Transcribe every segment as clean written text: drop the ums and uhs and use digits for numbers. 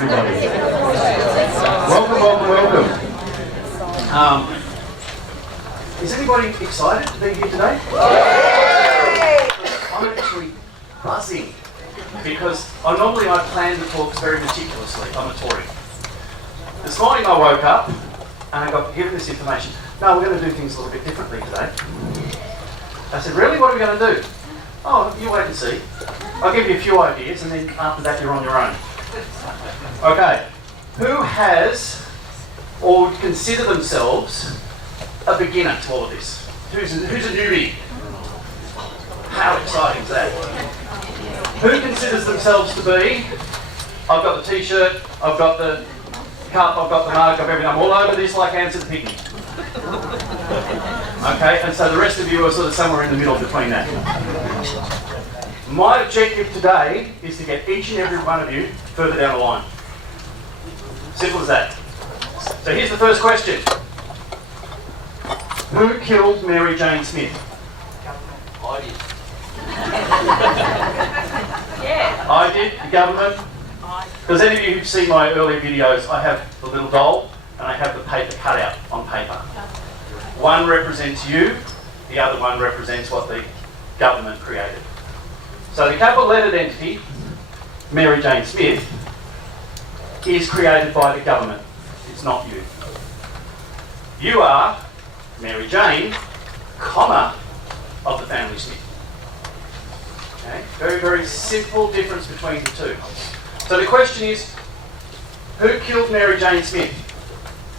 everybody. Welcome. Is anybody excited to be here today? I'm actually buzzing because normally I plan the talks very meticulously. I'm a Tory. This morning I woke up and I got given this information. No, we're going to do things a little bit differently today. I said, really? What are we going to do? Oh, you wait and see. I'll give you a few ideas and then after that you're on your own. Okay. Who has or would consider themselves a beginner to all of this? Who's a newbie? How exciting is that? Who considers themselves to be, I've got the t-shirt, I've got the cup, I've got the mug, I've everything, I'm all over this like ants at the picnic. Okay, and so the rest of you are sort of somewhere in the middle between that. My objective today is to get each and every one of you further down the line. Simple as that. So here's the first question. Who killed Mary Jane Smith? I did. Yeah. I did, the government. Does any of you who've seen my earlier videos, I have the little doll and I have the paper cut out on paper. One represents you, the other one represents what the government created. So the capital lettered entity, Mary Jane Smith, is created by the government. It's not you. You are Mary Jane, comma, of the family Smith. Okay? Very, very simple difference between the two. So the question is, who killed Mary Jane Smith?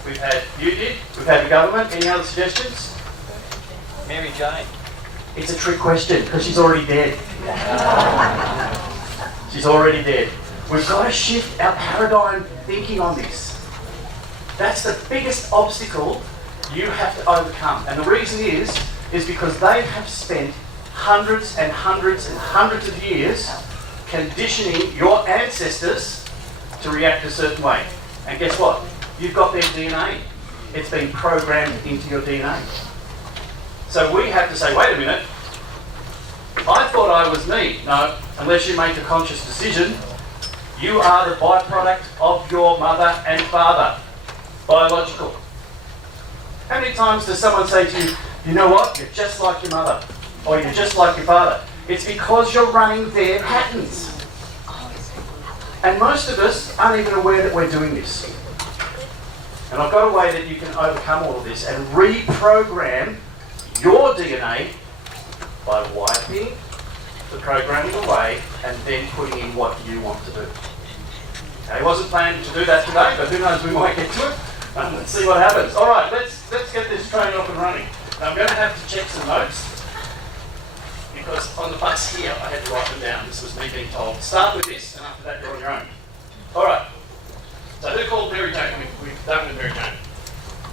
We've had, you did, we've had the government. Any other suggestions? Mary Jane. It's a trick question because she's already dead. She's already dead. We've got to shift our paradigm thinking on this. That's the biggest obstacle you have to overcome. And the reason is because they have spent hundreds and hundreds and hundreds of years conditioning your ancestors to react a certain way. And guess what? You've got their DNA. It's been programmed into your DNA. So we have to say, wait a minute, I thought I was me. No, unless you make a conscious decision, you are the byproduct of your mother and father. Biological. How many times does someone say to you, you know what, you're just like your mother, or you're just like your father? It's because you're running their patterns. And most of us aren't even aware that we're doing this. And I've got a way that you can overcome all of this and reprogram your DNA by wiping the programming away and then putting in what you want to do. I wasn't planning to do that today, but who knows, we might get to it. Let's see what happens. All right, let's get this train off and running. Now, I'm going to have to check some notes because on the bus here I had to write them down. This was me being told. Start with this, and after that you're on your own. All right. So who called Mary Jane? We've done with Mary Jane.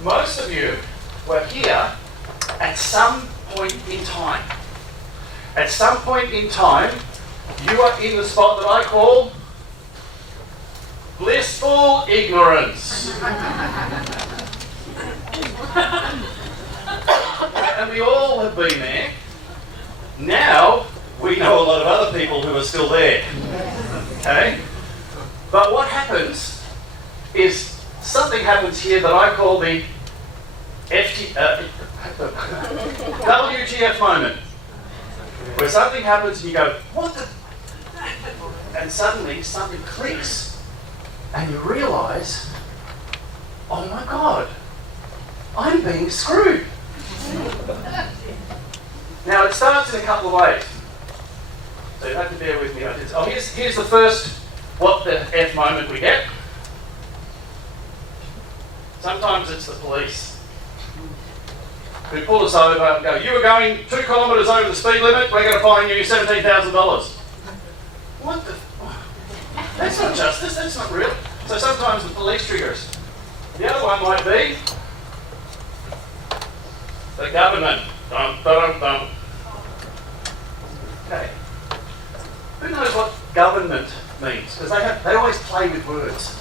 Most of you were here at some point in time. At some point in time, you are in the spot that I call blissful ignorance. And we all have been there. Now, we know a lot of other people who are still there. Okay? But what happens is something happens here that I call the WTF moment. Where something happens and you go, what the? And suddenly something clicks. And you realise, oh my God, I'm being screwed. Now it starts in a couple of ways. So you have to bear with me. Here's the first what the F moment we get. Sometimes it's the police who pull us over and go, you were going 2 kilometres over the speed limit, we're going to fine you $17,000. What the? That's not justice, that's not real. So sometimes the police trigger us. The other one might be the government. Dum, dum, dum. Okay. Who knows what government means? Because they always play with words.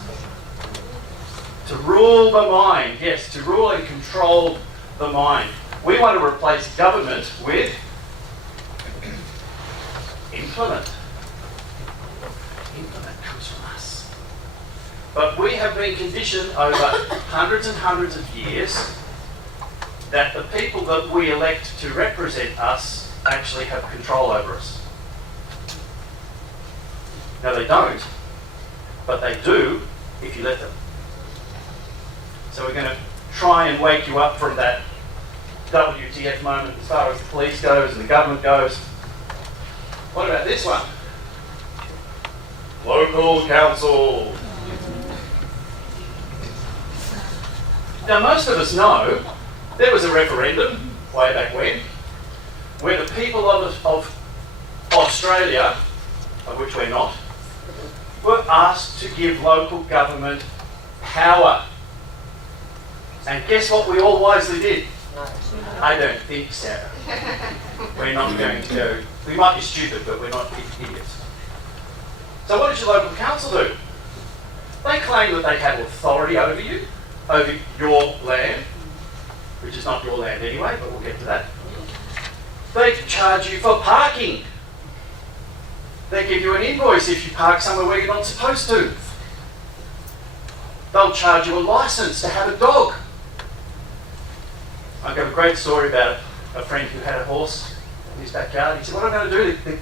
To rule the mind, yes, to rule and control the mind. We want to replace government with implement. Implement comes from us. But we have been conditioned over hundreds and hundreds of years that the people that we elect to represent us actually have control over us. No, they don't, but they do if you let them. So we're going to try and wake you up from that WTF moment as far as the police goes and the government goes. What about this one? Local council. Now most of us know there was a referendum way back when where the people of Australia, of which we're not, were asked to give local government power. And guess what we all wisely did? I don't think so. We're not going to go. We might be stupid, but we're not idiots. So what did your local council do? They claim that they have authority over you, over your land, which is not your land anyway, but we'll get to that. They charge you for parking. They give you an invoice if you park somewhere where you're not supposed to. They'll charge you a license to have a dog. I've got a great story about a friend who had a horse in his backyard. He said, what am I going to do? The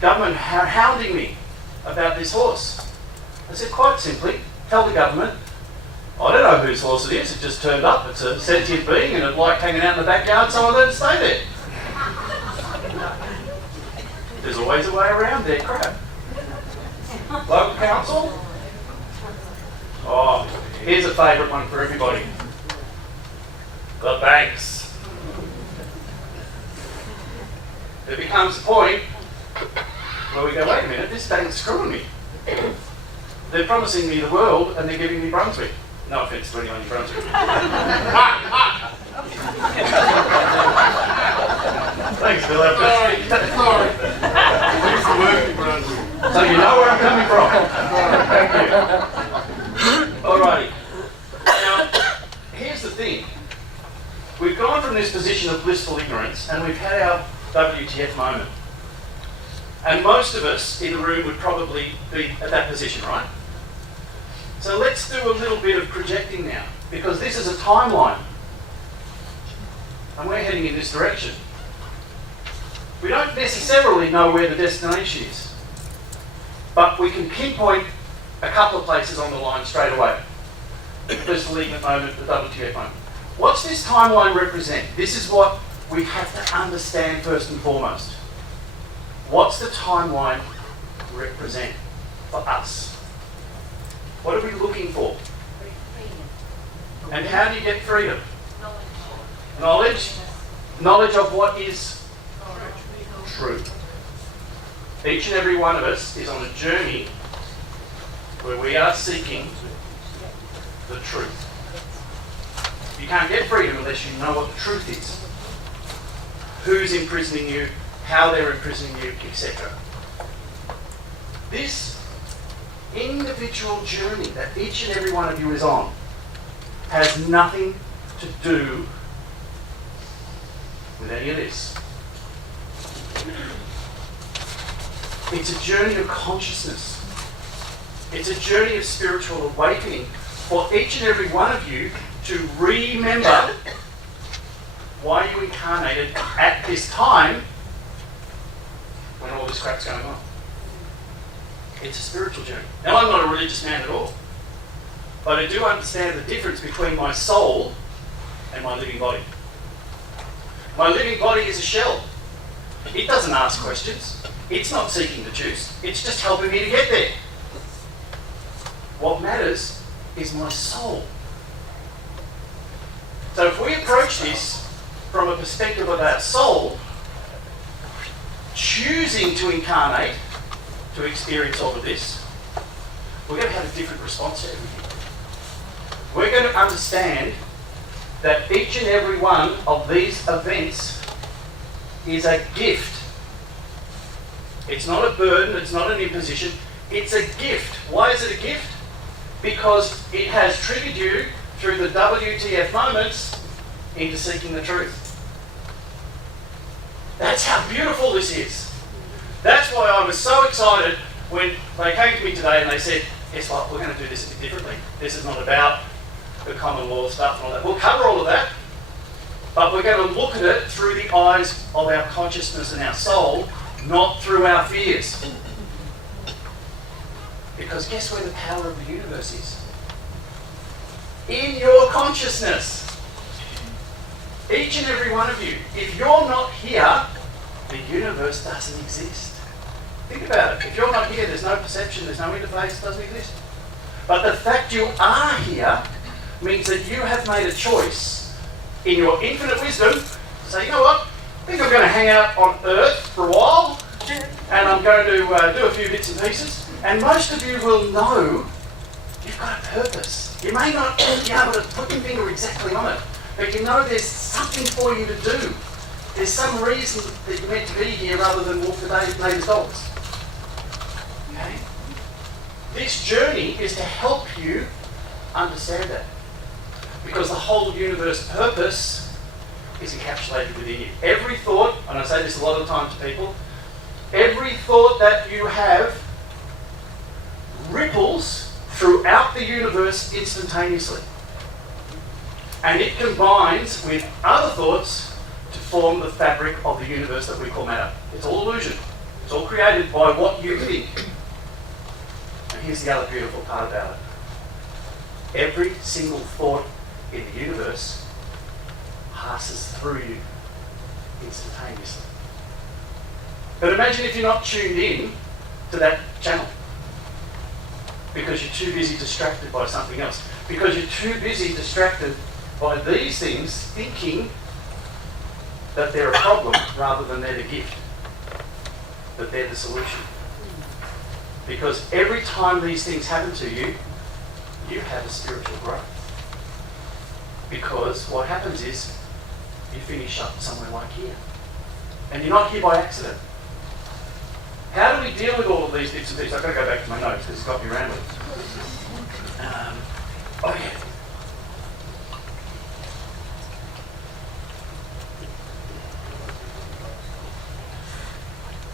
government are hounding me about this horse. I said, quite simply, tell the government, I don't know whose horse it is, it just turned up, it's a sentient being and it liked hanging out in the backyard, so I let it stay there. There's always a way around there, crap. Local council? Oh, here's a favourite one for everybody. The banks. There becomes a point where we go, wait a minute, this bank's screwing me. They're promising me the world and they're giving me Brunswick. No offence to anyone in Brunswick. Thanks, Bill. Sorry. I used to work in Brunswick. So you know where I'm coming from. Thank you. Alrighty. Now, here's the thing. We've gone from this position of blissful ignorance and we've had our WTF moment. And most of us in the room would probably be at that position, right? So let's do a little bit of projecting now, because this is a timeline. And we're heading in this direction. We don't necessarily know where the destination is, but we can pinpoint a couple of places on the line straight away. The blissful ignorant moment, the WTF moment. What's this timeline represent? This is what we have to understand first and foremost. What's the timeline represent for us? What are we looking for? And how do you get freedom? Knowledge. Knowledge of what is true. Each and every one of us is on a journey where we are seeking the truth. You can't get freedom unless you know what the truth is. Who's imprisoning you, how they're imprisoning you, etc. This individual journey that each and every one of you is on has nothing to do with any of this. It's a journey of consciousness. It's a journey of spiritual awakening for each and every one of you to remember why you incarnated at this time when all this crap's going on. It's a spiritual journey. Now, I'm not a religious man at all, but I do understand the difference between my soul and my living body. My living body is a shell. It doesn't ask questions. It's not seeking the truth. It's just helping me to get there. What matters is my soul. So if we approach this from a perspective of our soul, choosing to incarnate, to experience all of this, we're going to have a different response to everything. We're going to understand that each and every one of these events is a gift. It's not a burden, it's not an imposition, it's a gift. Why is it a gift? Because it has triggered you through the WTF moments into seeking the truth. That's how beautiful this is. That's why I was so excited when they came to me today and they said, guess what? We're going to do this a bit differently. This is not about the common law stuff and all that. We'll cover all of that, but we're going to look at it through the eyes of our consciousness and our soul, not through our fears. Because guess where the power of the universe is? In your consciousness. Each and every one of you. If you're not here, the universe doesn't exist. Think about it. If you're not here, there's no perception, there's no interface, it doesn't exist. But the fact you are here means that you have made a choice in your infinite wisdom to say, you know what, I think I'm going to hang out on Earth for a while, and I'm going to do a few bits and pieces. And most of you will know you've got a purpose. You may not be able to put your finger exactly on it, but you know there's something for you to do. There's some reason that you're meant to be here rather than walk the neighbour's dogs. Okay? This journey is to help you understand that. Because the whole universe purpose is encapsulated within you. Every thought, and I say this a lot of times to people, every thought that you have ripples throughout the universe instantaneously. And it combines with other thoughts to form the fabric of the universe that we call matter. It's all illusion. It's all created by what you think. And here's the other beautiful part about it. Every single thought in the universe passes through you instantaneously. But imagine if you're not tuned in to that channel because you're too busy distracted by something else. Because you're too busy distracted by these things thinking that they're a problem rather than they're the gift, that they're the solution. Because every time these things happen to you, you have a spiritual growth. Because what happens is you finish up somewhere like here. And you're not here by accident. How do we deal with all of these bits and pieces? I've got to go back to my notes because it's got me rambling. Okay.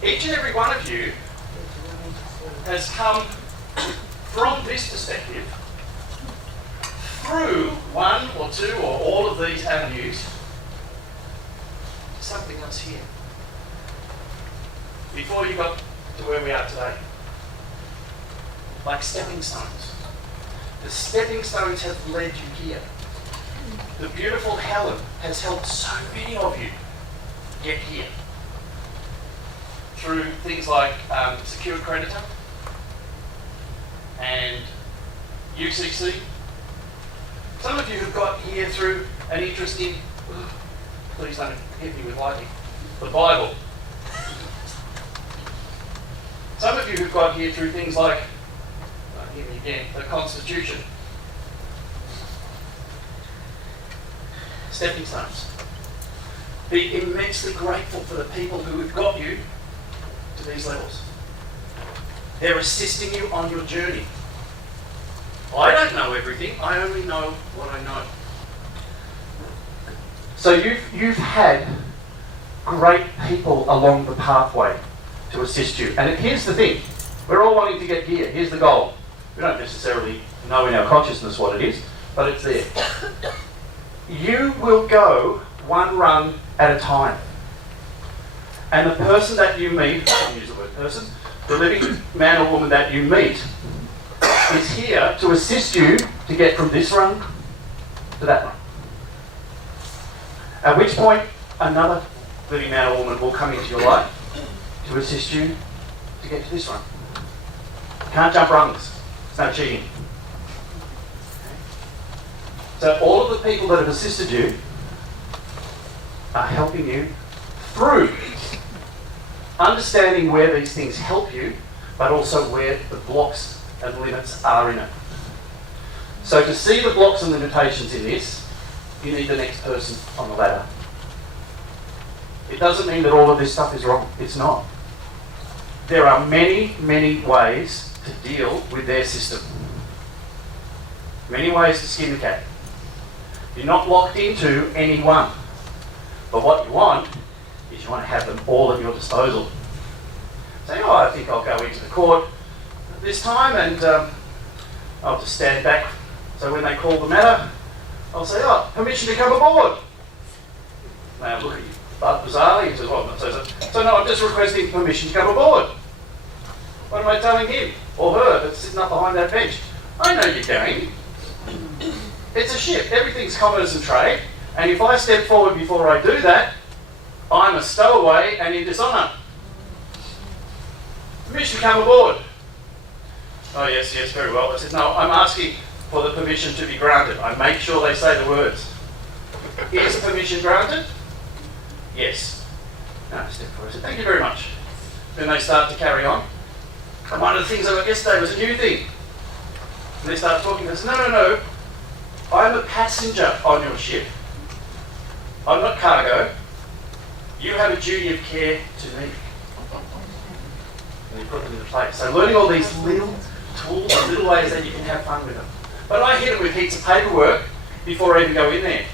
Each and every one of you has come from this perspective through one or two or all of these avenues to something else here. Before you got to where we are today. Like stepping stones. The stepping stones have led you here. The beautiful Helen has helped so many of you get here. Through things like secured creditor and UCC. Some of you have got here through an interest in, please don't hit me with lightning, the Bible. Some of you have got here through things like, hit me again, the Constitution. Stepping stones. Be immensely grateful for the people who have got you to these levels. They're assisting you on your journey. I don't know everything, I only know what I know. So you've had great people along the pathway to assist you. And here's the thing, we're all wanting to get here, here's the goal. We don't necessarily know in our consciousness what it is, but it's there. You will go one run at a time. And the person that you meet, I don't use the word person, the living man or woman that you meet is here to assist you to get from this run to that run. At which point, another living man or woman will come into your life to assist you to get to this run. Can't jump rungs. It's no cheating. So all of the people that have assisted you are helping you through understanding where these things help you, but also where the blocks and limits are in it. So to see the blocks and limitations in this, you need the next person on the ladder. It doesn't mean that all of this stuff is wrong. It's not. There are many, many ways to deal with their system. Many ways to skin the cat. You're not locked into any one. But what you want is you want to have them all at your disposal. Say, oh, I think I'll go into the court this time and I'll just stand back. So when they call the matter, I'll say, oh, permission to come aboard. Now look at you, but bizarrely, he says, well, so no, I'm just requesting permission to come aboard. What am I telling him or her that's sitting up behind that bench? I know you're going. It's a ship. Everything's commerce and trade. And if I step forward before I do that, I'm a stowaway and in dishonour. Permission to come aboard. Oh yes, very well. I said, no, I'm asking for the permission to be granted. I make sure they say the words. Is permission granted? Yes. No, I step forward. I said, thank you very much. Then they start to carry on. And one of the things I got yesterday was a new thing. And they start talking. I said, no. I'm a passenger on your ship. I'm not cargo. You have a duty of care to me. And you put them into place. So learning all these little tools and little ways that you can have fun with them. But I hit it with heaps of paperwork before I even go in there.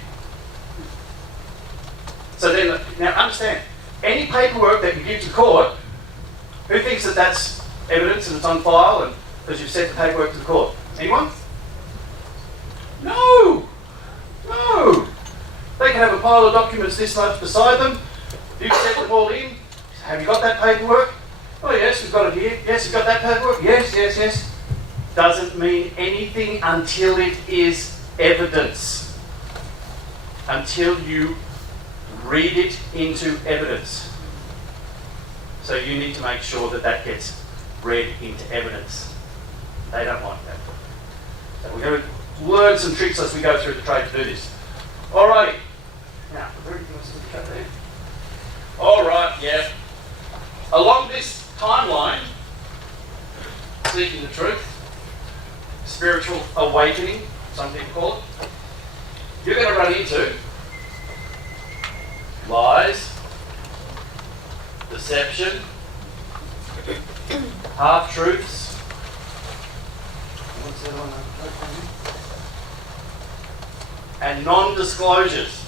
So then, now understand, any paperwork that you give to court, who thinks that that's evidence and it's on file and because you've sent the paperwork to the court? Anyone? No! They can have a pile of documents this much beside them. You've sent them all in. Have you got that paperwork? Oh yes, we've got it here. Yes, you've got that paperwork? Yes. Doesn't mean anything until it is evidence. Until you read it into evidence. So you need to make sure that that gets read into evidence. They don't like that. So we're going to learn some tricks as we go through the trade to do this. Alrighty. Now, everything else to cut there. Alright, yeah. Along this timeline, seeking the truth, spiritual awakening, some people call it, you're going to run into lies, deception, half-truths, what's the other one? And non-disclosures.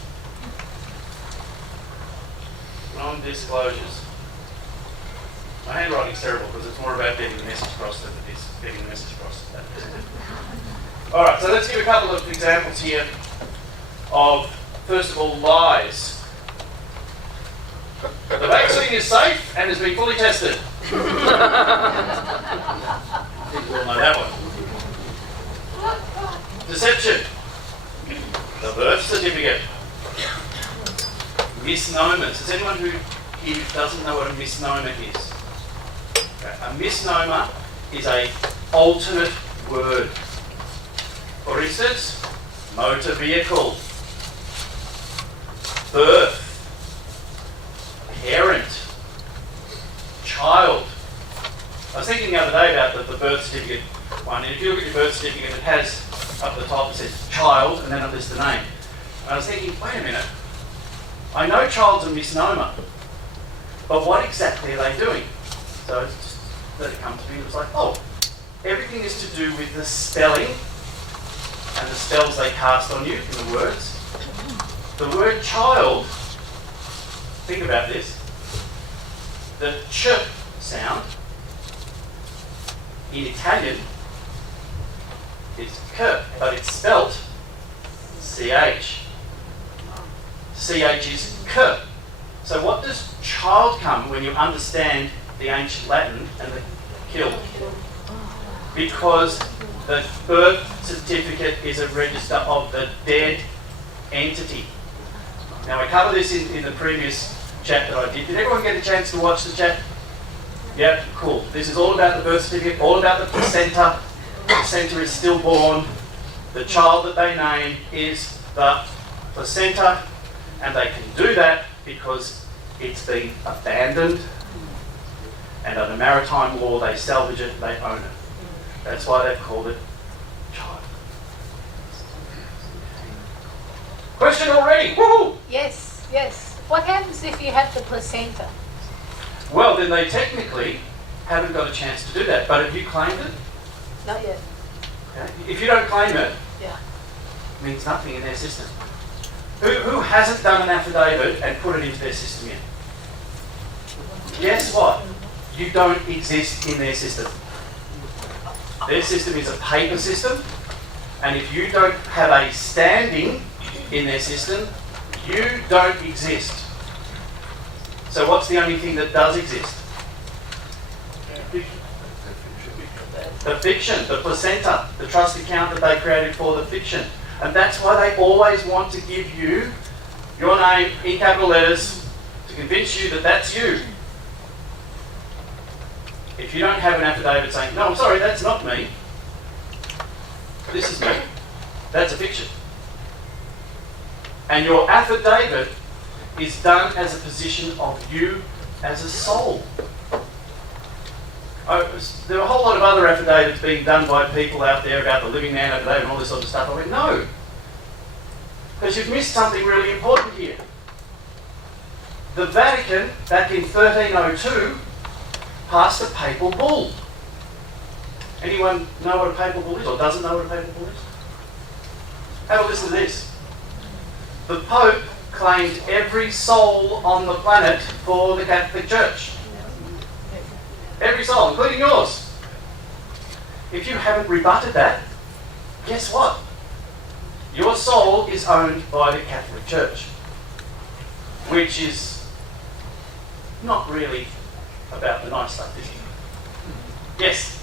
Non-disclosures. My handwriting's terrible because it's more about getting the message across than it is getting the message across. Alright, so let's give a couple of examples here of, first of all, lies. The vaccine is safe and has been fully tested. I think we all know that one. Deception. The birth certificate. Misnomers. Is anyone who doesn't know what a misnomer is? Okay. A misnomer is an alternate word. For instance, motor vehicle, birth, parent, child. I was thinking the other day about the birth certificate one, and if you look at your birth certificate, it has up at the top it says child, and then it lists the name. And I was thinking, wait a minute, I know child's a misnomer, but what exactly are they doing? So it's just that it comes to me, it was like, oh, everything is to do with the spelling and the spells they cast on you in the words. The word child, think about this, the ch sound in Italian is k, but it's spelt ch. Ch is k. So what does child come when you understand the ancient Latin and the kill? Because the birth certificate is a register of the dead entity. Now I covered this in the previous chat that I did. Did everyone get a chance to watch the chat? Yeah, cool. This is all about the birth certificate, all about the placenta. The placenta is stillborn. The child that they name is the placenta, and they can do that because it's been abandoned, and under maritime law they salvage it, they own it. That's why they've called it child. Question already? Woohoo! Yes. What happens if you have the placenta? Well, then they technically haven't got a chance to do that. But have you claimed it? Not yet. Okay. If you don't claim it, Yeah. it means nothing in their system. Who hasn't done an affidavit and put it into their system yet? Guess what? You don't exist in their system. Their system is a paper system, and if you don't have a standing in their system, you don't exist. So what's the only thing that does exist? The fiction, the placenta, the trust account that they created for the fiction. And that's why they always want to give you your name in capital letters to convince you that that's you. If you don't have an affidavit saying, no, I'm sorry, that's not me. This is me. That's a fiction. And your affidavit is done as a position of you as a soul. There are a whole lot of other affidavits being done by people out there about the living man affidavit and all this sort of stuff. I went, no. Because you've missed something really important here. The Vatican, back in 1302, passed a papal bull. Anyone know what a papal bull is, or doesn't know what a papal bull is? Have a listen to this. The Pope claimed every soul on the planet for the Catholic Church. Every soul, including yours. If you haven't rebutted that, guess what? Your soul is owned by the Catholic Church, which is not really about the nice stuff, is it? Yes?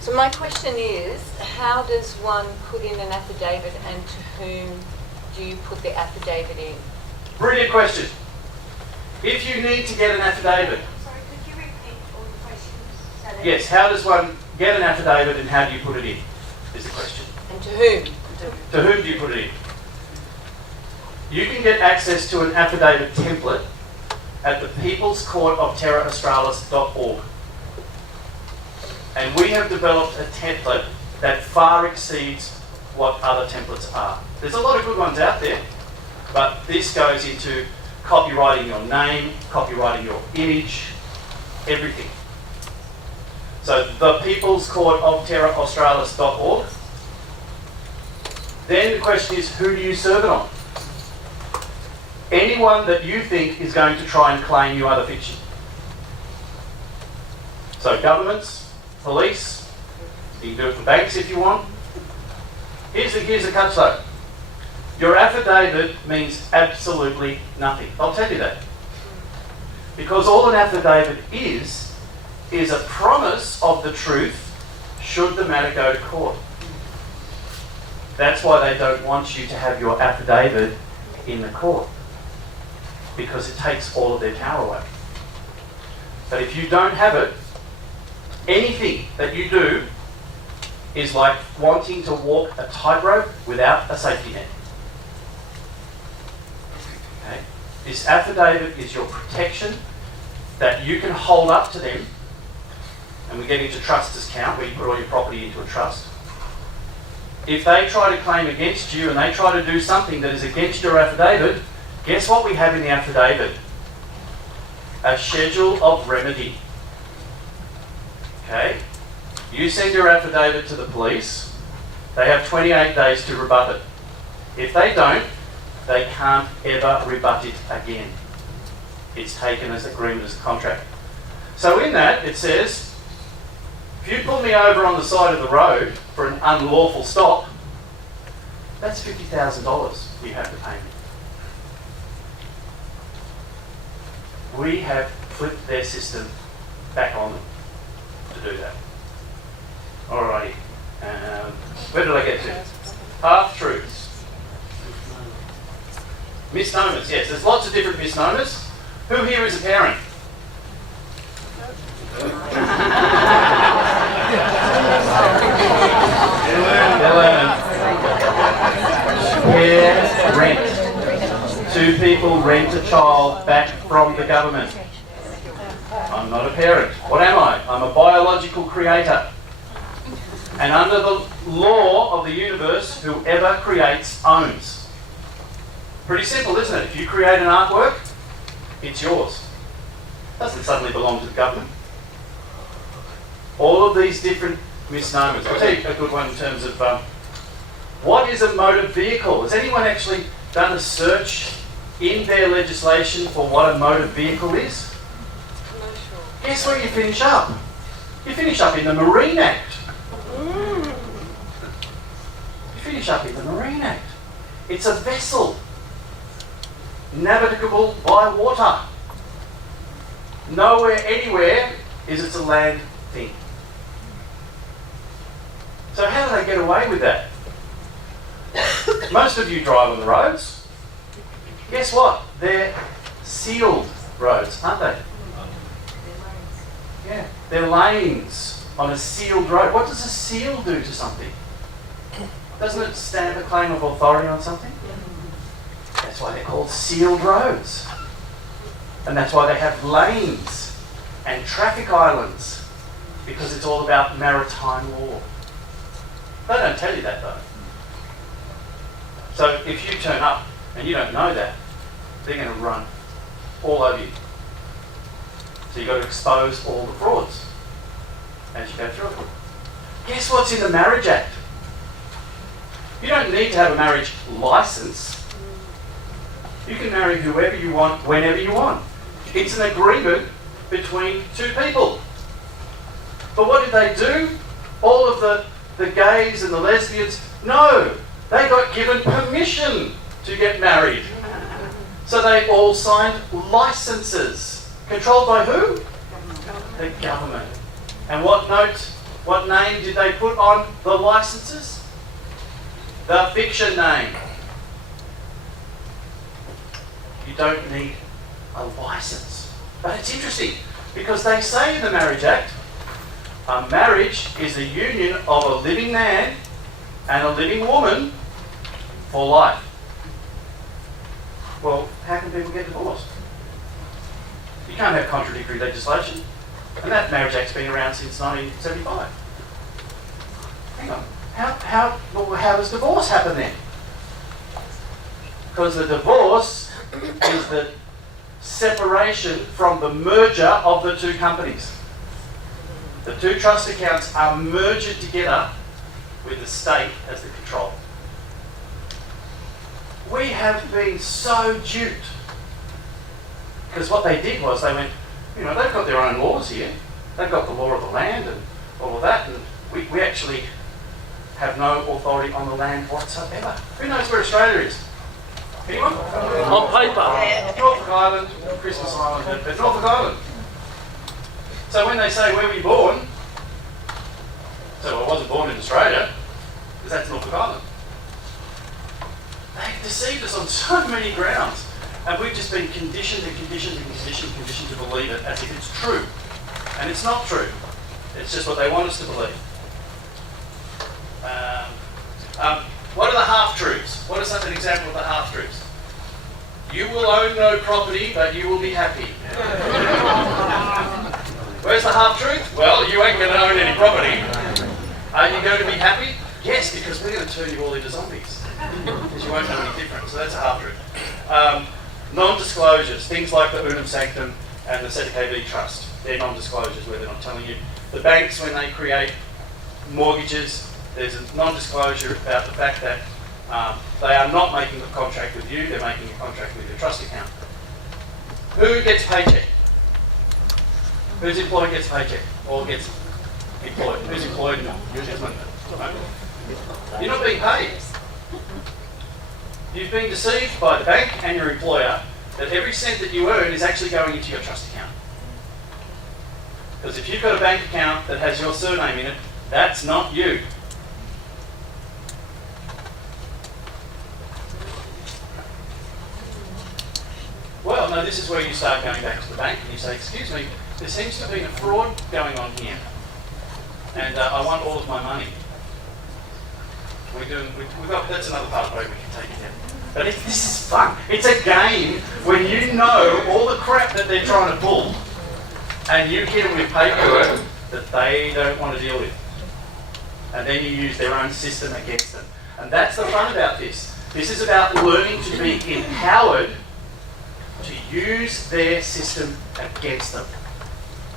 So my question is, how does one put in an affidavit, and to whom do you put the affidavit in? Brilliant question. If you need to get an affidavit, Sorry, could you repeat all the questions? So that yes, how does one get an affidavit and how do you put it in, is the question. And to whom? To whom do you put it in? You can get access to an affidavit template at the People's Court of TerraAustralis.org. And we have developed a template that far exceeds what other templates are. There's a lot of good ones out there, but this goes into copyrighting your name, copyrighting your image, everything. So the People's Court of TerraAustralis.org. Then the question is, who do you serve it on? Anyone that you think is going to try and claim you are the fiction. So governments, police, you can do it for banks if you want. Here's the catch though. Your affidavit means absolutely nothing. I'll tell you that. Because all an affidavit is a promise of the truth should the matter go to court. That's why they don't want you to have your affidavit in the court, because it takes all of their power away. But if you don't have it, anything that you do is like wanting to walk a tightrope without a safety net. Okay? This affidavit is your protection that you can hold up to them, and we get into trusters count, where you put all your property into a trust. If they try to claim against you and they try to do something that is against your affidavit, guess what we have in the affidavit? A schedule of remedy. Okay? You send your affidavit to the police, they have 28 days to rebut it. If they don't, they can't ever rebut it again. It's taken as agreement, as a contract. So in that, it says, if you pull me over on the side of the road for an unlawful stop, that's $50,000 you have to pay me. We have flipped their system back on them to do that. Alrighty. Where did I get to? Half-truths. Misnomers, yes. There's lots of different misnomers. Who here is a parent? Rent. Two people rent a child back from the government. I'm not a parent. What am I? I'm a biological creator. And under the law of the universe, whoever creates owns. Pretty simple, isn't it? If you create an artwork, it's yours. It doesn't suddenly belong to the government. All of these different misnomers. I'll tell you a good one in terms of what is a motor vehicle? Has anyone actually done a search in their legislation for what a motor vehicle is? Commercial. Guess where you finish up? You finish up in the Marine Act. finish up in the Marine Act. It's a vessel, navigable by water. Nowhere, anywhere is it a land thing. So how do they get away with that? Most of you drive on the roads. Guess what? They're sealed roads, aren't they? Yeah, they're lanes on a sealed road. What does a seal do to something? Doesn't it stamp a claim of authority on something? That's why they're called sealed roads. And that's why they have lanes and traffic islands, because it's all about maritime law. They don't tell you that though. So if you turn up and you don't know that, they're going to run all over you. So you've got to expose all the frauds as you go through it. Guess what's in the Marriage Act? You don't need to have a marriage license. You can marry whoever you want, whenever you want. It's an agreement between two people. But what did they do? All of the gays and the lesbians, no, they got given permission to get married. So they all signed licenses. Controlled by who? The government. And what name did they put on the licenses? The fiction name. You don't need a license. But it's interesting because they say in the Marriage Act, a marriage is a union of a living man and a living woman for life. Well, how can people get divorced? You can't have contradictory legislation. And that Marriage Act's been around since 1975. Hang on. How does divorce happen then? Because the divorce is the separation from the merger of the two companies. The two trust accounts are merged together with the state as the control. We have been so duped. Because what they did was they went, they've got their own laws here. They've got the law of the land and all of that, and we actually have no authority on the land whatsoever. Who knows where Australia is? Anyone? On paper. Norfolk Island, Christmas Island, but Norfolk Island. So when they say, where were you born? So I wasn't born in Australia, because that's Norfolk Island. They've deceived us on so many grounds. And we've just been conditioned to believe it as if it's true. And it's not true. It's just what they want us to believe. What are the half-truths? What is an example of the half-truths? You will own no property, but you will be happy. Where's the half-truth? Well, you ain't going to own any property. Are you going to be happy? Yes, because we're going to turn you all into zombies. Because you won't know any different. So that's a half-truth. Non-disclosures, things like the Unum Sanctum and the ZKB Trust. They're non-disclosures where they're not telling you. The banks, when they create mortgages, there's a non-disclosure about the fact that they are not making a contract with you, they're making a contract with your trust account. Who gets paycheck? Who's employed gets paycheck? Or gets employed? Who's employed in gentlemen? You're not being paid. You've been deceived by the bank and your employer that every cent that you earn is actually going into your trust account. Because if you've got a bank account that has your surname in it, that's not you. Well, no, this is where you start going back to the bank and you say, excuse me, there seems to be a fraud going on here. And I want all of my money. That's another part of the way we can take it down. But this is fun. It's a game when you know all the crap that they're trying to pull and you hit them with paperwork that they don't want to deal with. And then you use their own system against them. And that's the fun about this. This is about learning to be empowered to use their system against them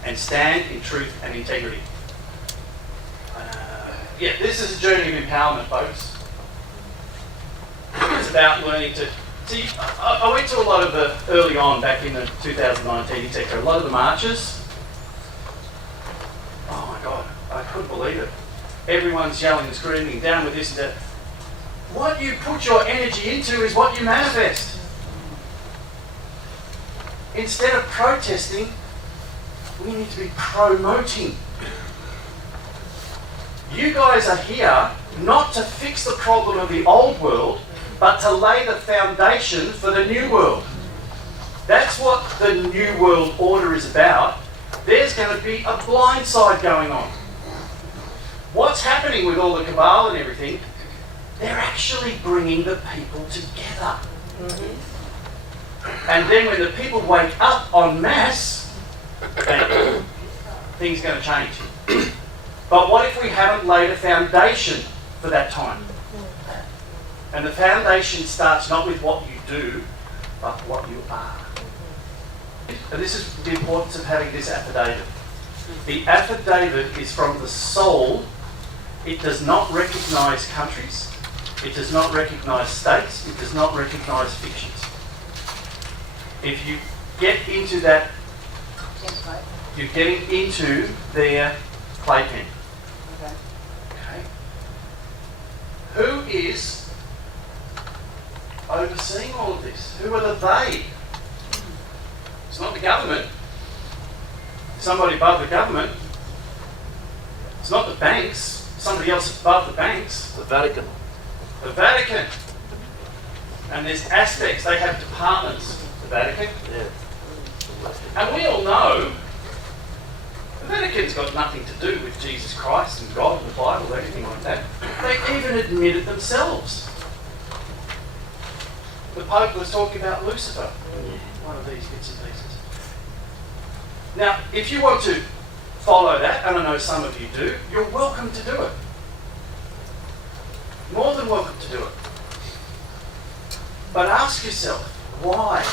and stand in truth and integrity. This is a journey of empowerment, folks. It's about learning to... See, I went to a lot of the, early on, back in the 2019, etc., a lot of the marches. Oh my God, I couldn't believe it. Everyone's yelling and screaming, down with this and that. What you put your energy into is what you manifest. Instead of protesting, we need to be promoting. You guys are here not to fix the problem of the old world, but to lay the foundation for the new world. That's what the new world order is about. There's going to be a blind side going on. What's happening with all the cabal and everything, they're actually bringing the people together. And then when the people wake up en masse, bang, things are going to change. But what if we haven't laid a foundation for that time? And the foundation starts not with what you do, but what you are. And this is the importance of having this affidavit. The affidavit is from the soul. It does not recognise countries. It does not recognise states. It does not recognise fictions. If you get into that, you're getting into their playpen. Okay. Who is overseeing all of this? Who are the they? It's not the government. Somebody above the government. It's not the banks. Somebody else above the banks. The Vatican. The Vatican. And there's aspects. They have departments. The Vatican. Yeah. And we all know the Vatican's got nothing to do with Jesus Christ and God and the Bible or anything like that. They even admit it themselves. The Pope was talking about Lucifer in one of these bits and pieces. Now, if you want to follow that, and I know some of you do, you're welcome to do it. More than welcome to do it. But ask yourself, why?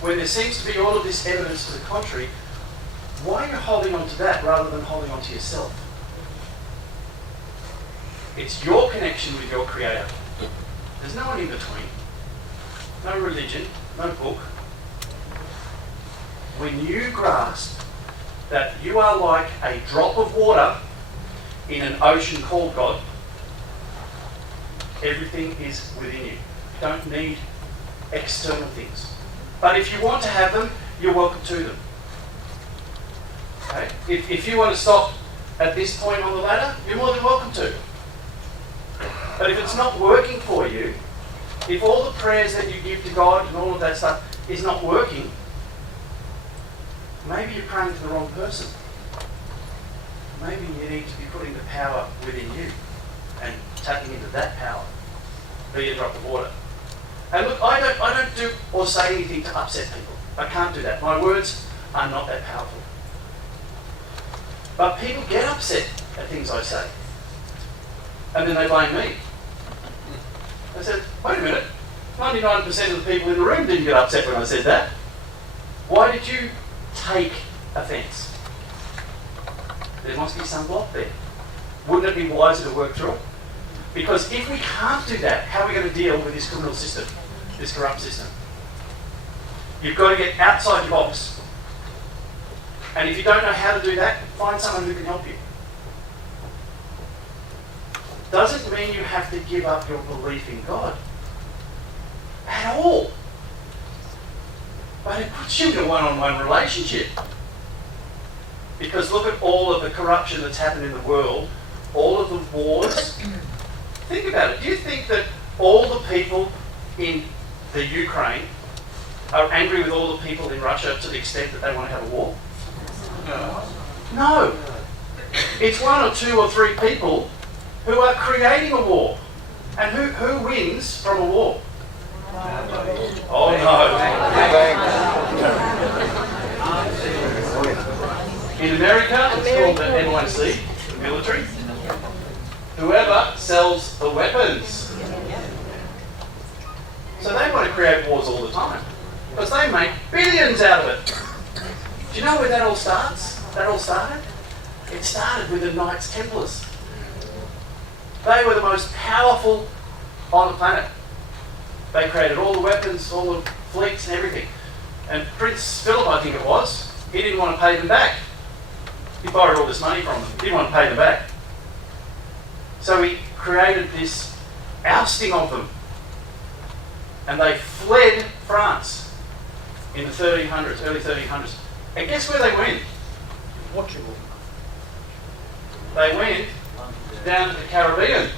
When there seems to be all of this evidence to the contrary, why are you holding on to that rather than holding on to yourself? It's your connection with your Creator. There's no one in between. No religion, no book. When you grasp that you are like a drop of water in an ocean called God, everything is within you. You don't need external things. But if you want to have them, you're welcome to them. Okay? If you want to stop at this point on the ladder, you're more than welcome to. But if it's not working for you, if all the prayers that you give to God and all of that stuff is not working, maybe you're praying to the wrong person. Maybe you need to be putting the power within you and tapping into that power. Be a drop of water. And look, I don't do or say anything to upset people. I can't do that. My words are not that powerful. But people get upset at things I say. And then they blame me. I said, wait a minute, 99% of the people in the room didn't get upset when I said that. Why did you take offence? There must be some block there. Wouldn't it be wiser to work through it? Because if we can't do that, how are we going to deal with this criminal system, this corrupt system? You've got to get outside your box. And if you don't know how to do that, find someone who can help you. Doesn't mean you have to give up your belief in God at all. But it puts you in a one-on-one relationship. Because look at all of the corruption that's happened in the world, all of the wars. Think about it. Do you think that all the people in the Ukraine are angry with all the people in Russia to the extent that they want to have a war? No. It's one or two or three people who are creating a war. And who wins from a war? Oh no. In America, it's called the NYC, the military. Whoever sells the weapons. So they want to create wars all the time. Because they make billions out of it. Do you know where that all starts? That all started? It started with the Knights Templars. They were the most powerful on the planet. They created all the weapons, all the fleets and everything. And Prince Philip, I think it was, he didn't want to pay them back. He borrowed all this money from them. He didn't want to pay them back. So he created this ousting of them. And they fled France in the 1300s, early 1300s. And guess where they went? Portugal. They went down to the Caribbean.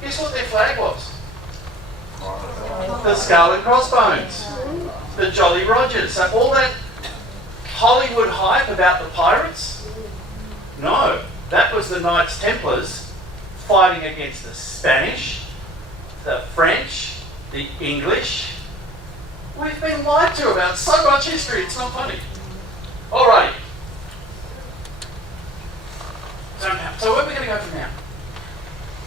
Guess what their flag was? The Skull and Crossbones. The Jolly Rogers. So all that Hollywood hype about the pirates? No. That was the Knights Templars fighting against the Spanish, the French, the English. We've been lied to about so much history, it's not funny. Alrighty. So where are we going to go from now?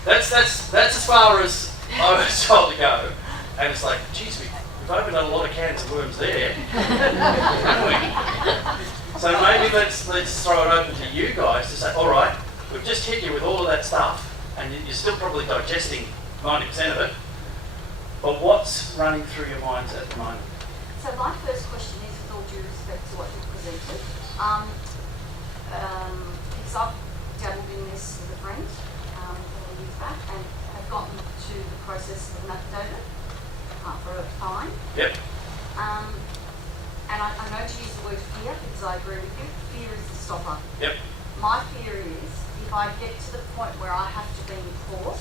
That's as far as I was told to go. And it's like, geez, we've opened up a lot of cans of worms there. Haven't we? So maybe let's throw it open to you guys to say, all right, we've just hit you with all of that stuff, and you're still probably digesting 90% of it. But what's running through your minds at the moment? So my first question is, with all due respect to what you presented, because I've dabbled in this with a friend a years back and have gotten to the process of an affidavit for a fine. Yep. And I know to use the word fear because I agree with you. Fear is the stopper. Yep. My fear is if I get to the point where I have to be in court,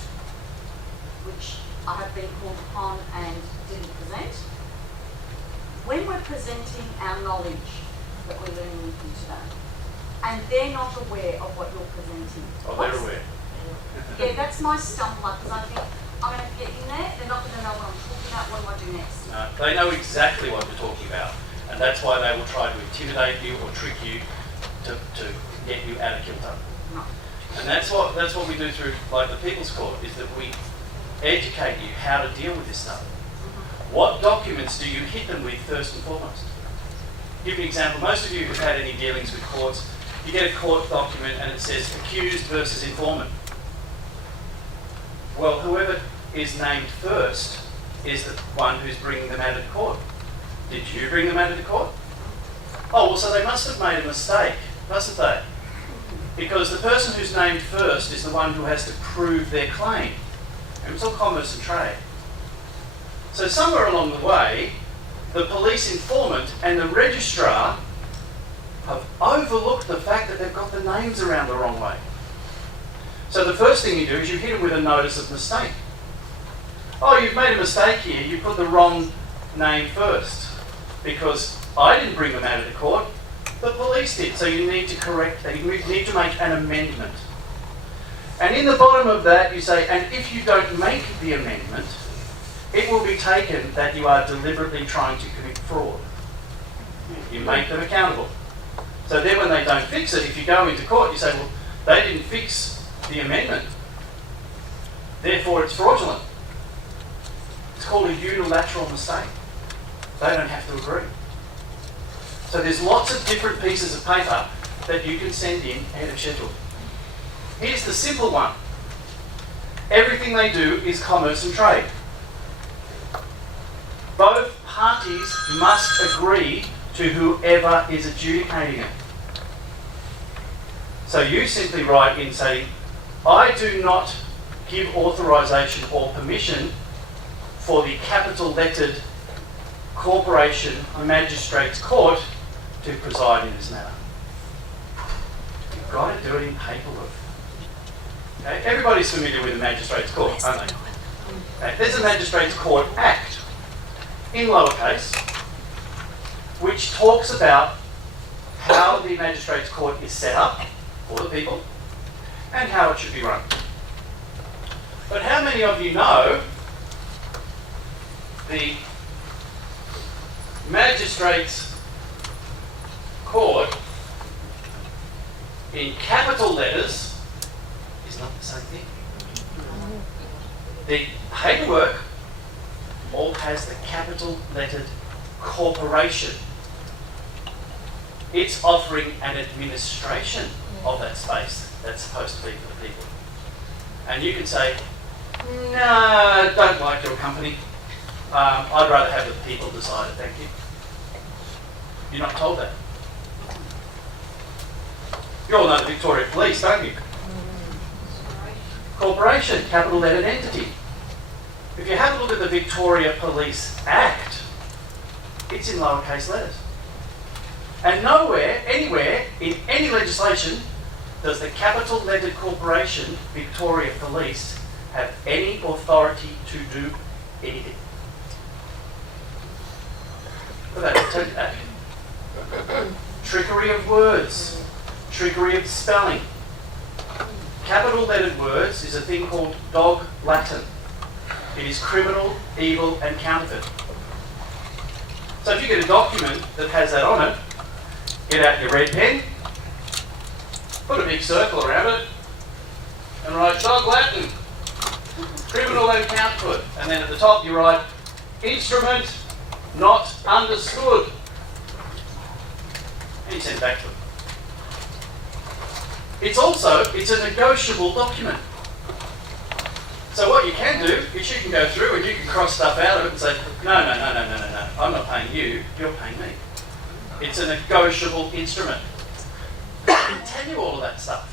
which I have been called upon and didn't present, when we're presenting our knowledge that we're learning with you today, and they're not aware of what you're presenting. Oh, they're aware. Yeah, that's my stumbler because I think I'm going to get in there, they're not going to know what I'm talking about, what do I do next? No, they know exactly what you're talking about, and that's why they will try to intimidate you or trick you to get you out of kilter. No. And that's what we do through like the People's Court, is that we educate you how to deal with this stuff. What documents do you hit them with first and foremost? Give you an example. Most of you who've had any dealings with courts, you get a court document and it says accused versus informant. Well, whoever is named first is the one who's bringing the matter to court. Did you bring the matter to court? Oh, well, so they must have made a mistake, mustn't they? Because the person who's named first is the one who has to prove their claim. And it's all commerce and trade. So somewhere along the way, the police informant and the registrar have overlooked the fact that they've got the names around the wrong way. So the first thing you do is you hit them with a notice of mistake. Oh, you've made a mistake here. You put the wrong name first. Because I didn't bring the matter to court. The police did. So you need to correct that. You need to make an amendment. And in the bottom of that you say, and if you don't make the amendment, it will be taken that you are deliberately trying to commit fraud. You make them accountable. So then when they don't fix it, if you go into court, you say, well, they didn't fix the amendment. Therefore, it's fraudulent. It's called a unilateral mistake. They don't have to agree. So there's lots of different pieces of paper that you can send in ahead of schedule. Here's the simple one. Everything they do is commerce and trade. Both parties must agree to whoever is adjudicating it. So you simply write in saying, I do not give authorisation or permission for the capital lettered Corporation Magistrates Court to preside in this matter. You've got to do it in paperwork. Okay? Everybody's familiar with the Magistrates Court, aren't they? Okay? There's a Magistrates Court Act in lowercase, which talks about how the Magistrates Court is set up for the people and how it should be run. But how many of you know the Magistrates Court in capital letters is not the same thing? The paperwork all has the capital lettered corporation. It's offering an administration of that space that's supposed to be for the people. And you can say, no, don't like your company. I'd rather have the people decide it, thank you. You're not told that. You all know the Victoria Police, don't you? Corporation, capital lettered entity. If you have a look at the Victoria Police Act, it's in lowercase letters. And nowhere, anywhere, in any legislation, does the capital lettered corporation, Victoria Police, have any authority to do anything. Look at that, I'll tell you that. Trickery of words, trickery of spelling. Capital lettered words is a thing called dog Latin. It is criminal, evil and counterfeit. So if you get a document that has that on it, get out your red pen, put a big circle around it, and write dog Latin, criminal and counterfeit. And then at the top you write instrument not understood. And you send it back to them. It's a negotiable document. So what you can do is you can go through and you can cross stuff out of it and say, no, I'm not paying you, you're paying me. It's a negotiable instrument. I can tell you all of that stuff.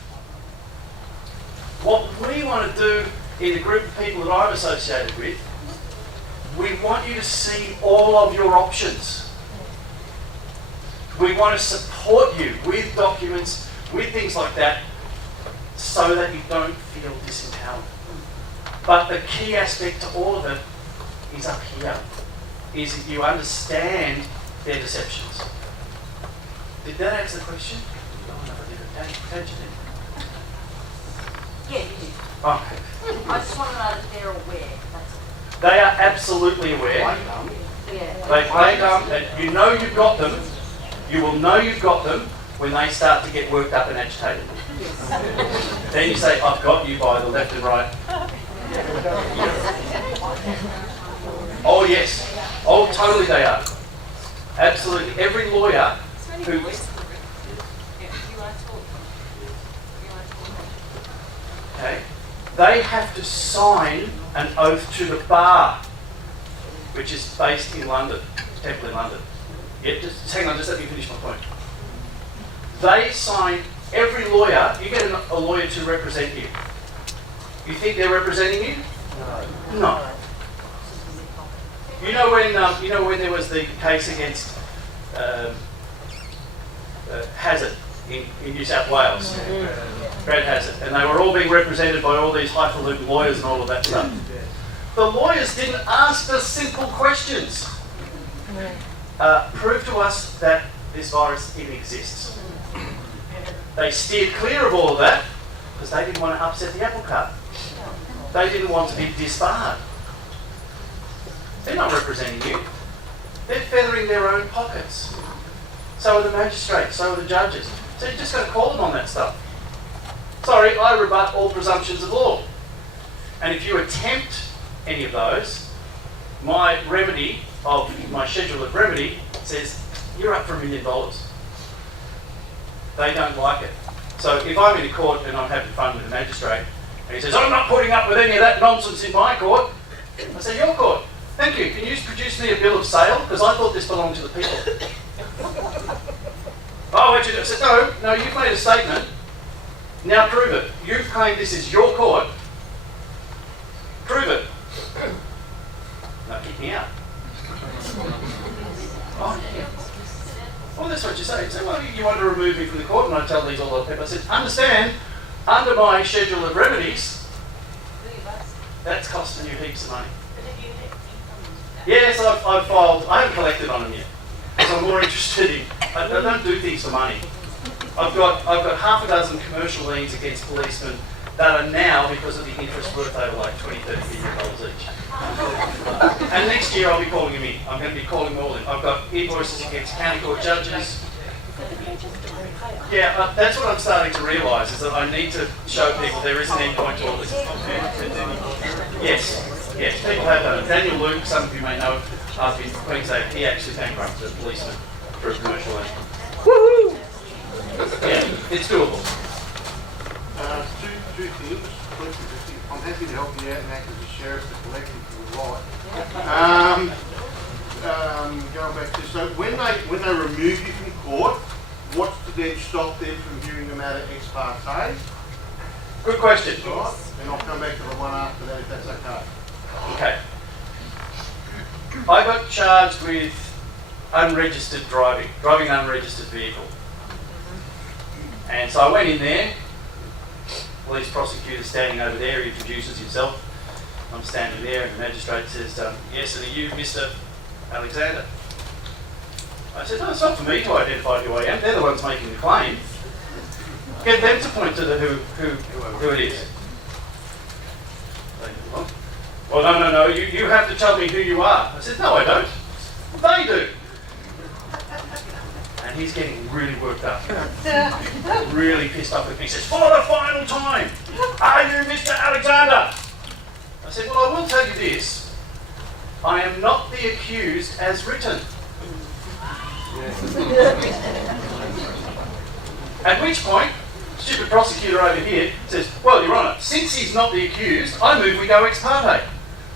What we want to do in the group of people that I'm associated with, we want you to see all of your options. We want to support you with documents, with things like that, so that you don't feel disempowered. But the key aspect to all of it is up here, is that you understand their deceptions. Did that answer the question? Oh, no, I didn't. How did you do? Yeah, you did. Okay. I just want to know that they're aware. That's all. They are absolutely aware. Yeah. They play dumb, and you know you've got them. You will know you've got them when they start to get worked up and agitated. Then you say, I've got you by the left and right. Oh yes. Oh, totally they are. Absolutely. Every lawyer who... Okay. They have to sign an oath to the bar, which is based in London, Temple in London. Yeah, just hang on, just let me finish my point. They sign, every lawyer, you get a lawyer to represent you. You think they're representing you? No. You know when there was the case against Hazard in New South Wales, Brad Hazard, and they were all being represented by all these highfalutin lawyers and all of that stuff. The lawyers didn't ask the simple questions. Prove to us that this virus even exists. They steered clear of all of that because they didn't want to upset the apple cart. They didn't want to be disbarred. They're not representing you. They're feathering their own pockets. So are the magistrates, so are the judges. So you just got to call them on that stuff. Sorry, I rebut all presumptions of law. And if you attempt any of those, my remedy of my schedule of remedy says you're up for $1 million. They don't like it. So if I'm in a court and I'm having fun with the magistrate and he says, I'm not putting up with any of that nonsense in my court, I say, your court. Thank you. Can you produce me a bill of sale? Because I thought this belonged to the people. Oh, what you do? I said, no, you've made a statement. Now prove it. You've claimed this is your court. Prove it. Now kick me out. Oh, yeah. Well, that's what you say. You say, well, you want to remove me from the court, and I tell these all the people. I said, understand, under my schedule of remedies, that's costing you heaps of money. Yes, I've filed. I haven't collected on them yet, because I'm more interested in. I don't do things for money. I've got half a dozen commercial liens against policemen that are now, because of the interest, worth over like $20, $30 million each. And next year I'll be calling them in. I'm going to be calling them all in. I've got invoices against county court judges. Yeah, that's what I'm starting to realise, is that I need to show people there is an end point to all this. Yes, people have done it. Daniel Luke, some of you may know, after his Queensland, he actually bankrupted a policeman for a commercial loan. Woohoo! Yeah, it's doable. Two things. I'm happy to help you out and act as a sheriff to collect if you would like. Going back to, so when they remove you from court, what's to then stop them from hearing the matter ex parte? Good question. All right? And I'll come back to the one after that if that's okay. Okay. I got charged with unregistered driving an unregistered vehicle. And so I went in there, police prosecutor standing over there, he introduces himself. I'm standing there and the magistrate says, yes, and are you Mr. Alexander? I said, no, it's not for me to identify who I am, they're the ones making the claim. Get them to point to who it is. Well, no, you have to tell me who you are. I said, no, I don't. They do. And he's getting really worked up. Really pissed off with me. He says, for the final time, are you Mr. Alexander? I said, well, I will tell you this. I am not the accused as written. At which point, stupid prosecutor over here says, well, Your Honour, since he's not the accused, I move we go ex parte.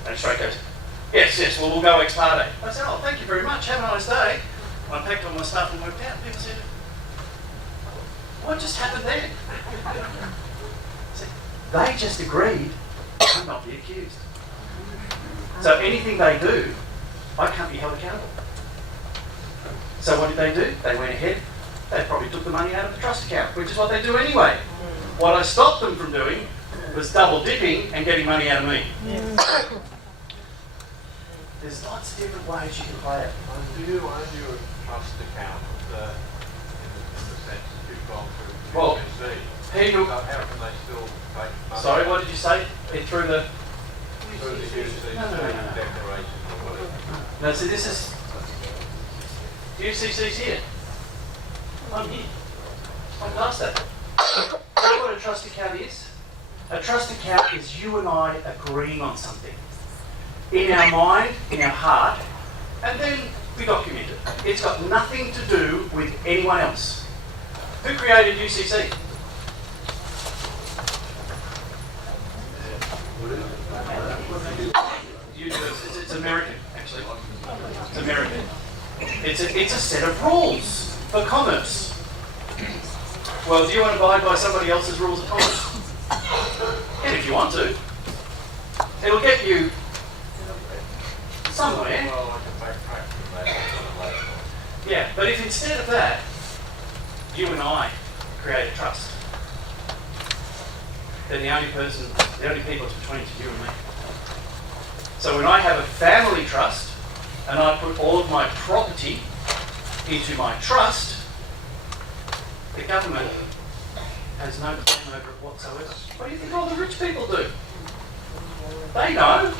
And straight goes, yes, well, we'll go ex parte. I said, oh, thank you very much, have a nice day. I packed all my stuff and worked out. People said, what just happened there? I said, they just agreed I'm not the accused. So anything they do, I can't be held accountable. So what did they do? They went ahead, they probably took the money out of the trust account, which is what they do anyway. What I stopped them from doing was double dipping and getting money out of me. There's lots of different ways you can play it. Do you own your trust account in the sense that you've gone through Well, UCC? people- So how can they still take money Sorry, what did you say? Through the... through the UCC No. declaration or whatever? No, so this is... UCC's here. I'm here. I'm past that. You know what a trust account is? A trust account is you and I agreeing on something. In our mind, in our heart, and then we document it. It's got nothing to do with anyone else. Who created UCC? It's American, actually. It's American. It's a set of rules for commerce. Well, do you want to abide by somebody else's rules of commerce? Yeah, if you want to. It'll get you somewhere. Well, I can backtrack from that. Yeah, but if instead of that, you and I create a trust, then the only people it's between is you and me. So when I have a family trust and I put all of my property into my trust, the government has no claim over it whatsoever. What do you think all the rich people do? They know.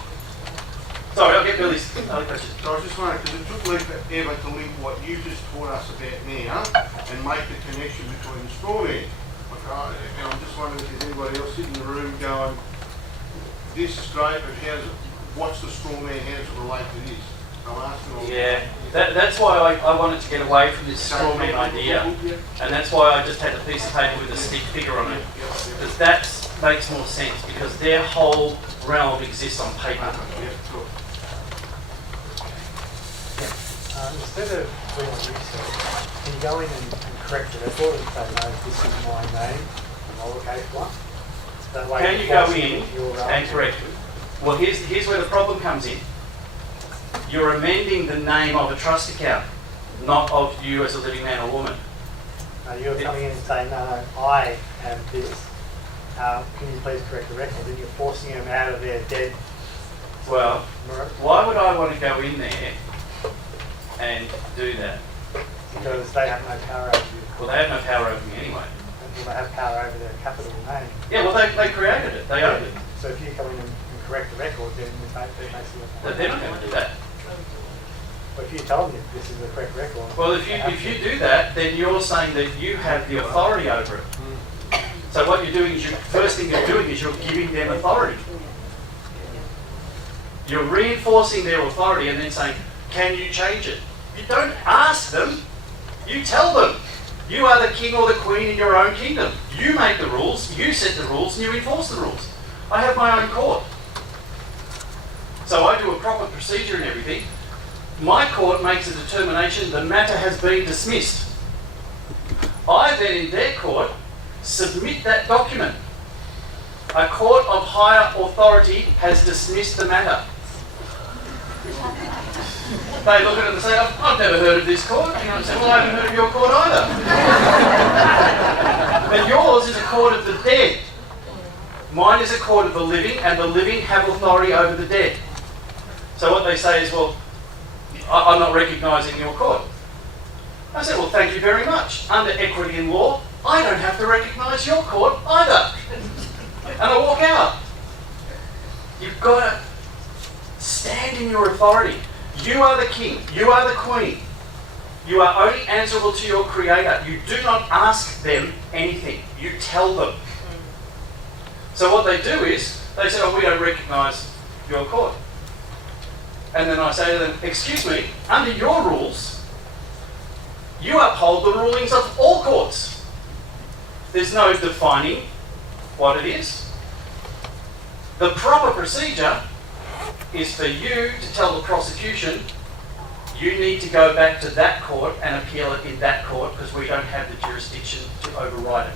Sorry, I'll get Billy's other question. So I was just wondering, because it took Lee forever to link what you just taught us about now and make the connection between the straw man. Okay, and I'm just wondering if there's anybody else sitting in the room going, this is great, but what's the straw man, how does it relate to this? I'm asking all Yeah, that's why I wanted to get away from this straw man idea, and that's why I just had a piece of paper with a stick figure on it, because that makes more sense, because their whole realm exists on paper. Yeah, cool. Instead of doing research, can you go in and correct the record and say, no, this is my name, the lowercase one? That way Can you it go forces in your, and correct it? Well, here's where the problem comes in. You're amending the name of a trust account, not of you as a living man or woman. you're coming in and saying, no, I am this. Can you please correct the record? And you're forcing them out of their dead. Well, why would I want to go in there and do that? Because they have no power over you. Well, they have no power over me anyway. Well, they have power over their capital name. Yeah, well, they created it. They owned it. So if you come in and correct the record, then they basically But they're not going to do that. But if you tell them that this is the correct record. Well, if you do that, then you're saying that you have the authority over it. So what you're doing is, first thing you're doing is you're giving them authority. You're reinforcing their authority and then saying, can you change it? You don't ask them, you tell them. You are the king or the queen in your own kingdom. You make the rules, you set the rules, and you enforce the rules. I have my own court. So I do a proper procedure and everything. My court makes a determination the matter has been dismissed. I then in their court submit that document A court of higher authority has dismissed the matter. They look at it and say, I've never heard of this court. And I say, well, I haven't heard of your court either. But yours is a court of the dead. Mine is a court of the living, and the living have authority over the dead. So what they say is, well, I'm not recognising your court. I said, well, thank you very much. Under equity in law, I don't have to recognise your court either. And I walk out. You've got to stand in your authority. You are the king. You are the queen. You are only answerable to your creator. You do not ask them anything. You tell them. So what they do is, they say, oh, we don't recognise your court. And then I say to them, excuse me, under your rules, you uphold the rulings of all courts. There's no defining what it is. The proper procedure is for you to tell the prosecution, you need to go back to that court and appeal it in that court because we don't have the jurisdiction to override it.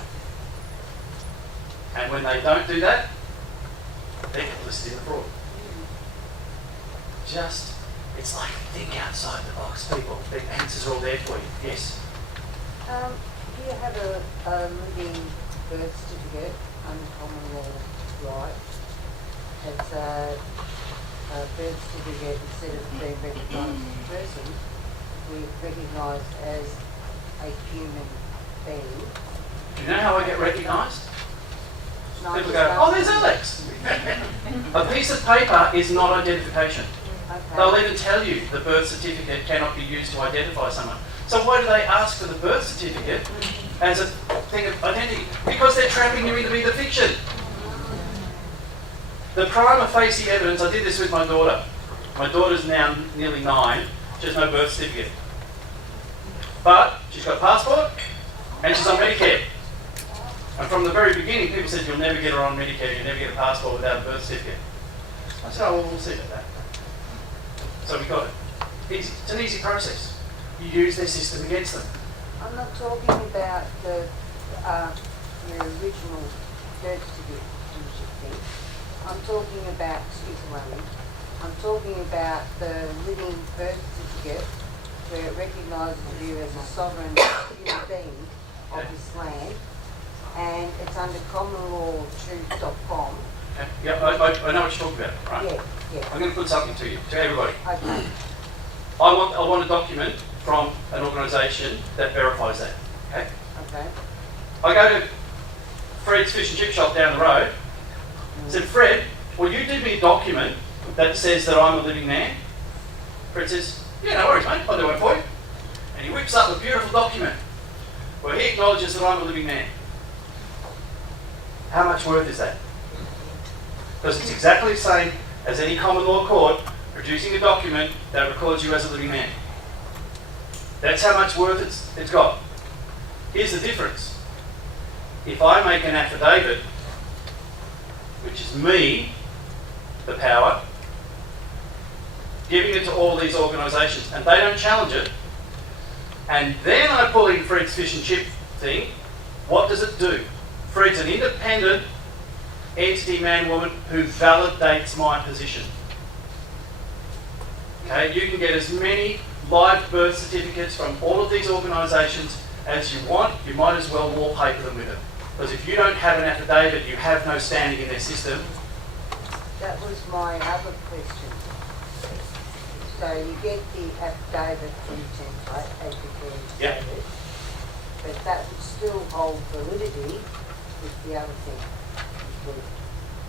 And when they don't do that, they get listed in fraud. Just, it's like think outside the box, people. The answers are all there for you. Yes? Do you have a living birth certificate under common law right? It's a birth certificate, instead of being recognised as a person, we're recognised as a human being. Do you know how I get recognised? No, People go, oh, there's Alex. A piece of paper is not identification. Okay. They'll even tell you the birth certificate cannot be used to identify someone. So why do they ask for the birth certificate as a thing of identity? Because they're trapping you into the fiction. The prima facie evidence, I did this with my daughter. My daughter's now nearly 9. She has no birth certificate. But she's got a passport and she's on Medicare. And from the very beginning, people said, you'll never get her on Medicare, you'll never get a passport without a birth certificate. I said, oh, well, we'll see about that. So we got it. Easy. It's an easy process. You use their system against them. I'm not talking about the your original birth certificate thing. I'm talking about, I'm talking about the living birth certificate where it recognises you as a sovereign human being of this land, and it's under commonlawtruth.com. Okay. Yeah, I know what you're talking about, right? Yeah, yeah. I'm going to put something to you, to everybody. Okay. I want a document from an organisation that verifies that. Okay? Okay. I go to Fred's fish and chip shop down the road. Said, Fred, will you do me a document that says that I'm a living man? Fred says, yeah, no worries, mate, I'll do it for you. And he whips up a beautiful document where he acknowledges that I'm a living man. How much worth is that? Because it's exactly the same as any common law court producing a document that records you as a living man. That's how much worth it's got. Here's the difference. If I make an affidavit, which is me, the power, giving it to all these organisations, and they don't challenge it, and then I pull in Fred's fish and chip thing, what does it do? Fred's an independent entity, man, woman, who validates my position. Okay, you can get as many live birth certificates from all of these organisations as you want. You might as well wallpaper them with it. Because if you don't have an affidavit, you have no standing in their system. That was my other question. So you get the affidavit from template as you can Yep. say it, but that would still hold validity with the other thing.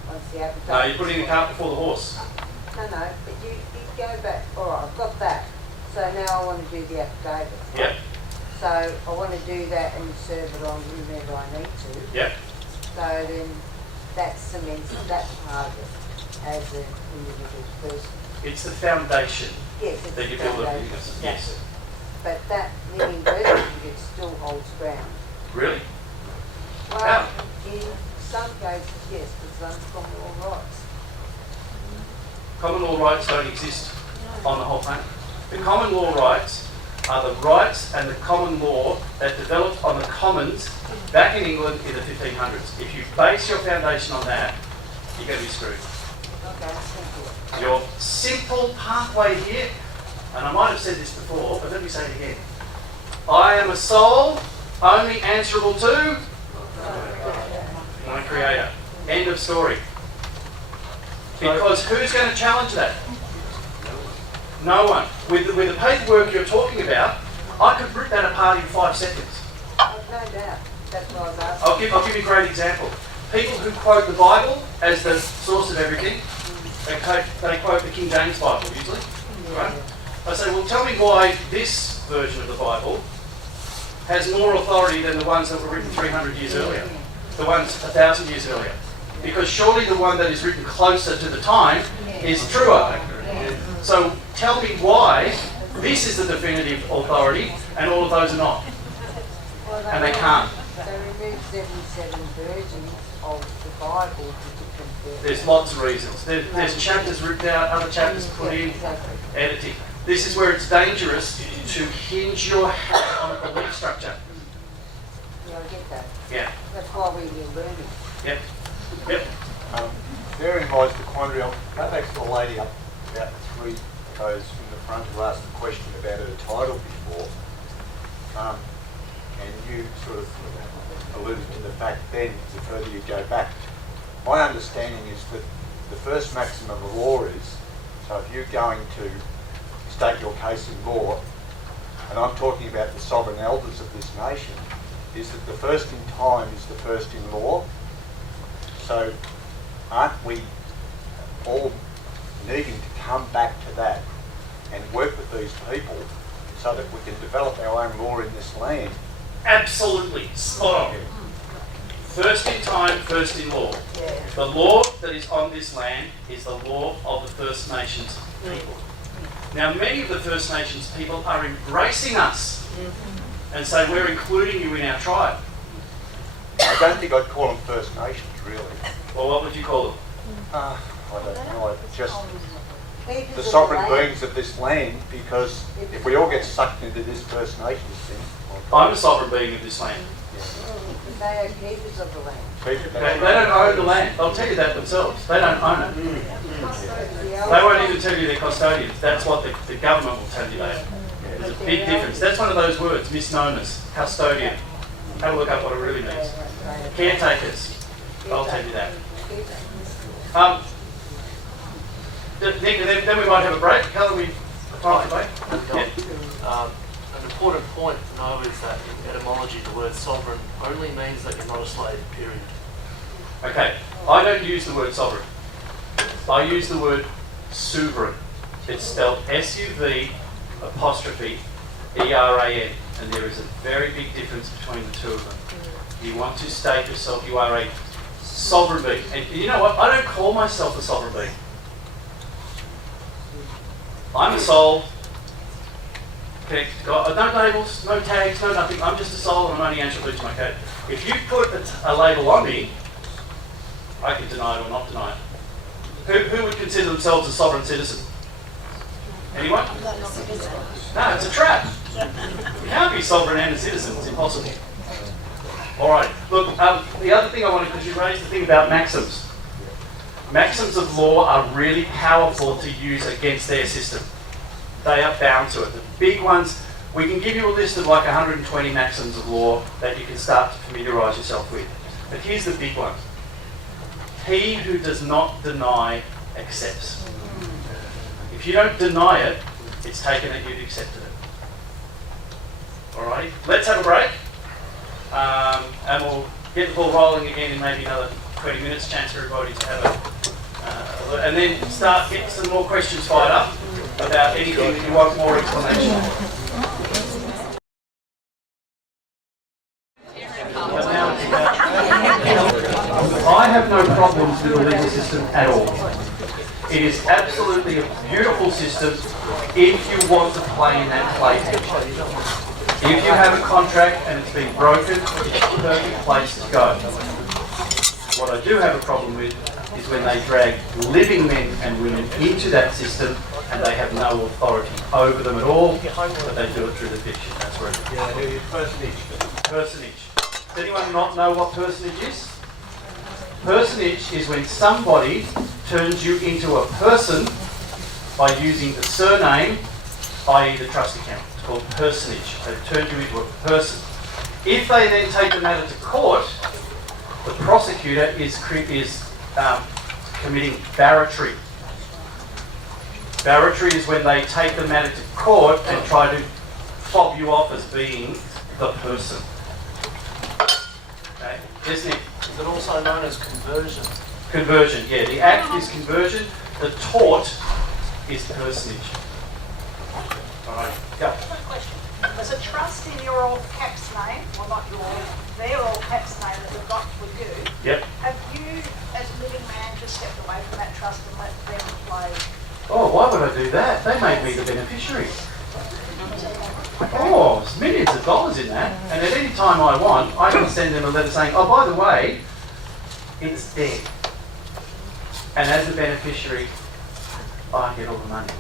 Once the affidavit. No, you're putting the cart before the horse. No, but you go back. All right, I've got that. So now I want to do the affidavit. Yep, So I want to do that and serve it on whomever I need to. yep. So then that cements that part of it as an individual person. It's the foundation Yes, it's that you the build a foundation, business. yeah. Yes. But that living birth certificate still holds ground. Really? Well, How? in some cases, yes, because under common law rights. Common law rights don't exist on the whole planet. The common law rights are the rights and the common law that developed on the commons back in England in the 1500s. If you base your foundation on that, you're going to be screwed. Okay, thank you. Your simple pathway here, and I might have said this before, but let me say it again. I am a soul only answerable to my Creator. End of story. Because who's going to challenge that? No one. With the paperwork you're talking about, I could rip that apart in 5 seconds. Oh, no doubt. That's what I was asking. I'll give you a great example. People who quote the Bible as the source of everything, they quote the King James Bible usually. Right? I say, well, tell me why this version of the Bible has more authority than the ones that were written 300 years earlier, the ones 1,000 years earlier. Because surely the one that is written closer to the time is truer. So tell me why this is the definitive authority and all of those are not. And they can't. They removed 77 versions of the Bible to different versions. There's lots of reasons. There's chapters ripped out, other chapters put in, editing. This is where it's dangerous to hinge your hat on a belief structure. Yeah, I get that. Yeah. That's why we're learning. Yep. Yep. Therein lies the quandary. I'll go back to the lady up about 3 rows from the front who asked the question about her title before. And you sort of alluded to the fact then, the further you go back. My understanding is that the first maxim of the law is, so if you're going to state your case in law, and I'm talking about the sovereign elders of this nation, is that the first in time is the first in law. So aren't we all needing to come back to that and work with these people so that we can develop our own law in this land? Absolutely. Spot on. First in time, first in law. The law that is on this land is the law of the First Nations people. Now, many of the First Nations people are embracing us and say, we're including you in our tribe. I don't think I'd call them First Nations, really. Well, what would you call them? I don't know. Just Leaders the of sovereign land. beings of this land, because if we all get sucked into this First Nations thing, I'm a sovereign being of this land. They are keepers of the land. They don't own the land. They'll tell you that themselves. They don't own it. They won't even tell you they're custodians. That's what the government will tell you they are. There's a big difference. That's one of those words, misnomers. Custodian. Have a look up what it really means. Caretakers. I'll tell you that. Nick, then we might have a break. How do we find a break? Yeah. An important point to know is that in etymology, the word sovereign only means that you're not a slave, period. Okay, I don't use the word sovereign. I use the word sovereign. It's spelled S-U-V apostrophe E-R-A-N, and there is a very big difference between the two of them. You want to state yourself, you are a sovereign being. And you know what? I don't call myself a sovereign being. I'm a soul. Connected to God. No labels, no tags, no nothing. I'm just a soul and I'm only answerable to my code. If you put a label on me, I can deny it or not deny it. Who would consider themselves a sovereign citizen? Anyone? No, it's a trap. You can't be sovereign and a citizen. It's impossible. All right. Look, the other thing I wanted, because you raised the thing about maxims. Maxims of law are really powerful to use against their system. They are bound to it. The big ones, we can give you a list of like 120 maxims of law that you can start to familiarise yourself with. But here's the big one. He who does not deny accepts. If you don't deny it, it's taken that you've accepted it. Alrighty, let's have a break. And we'll get the ball rolling again in maybe another 20 minutes. Chance for everybody to have a and then start getting some more questions fired up about anything that you want more explanation. I have no problems with the legal system at all. It is absolutely a beautiful system if you want to play in that playpen. If you have a contract and it's been broken, it's the perfect place to go. What I do have a problem with is when they drag living men and women into that system and they have no authority over them at all, but they do it through the fiction. That's where it is. Personage. Does anyone not know what personage is? Personage is when somebody turns you into a person by using the surname, i.e. the trust account. It's called personage. They've turned you into a person. If they then take the matter to court, the prosecutor is committing barratry. Barratry is when they take the matter to court and try to fob you off as being the person. Okay. Yes, Nick? Is it also known as conversion? Conversion, yeah. The act is conversion. The tort is personage. All right, go. Quick question. There's a trust in your all caps name, well not yours, their all caps name that we've got for you. Yep. Have you, as a living man, just stepped away from that trust and let them play? Oh, why would I do that? They made me the beneficiary. Oh, there's millions of dollars in that. And at any time I want, I can send them a letter saying, oh, by the way, it's dead. And as the beneficiary, I get all the money.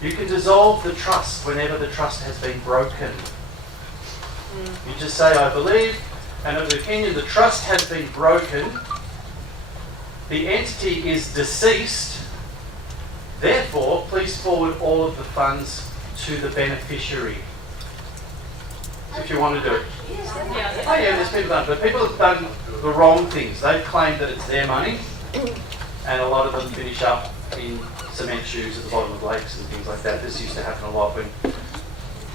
You can dissolve the trust whenever the trust has been broken. You just say, I believe, and of the opinion the trust has been broken, the entity is deceased, therefore, please forward all of the funds to the beneficiary. If you want to do it. Oh yeah, there's people done, but people have done the wrong things. They've claimed that it's their money, and a lot of them finish up in cement shoes at the bottom of lakes and things like that. This used to happen a lot when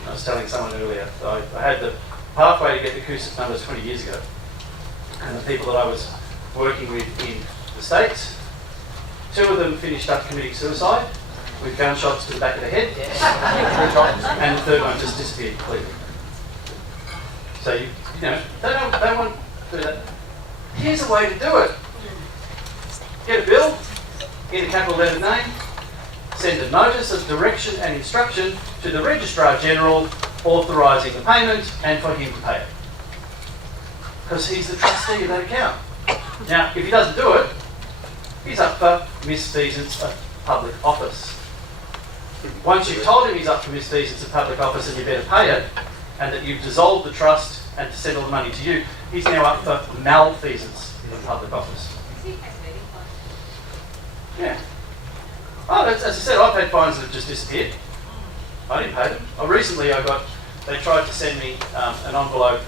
I was telling someone earlier. I had the pathway to get the acoustic numbers 20 years ago, and the people that I was working with in the States, 2 of them finished up committing suicide with gunshots to the back of the head, and the 3rd one just disappeared completely. So you know, they don't want to do that. Here's a way to do it. Get a bill in a capital letter name, send a notice of direction and instruction to the Registrar General authorising the payment and for him to pay it. Because he's the trustee of that account. Now, if he doesn't do it, he's up for misfeasance of public office. Once you've told him he's up for misfeasance of public office and you better pay it, and that you've dissolved the trust and to send all the money to you, he's now up for malfeasance of public office. Yeah. Oh, as I said, I've had fines that have just disappeared. I didn't pay them. Recently they tried to send me an envelope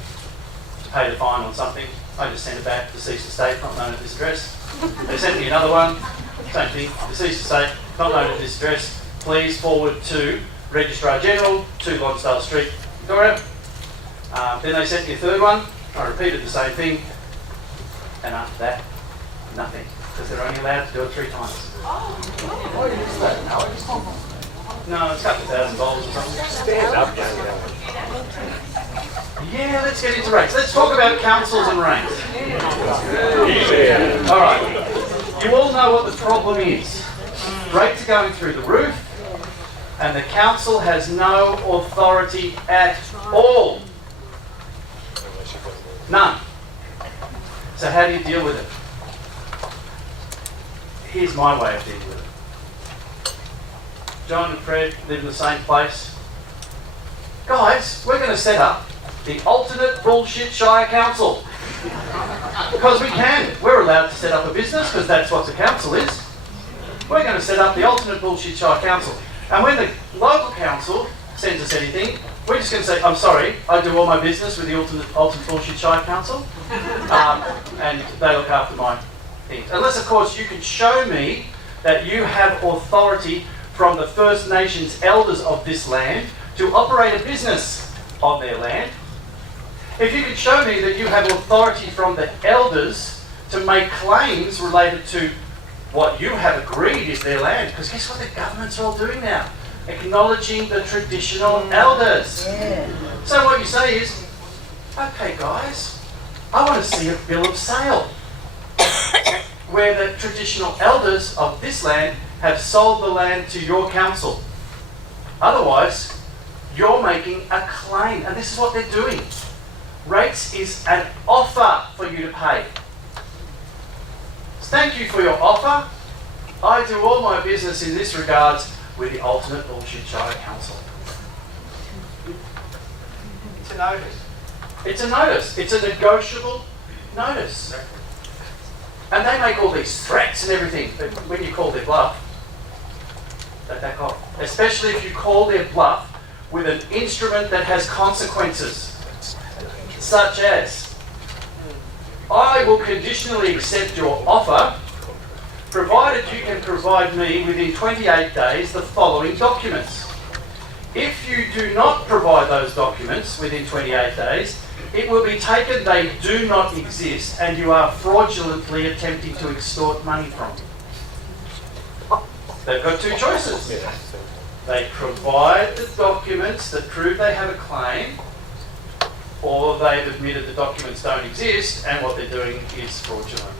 to pay the fine on something. I just sent it back, deceased estate, not known at this address. They sent me another one, same thing, deceased estate, not known at this address. Please forward to Registrar General, 2 Lonsdale Street, Victoria. Then they sent me a 3rd one. I repeated the same thing. And after that, nothing. Because they're only allowed to do it 3 times. No, it's a couple $1,000 or something. Stand up, young man. Yeah, let's get into rates. Let's talk about councils and rates. All right. You all know what the problem is. Rates are going through the roof, and the council has no authority at all. None. So how do you deal with it? Here's my way of dealing with it. John and Fred live in the same place. Guys, we're going to set up the alternate bullshit Shire Council. Because we can. We're allowed to set up a business because that's what the council is. We're going to set up the alternate bullshit Shire Council. And when the local council sends us anything, we're just going to say, I'm sorry, I do all my business with the alternate bullshit Shire Council. And they look after my things. Unless, of course, you can show me that you have authority from the First Nations elders of this land to operate a business on their land. If you could show me that you have authority from the elders to make claims related to what you have agreed is their land, because guess what the government's all doing now? Acknowledging the traditional elders. So what you say is, okay guys, I want to see a bill of sale where the traditional elders of this land have sold the land to your council. Otherwise, you're making a claim, and this is what they're doing. Rates is an offer for you to pay. Thank you for your offer. I do all my business in this regards with the ultimate bullshit shire counsel. It's a notice. It's a notice. It's a negotiable notice. And they make all these threats and everything, but when you call their bluff, they back off. Especially if you call their bluff with an instrument that has consequences, such as, I will conditionally accept your offer, provided you can provide me within 28 days the following documents. If you do not provide those documents within 28 days, it will be taken they do not exist and you are fraudulently attempting to extort money from them. They've got two choices. They provide the documents that prove they have a claim, or they've admitted the documents don't exist and what they're doing is fraudulent.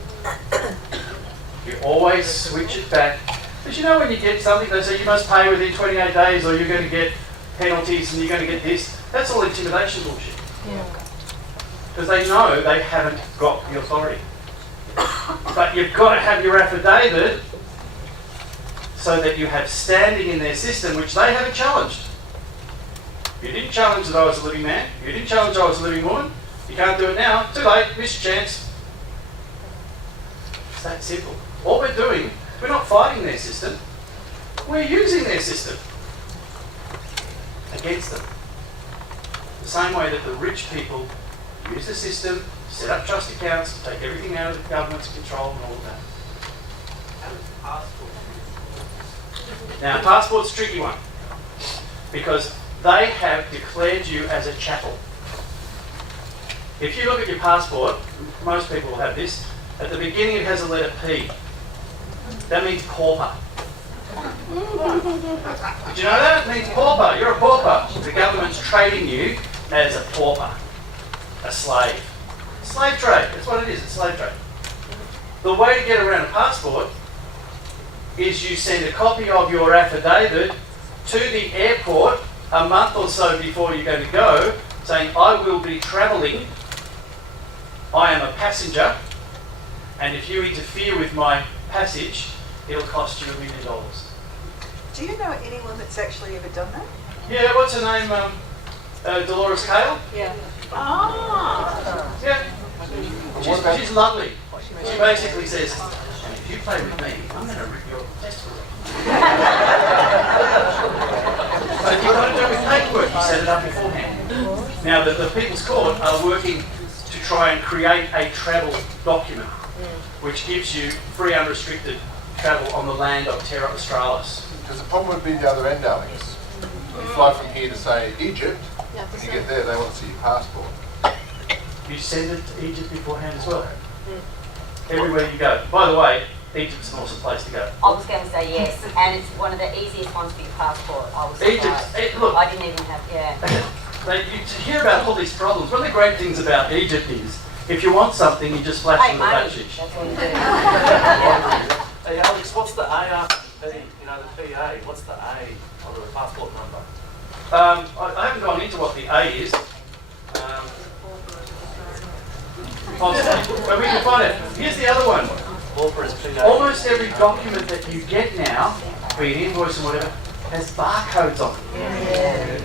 You always switch it back. Because you know when you get something, they say you must pay within 28 days or you're going to get penalties and you're going to get this. That's all intimidation bullshit. Because they know they haven't got the authority. But you've got to have your affidavit so that you have standing in their system, which they haven't challenged. You didn't challenge that I was a living man. You didn't challenge I was a living woman. You can't do it now. Too late. Missed your chance. It's that simple. All we're doing, we're not fighting their system. We're using their system against them. The same way that the rich people use the system, set up trust accounts, take everything out of the government's control and all of that. Now, passport's a tricky one because they have declared you as a chattel. If you look at your passport, most people will have this, at the beginning it has a letter P. That means pauper. Did you know that? It means pauper. You're a pauper. The government's trading you as a pauper, a slave. Slave trade, that's what it is, it's slave trade. The way to get around a passport is you send a copy of your affidavit to the airport a month or so before you're going to go, saying, I will be travelling, I am a passenger, and if you interfere with my passage, it'll cost you $1 million. Do you know anyone that's actually ever done that? Yeah, what's her name? Dolores Cale? Yeah. Ah. Yeah. She's lovely. She basically says, and if you play with me, I'm going to rip your testicles off. But you've got to do it with paperwork. You set it up beforehand. Now, the People's Court are working to try and create a travel document which gives you free unrestricted travel on the land of Terra Australis. Because the problem would be the other end, Alex. You fly from here to, say, Egypt, when you get there, they want to see your passport. You send it to Egypt beforehand as well. Everywhere you go. By the way, Egypt's an awesome place to go. I was going to say yes, and it's one of the easiest ones for your passport. I was surprised. Egypt, look. I didn't even have, You hear about all these problems. One of the great things about Egypt is, if you want something, you just flash them the money. backsheesh. That's what you do. Hey Alex, what's the A after P? You know, the PA. What's the A on the passport number? I haven't gone into what the A is. But we can find it. Here's the other one. Almost every document that you get now, be it invoice or whatever, has barcodes on it.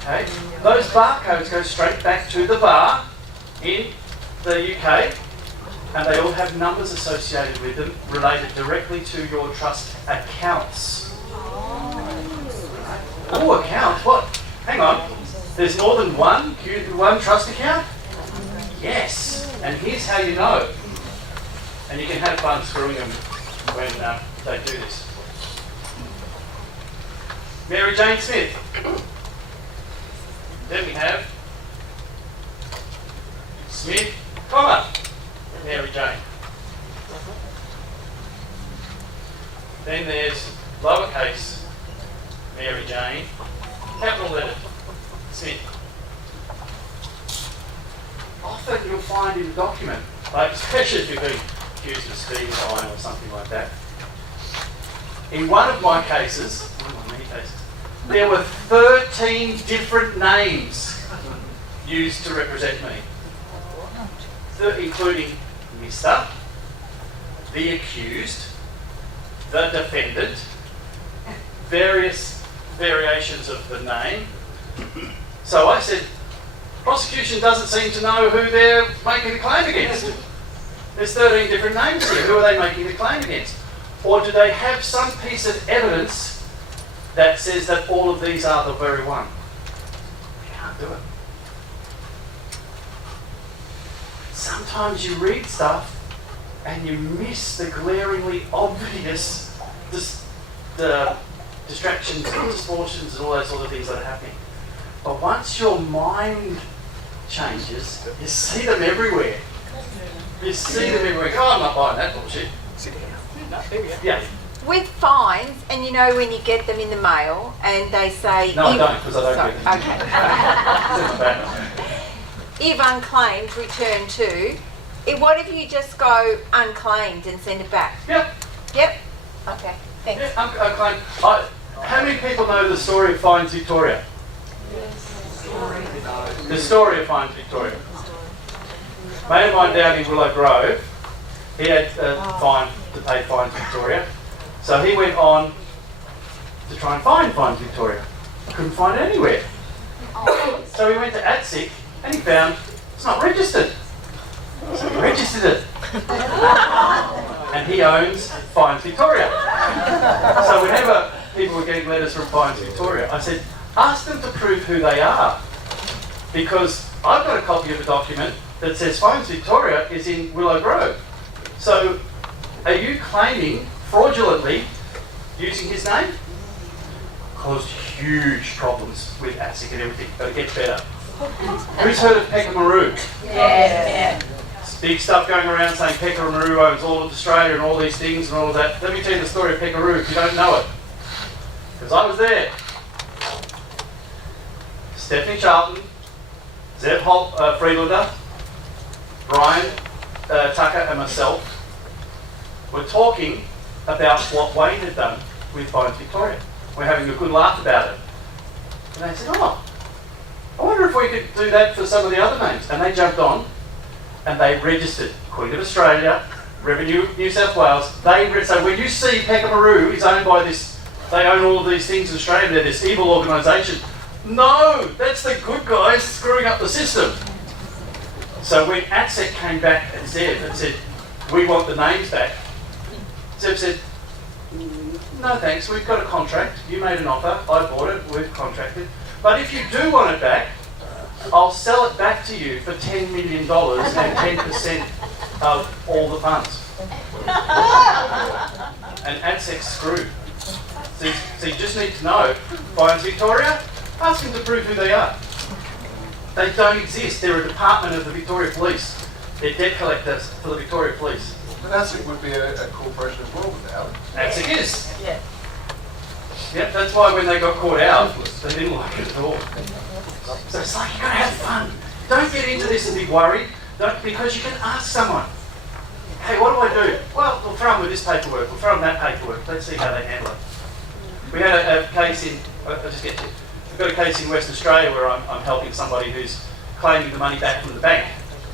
Okay? Those barcodes go straight back to the bar in the UK, and they all have numbers associated with them related directly to your trust accounts. Oh, accounts? What? Hang on. There's more than one trust account? Yes. And here's how you know. And you can have fun screwing them when they do this. Mary Jane Smith. Then we have Smith, comma, Mary Jane. Then there's lowercase Mary Jane, capital letter, Smith. Often you'll find in a document, like especially if you've been accused of speeding fine or something like that. In one of my cases, one of my many cases, there were 13 different names used to represent me, including Mr., the accused, the defendant, various variations of the name. So I said, prosecution doesn't seem to know who they're making the claim against. There's 13 different names here. Who are they making the claim against? Or do they have some piece of evidence that says that all of these are the very one? You can't do it. Sometimes you read stuff and you miss the glaringly obvious the distractions and distortions and all those sort of things that are happening. But once your mind changes, you see them everywhere. You see them everywhere. Oh, I'm not buying that bullshit. Yeah. With fines, and you know when you get them in the mail and they say... No, I don't, because I don't get them. Okay. If unclaimed, return to. What if you just go unclaimed and send it back? Yep. Yep. Okay, thanks. Yeah, unclaimed. How many people know the story of Fines Victoria? The story of Fines Victoria. A mate of mine down in Willow Grove, he had a fine to pay Fines Victoria. So he went on to try and find Fines Victoria. Couldn't find it anywhere. So he went to ATSIC and he found it's not registered. So he registered it. And he owns Fines Victoria. So whenever people were getting letters from Fines Victoria, I said, ask them to prove who they are. Because I've got a copy of a document that says Fines Victoria is in Willow Grove. So are you claiming fraudulently using his name? Caused huge problems with ASIC and everything, but it gets better. Who's heard of Peckamaroo? Yeah. Big stuff going around saying Peckamaroo owns all of Australia and all these things and all of that. Let me tell you the story of Peckamaroo if you don't know it. Because I was there. Stephanie Charlton, Zeb Friedlander, Brian Tucker and myself were talking about what Wayne had done with Fines Victoria. We're having a good laugh about it. And they said, oh, I wonder if we could do that for some of the other names. And they jumped on and they registered Queen of Australia, Revenue New South Wales. So when you see Peckamaroo is owned by this, they own all of these things in Australia, they're this evil organisation. No, that's the good guys screwing up the system. So when ATSEC came back at Zeb and said, we want the names back, Zeb said, no thanks, we've got a contract, you made an offer, I bought it, we've contracted. But if you do want it back, I'll sell it back to you for $10 million and 10% of all the funds. And ATSEC's screwed. So you just need to know, Fines Victoria, ask them to prove who they are. They don't exist. They're a department of the Victoria Police. They're debt collectors for the Victoria Police. But ASIC would be a corporation as well without it. ATSEC is. Yeah. Yep, that's why when they got caught out, they didn't like it at all. So it's like, you gotta have fun. Don't get into this and be worried, because you can ask someone, hey, what do I do? Well, we'll throw them with this paperwork, we'll throw them that paperwork, let's see how they handle it. We had a case in, we've got a case in Western Australia where I'm helping somebody who's claiming the money back from the bank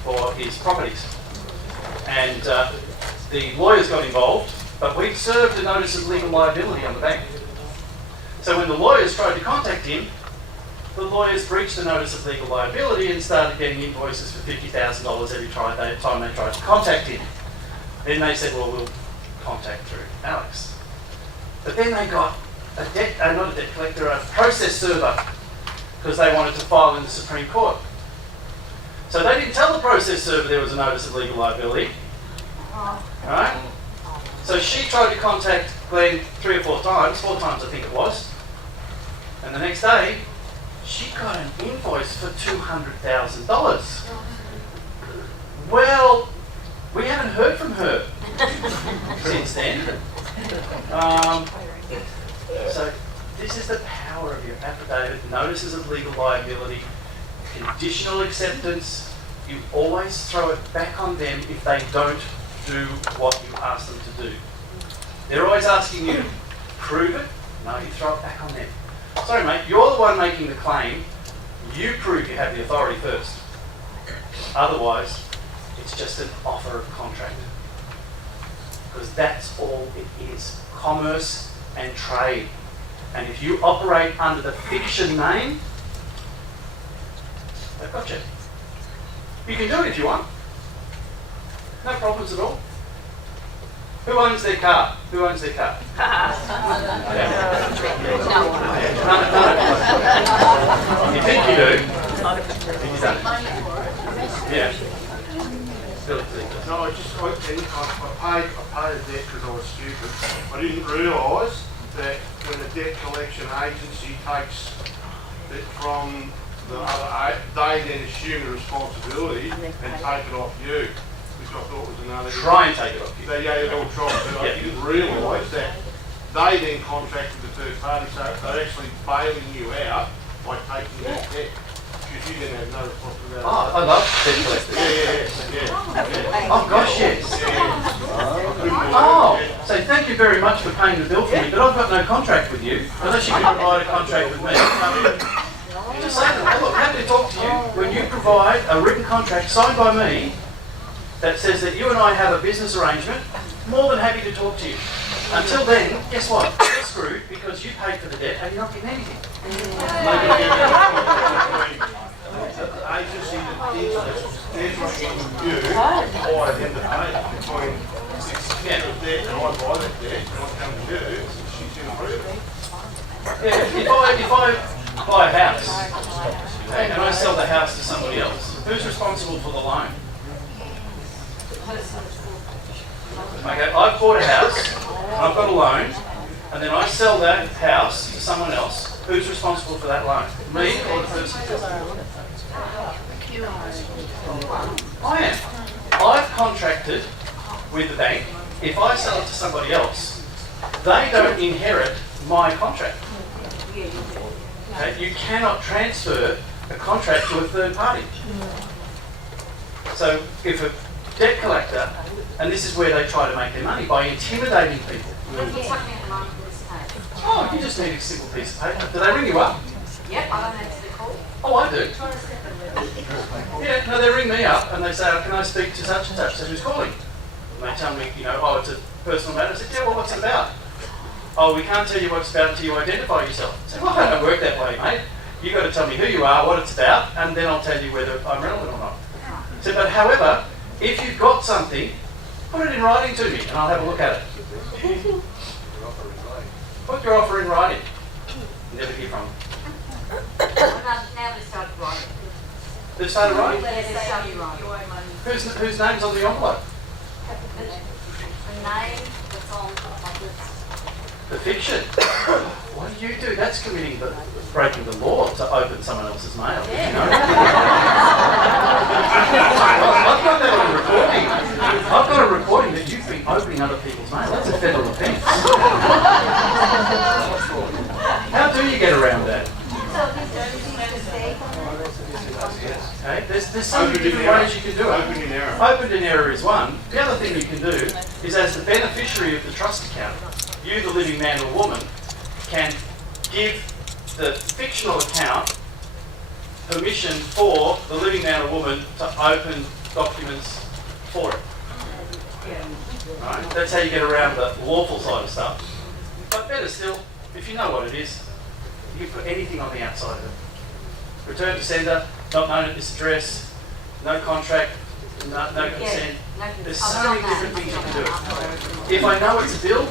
for his properties. And the lawyers got involved, but we served a notice of legal liability on the bank. So when the lawyers tried to contact him, the lawyers breached the notice of legal liability and started getting invoices for $50,000 every time they tried to contact him. Then they said, well, we'll contact through Alex. But then they got not a debt collector, a process server, because they wanted to file in the Supreme Court. So they didn't tell the process server there was a notice of legal liability. Alright? So she tried to contact Glenn 3 or 4 times, 4 times I think it was. And the next day, she got an invoice for $200,000. Well, we haven't heard from her since then. So this is the power of your affidavit, notices of legal liability, conditional acceptance. You always throw it back on them if they don't do what you ask them to do. They're always asking you to prove it. No, you throw it back on them. Sorry mate, you're the one making the claim. You prove you have the authority first. Otherwise, it's just an offer of contract. because that's all it is, commerce and trade. And if you operate under the fiction name, they've got you. You can do it if you want. No problems at all. Who owns their car? Who owns their car? No. You think you do? You don't. Yeah. No, I paid a debt because I was stupid. I didn't realise that when a debt collection agency takes it from the other, they then assume the responsibility and take it off you, which I thought was another. Try and take it off you. They'll try, but I didn't realise that they then contracted the third party, so they're actually bailing you out by taking that debt. Because you didn't have no responsibility. Oh, I love debt collectors. Yeah. Oh gosh, yes. Oh, so thank you very much for paying the bill for me, but I've got no contract with you, unless you can provide a contract with me. Just say to them, oh, look, happy to talk to you when you provide a written contract signed by me that says that you and I have a business arrangement. More than happy to talk to you. Until then, guess what? You're screwed because you paid for the debt and you're not getting anything. The agency that did this, they're trying to you by them to pay between the debt and I buy that debt and I come to you, she's in prison. Yeah, if I buy a house and I sell the house to somebody else, who's responsible for the loan? Okay, I've bought a house, I've got a loan, and then I sell that house to someone else. Who's responsible for that loan? Me or the person? I am. I've contracted with the bank. If I sell it to somebody else, they don't inherit my contract. Okay? You cannot transfer a contract to a third party. So if a debt collector, and this is where they try to make their money, by intimidating people. Oh, you just need a simple piece of paper. Do they ring you up? Yep, I don't answer the call. Oh, I do. Yeah, no, they ring me up and they say, oh, can I speak to such and such? So who's calling? And they tell me, oh, it's a personal matter. I said, yeah, well, what's it about? Oh, we can't tell you what it's about until you identify yourself. I said, well, I don't work that way, mate. You've got to tell me who you are, what it's about, and then I'll tell you whether I'm relevant or not. I said, but however, if you've got something, put it in writing to me and I'll have a look at it. Put your offer in writing. Never hear from them. Now they started writing. They've started writing? They started writing. Whose name's on the envelope? The name that's on The fiction. What do you do? That's breaking the law to open someone else's mail. Did you know? I've got that on recording. I've got a recording that you've been opening other people's mail. That's a federal offence. How do you get around that? Okay, there's so many different ways you can do it. Open in error. Open in error is one. The other thing you can do is, as the beneficiary of the trust account, you, the living man or woman, can give the fictional account permission for the living man or woman to open documents for it. Right? That's how you get around the lawful side of stuff. But better still, if you know what it is, you can put anything on the outside of it. Return to sender, not known at this address, no contract, no consent. There's so many different things you can do. If I know it's a bill,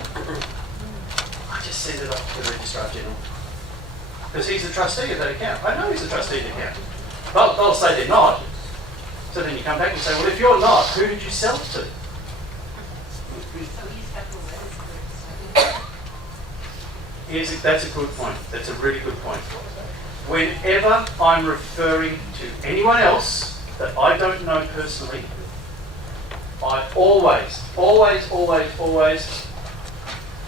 I just send it off to the Registrar General. Because he's the trustee of that account. I know he's the trustee of the account. They'll say they're not. So then you come back and say, well, if you're not, who did you sell it to? That's a good point. That's a really good point. Whenever I'm referring to anyone else that I don't know personally, I always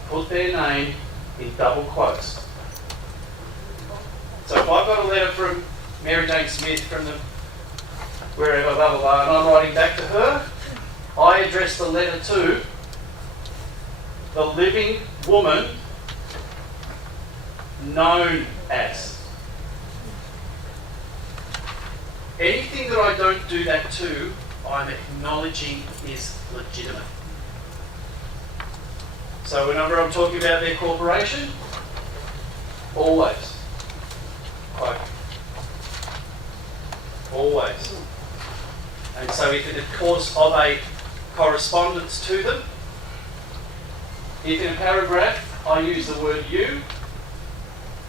put their name in double quotes. So if I've got a letter from Mary Jane Smith from the wherever, blah, blah, blah, and I'm writing back to her, I address the letter to the living woman known as. Anything that I don't do that to, I'm acknowledging is legitimate. So whenever I'm talking about their corporation, always. Like, always. And so if in the course of a correspondence to them, if in a paragraph I use the word you,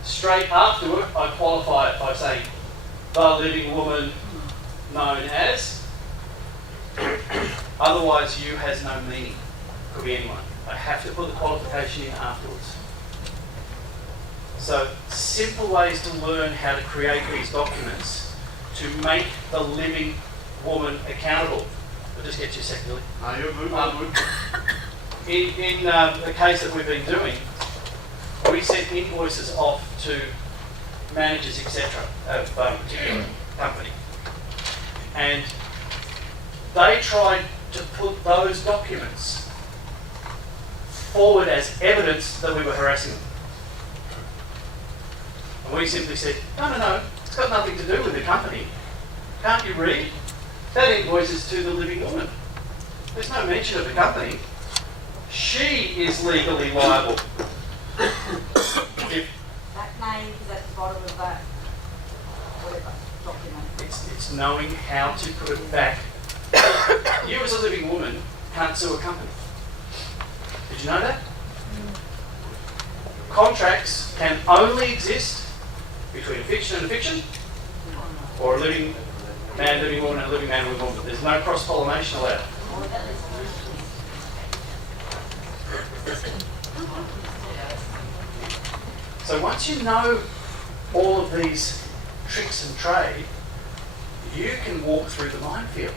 straight afterward I qualify it by saying the living woman known as. Otherwise you has no meaning. Could be anyone. I have to put the qualification in afterwards. So simple ways to learn how to create these documents to make the living woman accountable. I'll just get you a second, Billy. No, you're good, I'm good. In the case that we've been doing, we sent invoices off to managers, etc., of a particular company. And they tried to put those documents forward as evidence that we were harassing them. And we simply said, no, it's got nothing to do with the company. Can't you read? That invoice is to the living woman. There's no mention of the company. She is legally liable. If That name is at the bottom of that, whatever, document. it's knowing how to put it back. You as a living woman can't sue a company. Did you know that? Contracts can only exist between a fiction and a fiction, or a living man, living woman, and a living man, living woman. There's no cross-pollination allowed. So once you know all of these tricks and trade, you can walk through the minefield.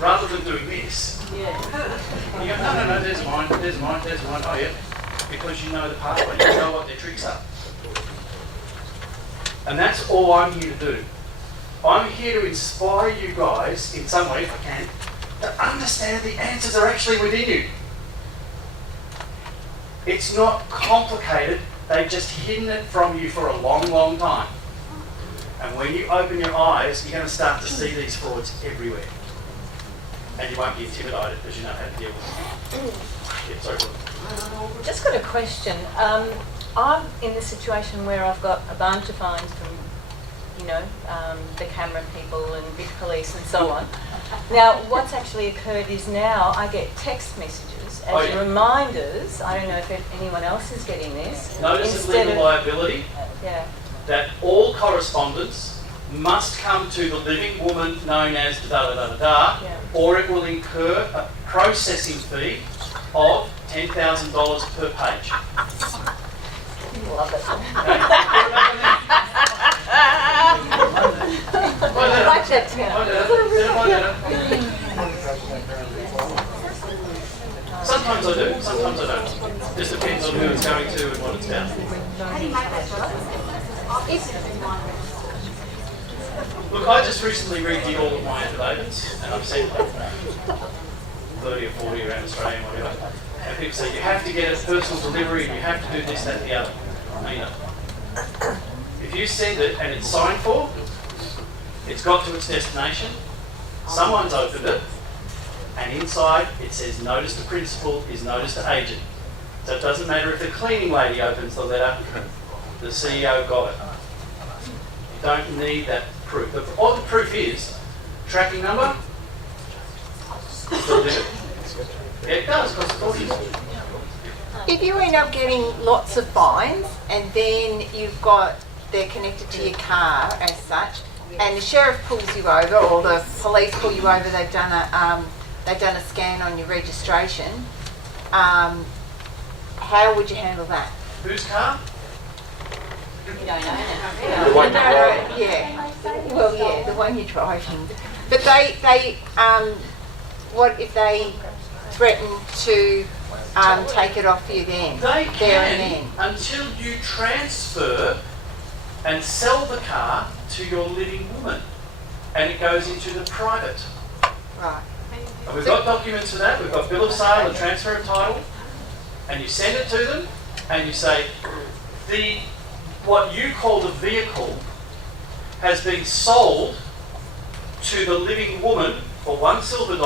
Rather than doing this, you go, no, there's mine, oh yeah. Because you know the pathway, you know what their tricks are. And that's all I'm here to do. I'm here to inspire you guys, in some way if I can, to understand the answers are actually within you. It's not complicated, they've just hidden it from you for a long, long time. And when you open your eyes, you're going to start to see these frauds everywhere. And you won't be intimidated because you know how to deal with them. Yeah, sorry. Just got a question. I'm in the situation where I've got a bunch of fines from, the camera people and big police and so on. Now, what's actually occurred is now I get text messages as reminders. I don't know if anyone else is getting this. Notice of legal liability. Yeah. That all correspondence must come to the living woman known as da-da-da-da-da, or it will incur a processing fee of $10,000 per page. Love it. I like that too. Sometimes I do, sometimes I don't. Just depends on who it's going to and what it's about. How do you make that judgment? Look, I just recently redid all of my affidavits, and I've sent like 30 or 40 around Australia and whatever. And people say, you have to get a personal delivery and you have to do this, that, and the other. No, you don't. If you send it and it's signed for, it's got to its destination, someone's opened it, and inside it says notice to principal is notice to agent. So it doesn't matter if the cleaning lady opens the letter, the CEO got it. You don't need that proof. All the proof is tracking number, delivered. Yeah, it does, because it's audience. If you end up getting lots of fines and then they're connected to your car as such, and the sheriff pulls you over or the police pull you over, they've done a scan on your registration, how would you handle that? Whose car? You don't own it. The one you drive. Yeah. Well, yeah, the one you're driving. But they what if they threaten to take it off you then? They there and can then. until you transfer and sell the car to your living woman, and it goes into the private. Right. And we've got documents for that. We've got bill of sale and transfer of title, and you send it to them, and you say what you call the vehicle has been sold to the living woman for $1 silver,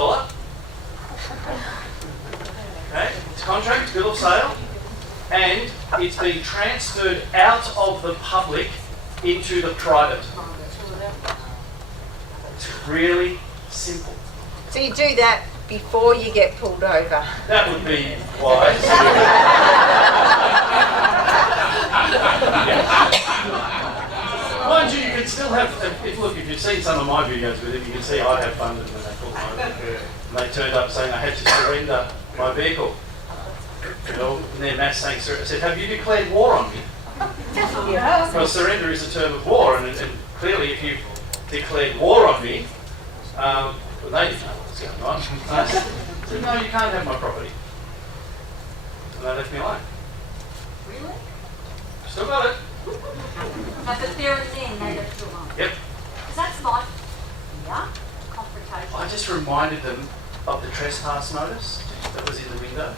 Okay? It's a contract, bill of sale, and it's being transferred out of the public into the private. It's really simple. So you do that before you get pulled over? That would be wise. Mind you, you can still have, if you've seen some of my videos with it, you can see I have fun with it when they pulled me over. And they turned up saying I had to surrender my vehicle. You know, and their mass saying, I said, have you declared war on me? Yeah. Well, surrender is a term of war, and clearly if you declared war on me, well, they didn't know what's going on. I said, no, you can't have my property. And they left me alone. Really? Still got it. No, but there and then they left you alone. Yep. Because that's my fear, confrontation. I just reminded them of the trespass notice that was in the window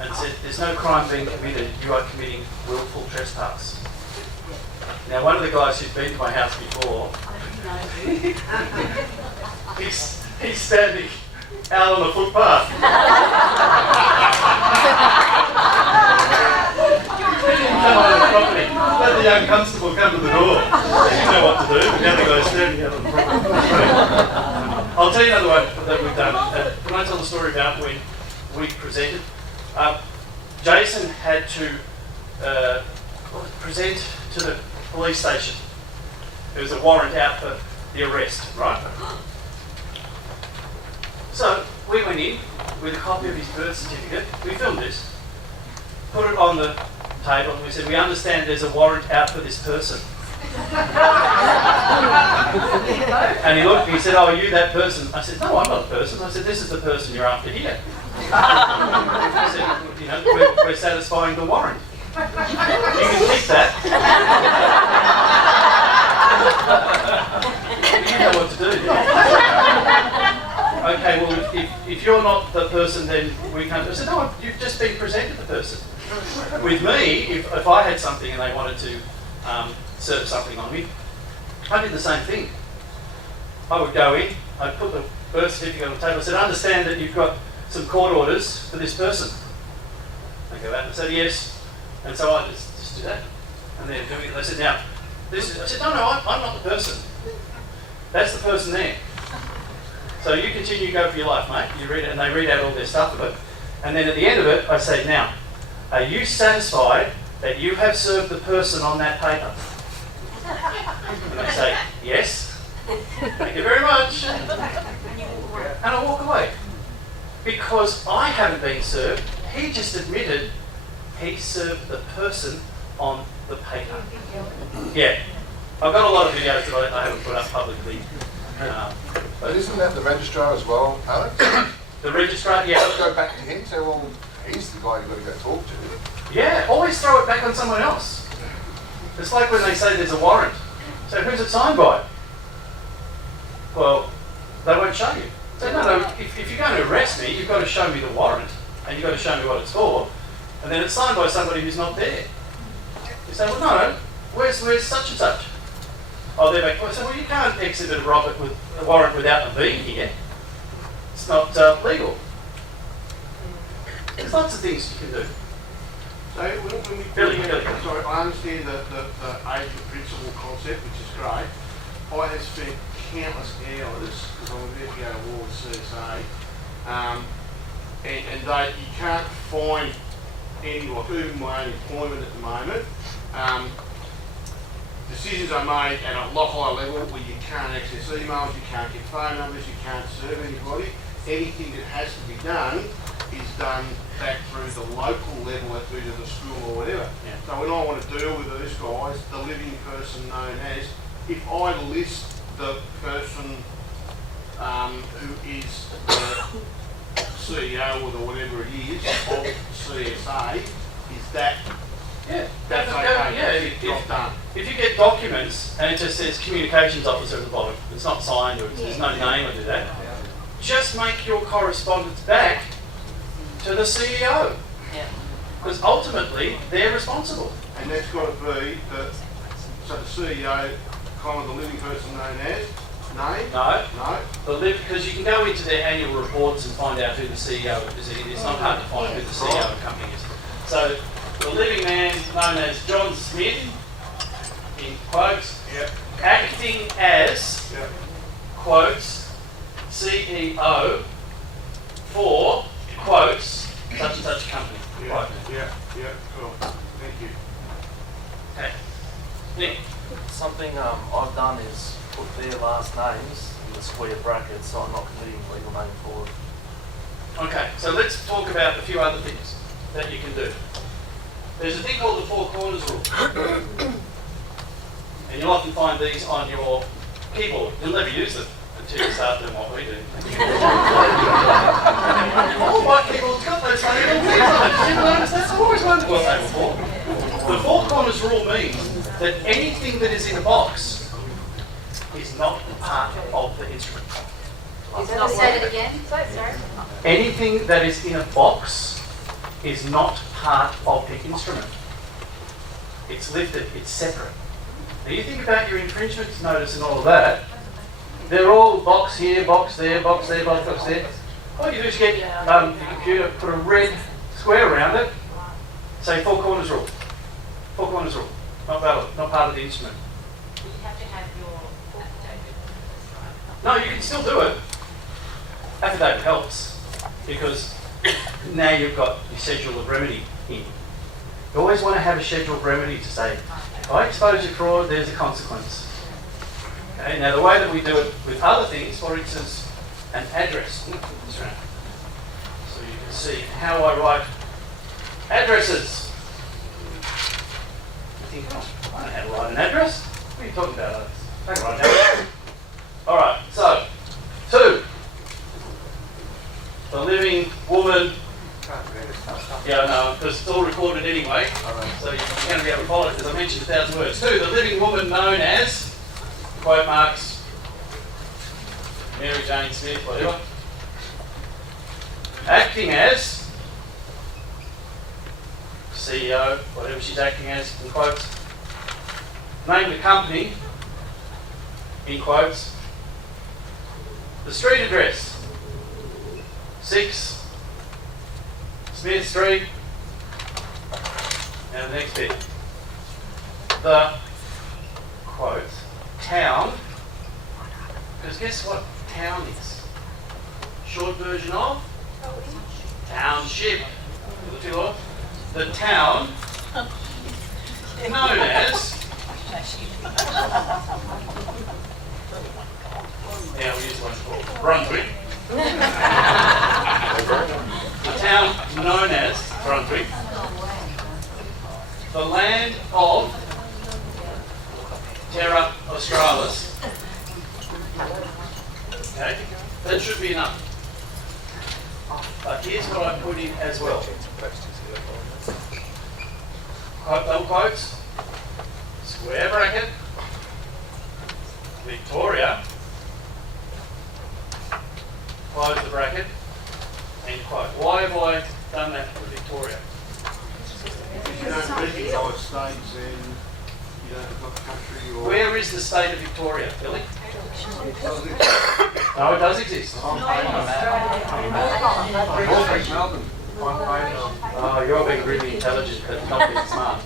and said, there's no crime being committed, you are committing willful trespass. Now, one of the guys who's been to my house before, he's standing out on the footpath. Come on the property. Let the young constable come to the door. He didn't know what to do, but the other guy's standing out on the property. I'll tell you another one that we've done. Can I tell the story about when we presented? Jason had to present to the police station. There was a warrant out for the arrest, right? So we went in with a copy of his birth certificate. We filmed this, put it on the table, and we said, we understand there's a warrant out for this person. And he looked and he said, oh, are you that person? I said, no, I'm not a person. I said, this is the person you're after here. I said, you know, we're satisfying the warrant. You can keep that. You know what to do. Okay, well, if you're not the person, then we can't. I said, no, you've just been presented the person. With me, if I had something and they wanted to serve something on me, I did the same thing. I would go in, I'd put the birth certificate on the table, I said, I understand that you've got some court orders for this person. They go out and say, yes. And so I just do that. And they're doing it. They said, now, this is, I said, no, I'm not the person. That's the person there. So you continue to go for your life, mate. You read it, and they read out all their stuff of it. And then at the end of it, I say, now, are you satisfied that you have served the person on that paper? And they say, yes. Thank you very much. And I walk away. Because I haven't been served, he just admitted he served the person on the paper. Yeah. I've got a lot of videos that I haven't put up publicly. But isn't that the registrar as well, Alex? The registrar, yeah. Go back to him and say, well, he's the guy you've got to go talk to. Yeah, always throw it back on someone else. It's like when they say there's a warrant. So who's it signed by? Well, they won't show you. So no, if you're going to arrest me, you've got to show me the warrant, and you've got to show me what it's for, and then it's signed by somebody who's not there. You say, well, no, where's such and such? Oh, they're back. I say, well, you can't exhibit a warrant without them being here. It's not legal. There's lots of things you can do. So when we Billy. sorry, I understand the agent principle concept, which is great. I have spent countless hours, because I'm about to go to war with CSA, and you can't find any, like even my own employment at the moment, decisions are made at a lot higher level where you can't access emails, you can't get phone numbers, you can't serve anybody. Anything that has to be done is done back through the local level at either the school or whatever. Yeah. So when I want to deal with those guys, the living person known as, if I list the person who is the CEO or the whatever it is of CSA, is that that's okay? Job done. If you get documents and it just says communications officer at the bottom, it's not signed or there's no name under that, just make your correspondence back to the CEO. Because ultimately, they're responsible. And that's got to be so the CEO, kind of the living person known as, Name? No. No. Because you can go into their annual reports and find out who the CEO is. It's not hard to find who the CEO of the company is. So the living man known as John Smith, in quotes, Yep. acting as, Yep. quotes, CEO for, quotes, such and such a company. Yeah. Right. Yeah. Cool. Thank you. Okay. Nick. Something I've done is put their last names in the square brackets, so I'm not committing legal name fraud. Okay, so let's talk about a few other things that you can do. There's a thing called the four corners rule. And you'll often find these on your keyboard. You'll never use them until you start doing what we do. All my keyboards got those funny little things on it. Did you notice that? I've always wondered what they were for. The four corners rule means that anything that is in a box is not part of the instrument. Say it again. Anything that is in a box is not part of the instrument. It's lifted, it's separate. Now you think about your infringement notice and all of that, they're all box here, box there, box there, box there. All you do is get your computer, put a red square around it, say four corners rule. Four corners rule. Not valid, not part of the instrument. You have to have your affidavit. No, you can still do it. Affidavit helps because now you've got your schedule of remedy in. You always want to have a schedule of remedy to say, if I expose you to fraud, there's a consequence. Okay, now the way that we do it with other things, for instance, an address. That's right. So you can see how I write addresses. You think, oh, I don't know how to write an address. What are you talking about, Alex? I can write an address. All right, so 2. The living woman. Yeah, no, because it's all recorded anyway. So you're going to be able to follow it because I mentioned 1,000 words. 2. The living woman known as, quote marks, Mary Jane Smith, whatever. Acting as CEO, whatever she's acting as, in quotes. Name the company, in quotes. The street address, 6 Smith Street. Now the next bit. The, quote, town, because guess what town is? Short version of? Township. The town known as, yeah, we use one called Brunswick. The town known as Brunswick. The land of Terra Australis. Okay, that should be enough. But here's what I put in as well. Double quotes, square bracket, Victoria, close the bracket, end quote. Why have I done that for Victoria? If you don't recognise states, then you don't have a country or... Where is the state of Victoria, Billy? No, it does exist. Melbourne. Oh, you're being really intelligent, but not being smart.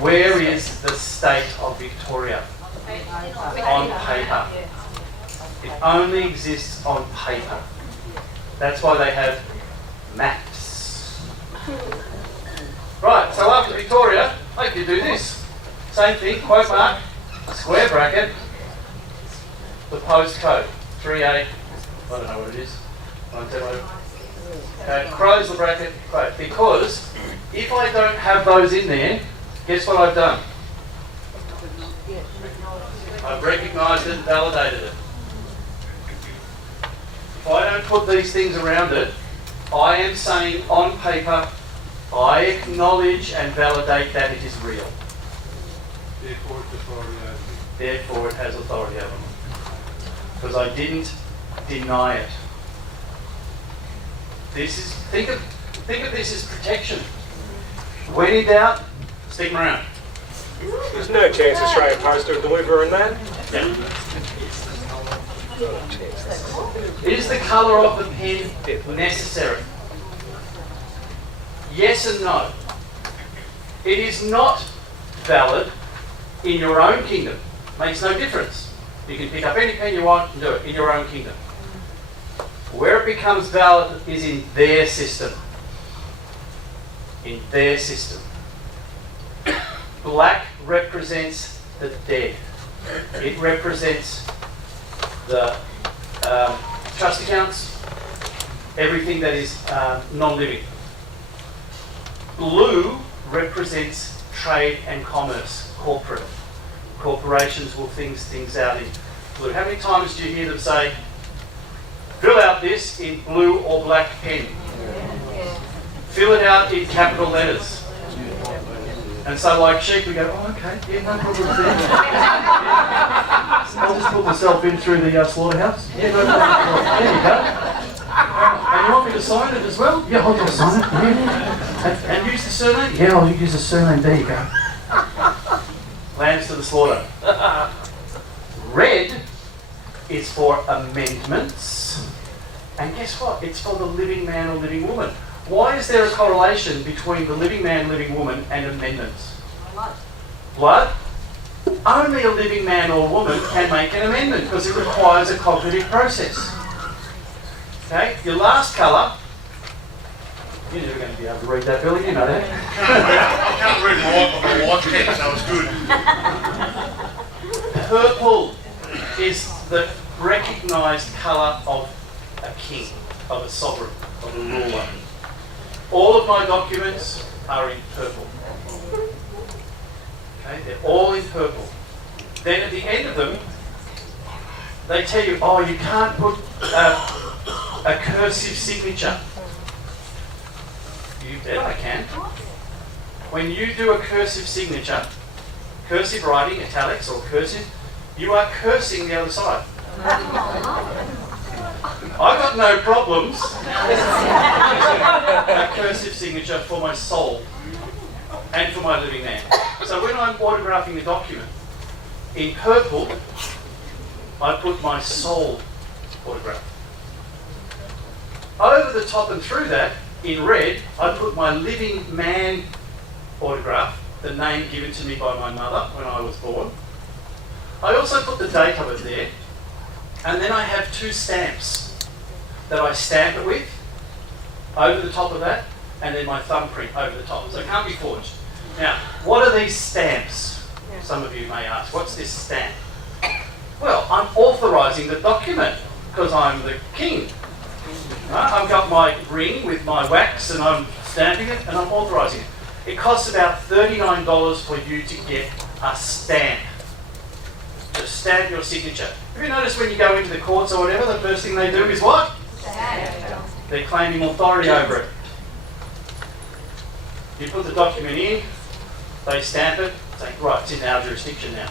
Where is the state of Victoria? On paper. It only exists on paper. That's why they have maps. Right, so after Victoria, I can do this. Same thing, quote mark, square bracket, the postcode, 3A, I don't know what it is, 170. Okay, close the bracket, quote, because if I don't have those in there, guess what I've done? I've recognised it and validated it. If I don't put these things around it, I am saying on paper, I acknowledge and validate that it is real. Therefore, it's authority over you. Therefore, it has authority over me. Because I didn't deny it. This is think of this as protection. When in doubt, stick them around. There's no chance Australia Post will deliver in that. Yeah. Is the colour of the pen necessary? Yes and no. It is not valid in your own kingdom. Makes no difference. You can pick up any pen you want and do it in your own kingdom. Where it becomes valid is in their system. In their system. Black represents the dead. It represents the trust accounts, everything that is non-living. Blue represents trade and commerce, corporate. Corporations will things out in blue. How many times do you hear them say, fill out this in blue or black pen? Fill it out in capital letters. And so like sheep we go, oh okay, yeah, no problem there. I'll just put myself in through the slaughterhouse. Yeah, no problem. There you go. And you want me to sign it as well? Yeah, I'll just sign it. Yeah. And use the surname? Yeah, I'll use the surname. There you go. Lambs to the slaughter. Red is for amendments. And guess what? It's for the living man or living woman. Why is there a correlation between the living man, living woman and amendments? Blood? Only a living man or woman can make an amendment because it requires a cognitive process. Okay, your last colour, you're never going to be able to read that, Billy, you know that. I can't read my watch pen, so it's good. Purple is the recognised colour of a king, of a sovereign, of a ruler. All of my documents are in purple. Okay, they're all in purple. Then at the end of them, they tell you, oh, you can't put a cursive signature. You bet I can. When you do a cursive signature, cursive writing, italics or cursive, you are cursing the other side. I got no problems a cursive signature for my soul and for my living man. So when I'm autographing the document, in purple, I put my soul autograph. Over the top and through that, in red, I put my living man autograph, the name given to me by my mother when I was born. I also put the date of it there, and then I have two stamps that I stamp it with over the top of that, and then my thumbprint over the top. So it can't be forged. Now, what are these stamps? Some of you may ask, what's this stamp? Well, I'm authorising the document because I'm the king. Right? I've got my ring with my wax and I'm stamping it and I'm authorising it. It costs about $39 for you to get a stamp. To stamp your signature. Have you noticed when you go into the courts or whatever, the first thing they do is what? They're claiming authority over it. You put the document in, they stamp it, say, right, it's in our jurisdiction now.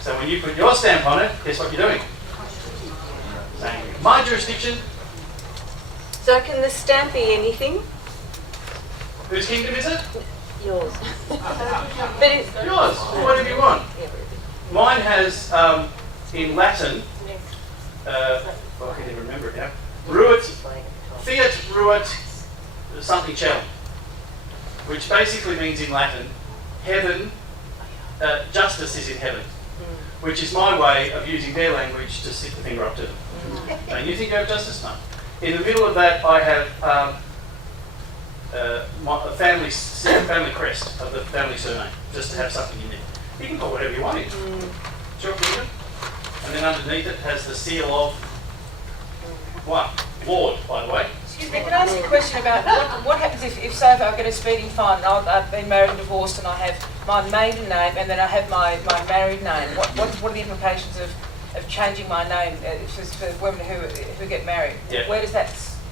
So when you put your stamp on it, guess what you're doing? Saying, my jurisdiction. So can the stamp be anything? Whose kingdom is it? Yours. But it's Yours, whatever you want. Mine has, in Latin, I can't even remember it now, ruit, fiat ruit something celum, which basically means in Latin, heaven, justice is in heaven, which is my way of using their language to stick the finger up to them. Saying, you think you have justice? No. In the middle of that, I have a family crest of the family surname, just to have something in there. You can put whatever you want in. It's your kingdom. And then underneath it has the seal of what? Lord, by the way. Excuse me, can I ask a question about what happens if say if I get a speeding fine and I've been married and divorced and I have my maiden name and then I have my married name? What are the implications of changing my name for women who get married? Yeah. Where does that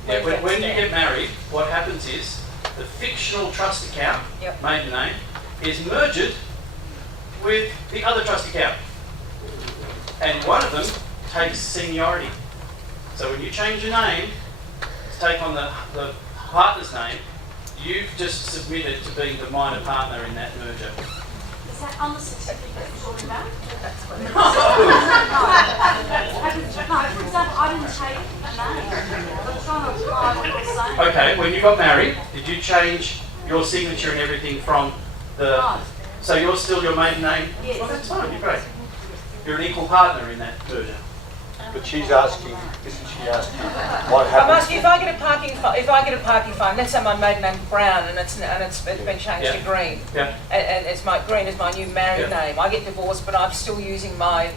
When you get married, what happens is the fictional trust account, maiden name, is merged with the other trust account. And one of them takes seniority. So when you change your name to take on the partner's name, you've just submitted to being the minor partner in that merger. Is that on the certificate you're talking about? No. No, for example, I didn't take a name. I'm trying to apply what you're saying. Okay, when you got married, did you change your signature and everything from the... No. So you're still your maiden name? Yes. Well, that's fine, you're great. You're an equal partner in that merger. But she's asking, isn't she asking what I'm happens? asking if I get a parking fine, let's say my maiden name's Brown and it's been changed to Green. Yeah. And it's Green is my new married name. I get divorced, but I'm still using my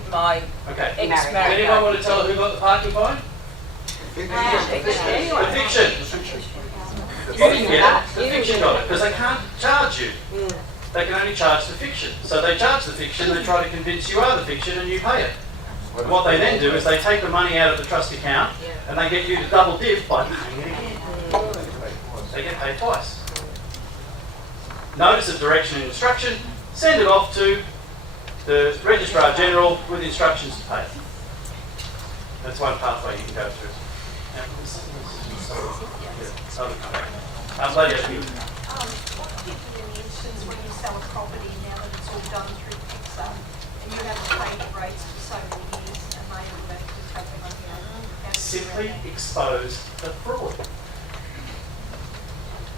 Okay. ex-married Anyone name. want to tell her who got the parking fine? Anyone. The fiction. You didn't get it. The fiction got it because they can't charge you. They can only charge the fiction. So they charge the fiction, they try to convince you are the fiction and you pay it. And what they then do is they take the money out of the trust account and they get you to double dip by paying it again. They get paid twice. Notice of direction and instruction, send it off to the Registrar General with instructions to pay it. That's one pathway you can go through. What do you do in the instance when you sell a property now that it's all done through Pixar and you haven't paid the rates for so many years and they all left to take the money out? Simply expose the fraud.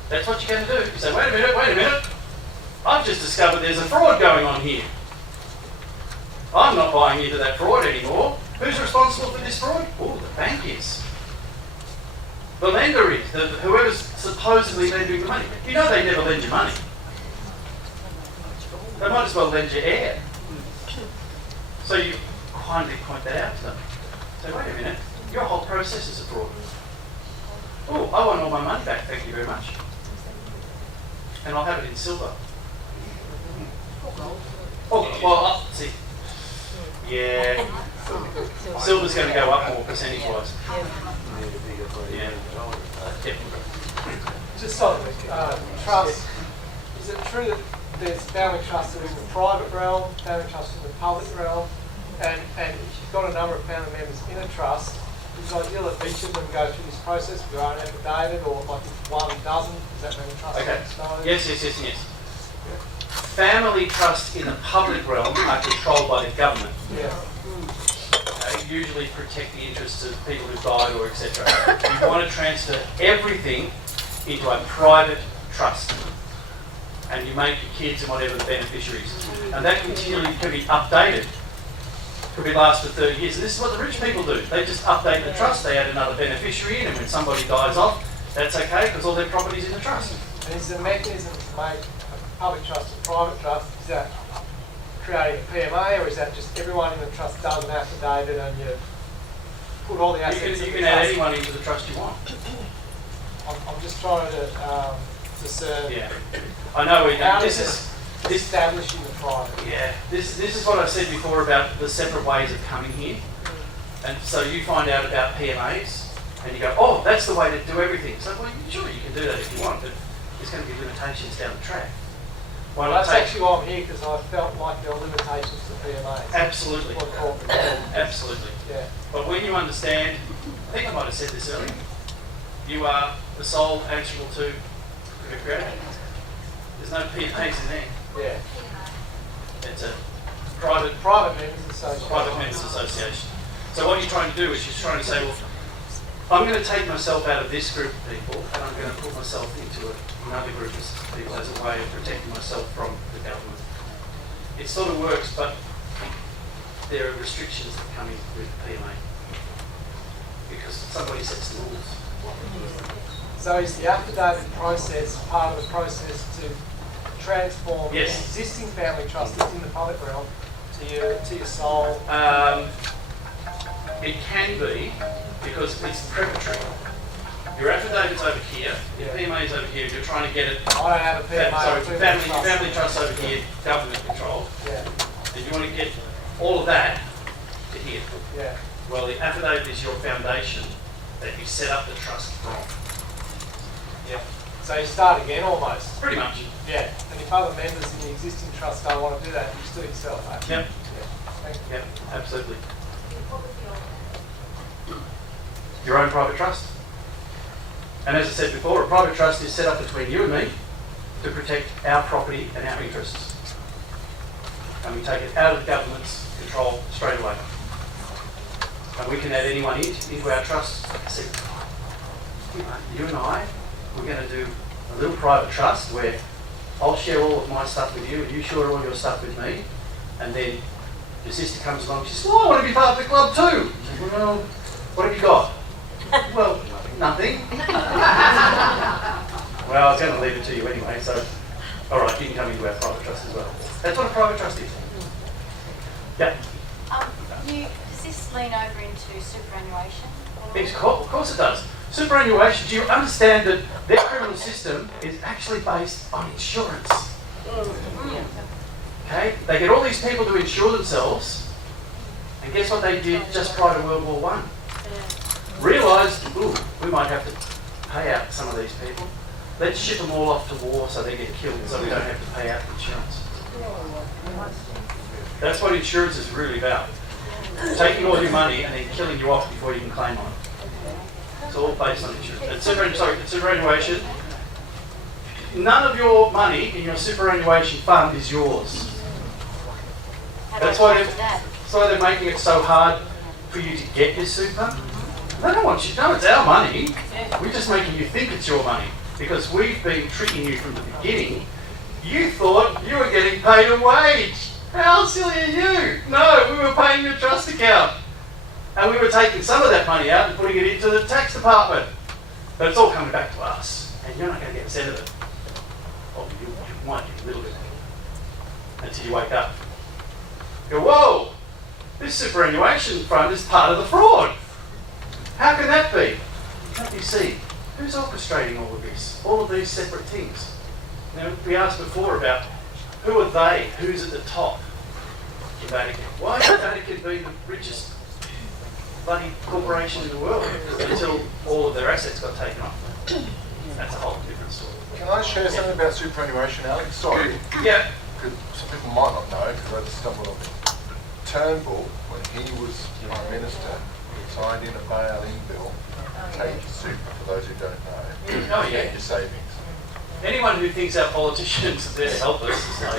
That's what you're going to do. You say, wait a minute. I've just discovered there's a fraud going on here. I'm not buying into that fraud anymore. Who's responsible for this fraud? Oh, the bank is. The lender is. Whoever's supposedly lending the money. You know they never lend you money. They might as well lend you air. So you kindly point that out to them. Say, wait a minute, your whole process is a fraud. Oh, I want all my money back, thank you very much. And I'll have it in silver. Oh, well, see. Yeah. Silver's going to go up more percentage-wise. Yeah. Just on trust, is it true that there's family trusts in the private realm, family trusts in the public realm, and if you've got a number of family members in a trust, is it ideal that each of them go through this process with their own affidavit, or like if one doesn't, does that mean the trust is exposed? Yes. Family trusts in the public realm are controlled by the government. Yeah. Usually protect the interests of people who died or etc. You want to transfer everything into a private trust, and you make your kids and whatever the beneficiaries, and that continually can be updated. Could be last for 30 years. And this is what the rich people do. They just update the trust. They add another beneficiary in, and when somebody dies off, that's okay because all their property's in the trust. And is the mechanism to make a public trust a private trust, is that creating a PMA, or is that just everyone in the trust does an affidavit and you put all the assets You can add anyone into the trust you want. I'm just trying to discern. Yeah. I know we How this does is establishing the private. Yeah, this is what I said before about the separate ways of coming here. And so you find out about PMAs and you go, oh, that's the way to do everything. So, well, sure, you can do that if you want, but there's going to be limitations down the track. Why Well, not that's take... actually why I'm here, because I felt like there were limitations to PMAs. Absolutely. Absolutely. Yeah. But when you understand, I think I might have said this earlier, you are the sole answerable to the creator. There's no PMAs in there. Yeah. It's a private members association. So what you're trying to do is you're trying to say, well, I'm going to take myself out of this group of people and I'm going to put myself into another group of people as a way of protecting myself from the government. It sort of works, but there are restrictions that come in with PMA because somebody sets the rules. So is the affidavit process part of the process to transform the Yes. existing family trust that's in the public realm to your sole? It can be because it's preparatory. Your affidavit's over here, your PMA is over here, you're trying to get it. I don't have a PMA. Family trust over here, government control. Yeah. And you want to get all of that to here. Yeah. Well, the affidavit is your foundation that you set up the trust from. Yeah. So you start again almost. Pretty much. Yeah. And if other members in the existing trust don't want to do that, you still accelerate. Yep. Yeah. Thank you. Yep, absolutely. Your own private trust. And as I said before, a private trust is set up between you and me to protect our property and our interests. and we take it out of the government's control straight away. And we can add anyone into our trust. See, you and I, we're going to do a little private trust where I'll share all of my stuff with you and you share all your stuff with me. And then your sister comes along and she says, well, I want to be part of the club too. I say, well, what have you got? Well, nothing. Well, I was going to leave it to you anyway, so all right, you can come into our private trust as well. That's what a private trust is. Yeah. Does this lean over into superannuation? Of course it does. Superannuation, do you understand that their criminal system is actually based on insurance? Okay? They get all these people to insure themselves, and guess what they did just prior to World War One? Realised, ooh, we might have to pay out some of these people. Let's ship them all off to war so they get killed so we don't have to pay out the insurance. That's what insurance is really about. Taking all your money and then killing you off before you can claim on it. It's all based on insurance. And superannuation, none of your money in your superannuation fund is yours. That's why they're making it so hard for you to get your super. They don't want you to know it's our money. We're just making you think it's your money because we've been tricking you from the beginning. You thought you were getting paid a wage. How silly are you? No, we were paying your trust account. And we were taking some of that money out and putting it into the tax department. But it's all coming back to us. And you're not going to get a cent of it. Or you might get a little bit. Until you wake up. You go, whoa! This superannuation fund is part of the fraud. How can that be? Let me see. Who's orchestrating all of this? All of these separate things. Now, we asked before about who are they? Who's at the top? The Vatican. Why is the Vatican being the richest bloody corporation in the world until all of their assets got taken off? That's a whole different story. Can I share something about superannuation, Alex? Sorry. Yeah. Because some people might not know, because I just stumbled on it. Turnbull, when he was Prime Minister, signed in a bail-in bill to take your super, for those who don't know, Oh, yeah. your savings. Anyone who thinks our politicians are there to help us is like...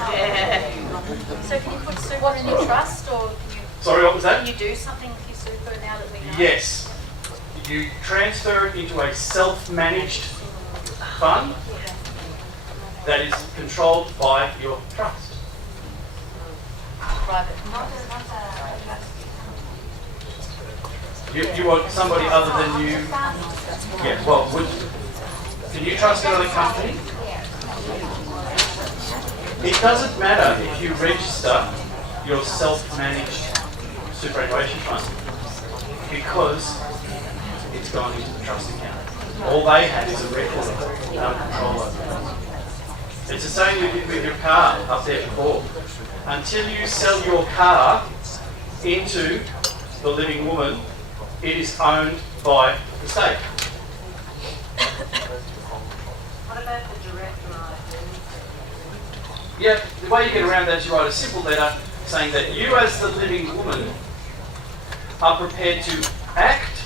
So can you put super in your trust or can you... Sorry, what was that? Can you do something with your super now that we know? Yes. You transfer it into a self-managed fund that is controlled by your trust. Private. You want somebody other than you? Yeah, well, can you trust another company? It doesn't matter if you register your self-managed superannuation fund because it's gone into the trust account. All they had is a record of it, no control over it. It's the same with your car up there before. Until you sell your car into the living woman, it is owned by the state. What about the direct liability? Yeah, the way you get around that is you write a simple letter saying that you as the living woman are prepared to act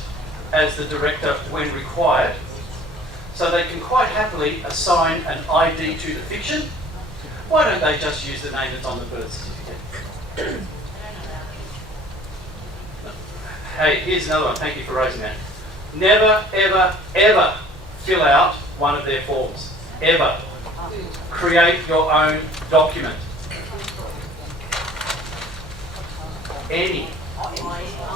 as the director when required, so they can quite happily assign an ID to the fiction. Why don't they just use the name that's on the birth certificate? Hey, here's another one. Thank you for raising that. Never, ever, ever fill out one of their forms. Ever. Create your own document. Any.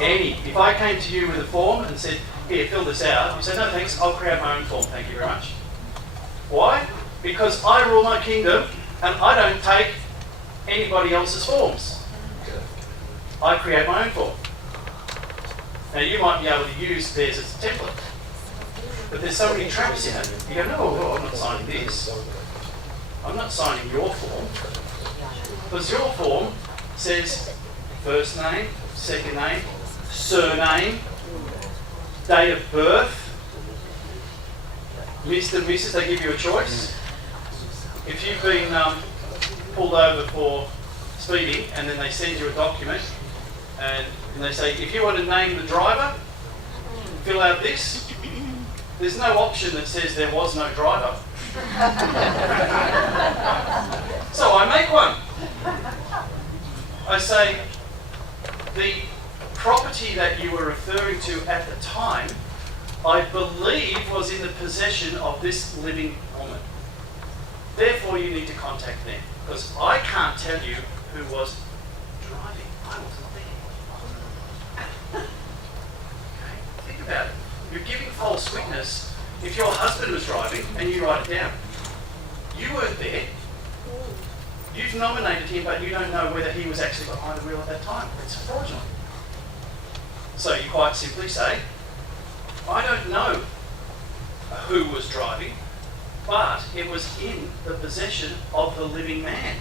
If I came to you with a form and said, here, fill this out, you say, no thanks, I'll create my own form, thank you very much. Why? Because I rule my kingdom and I don't take anybody else's forms. I create my own form. Now you might be able to use theirs as a template, but there's so many traps in it. You go, no, I'm not signing this. I'm not signing your form. Because your form says first name, second name, surname, date of birth, Mr. and Mrs. They give you a choice. If you've been pulled over for speeding and then they send you a document and they say, if you want to name the driver, fill out this. There's no option that says there was no driver. So I make one. say the property that you were referring to at the time, I believe, was in the possession of this living woman. Therefore, you need to contact them, because I can't tell you who was driving. I wasn't there. Okay, think about it. You're giving false witness if your husband was driving and you write it down. You weren't there. You've nominated him, but you don't know whether he was actually behind the wheel at that time. It's fraudulent. So you quite simply say, I don't know who was driving, but it was in the possession of the living man.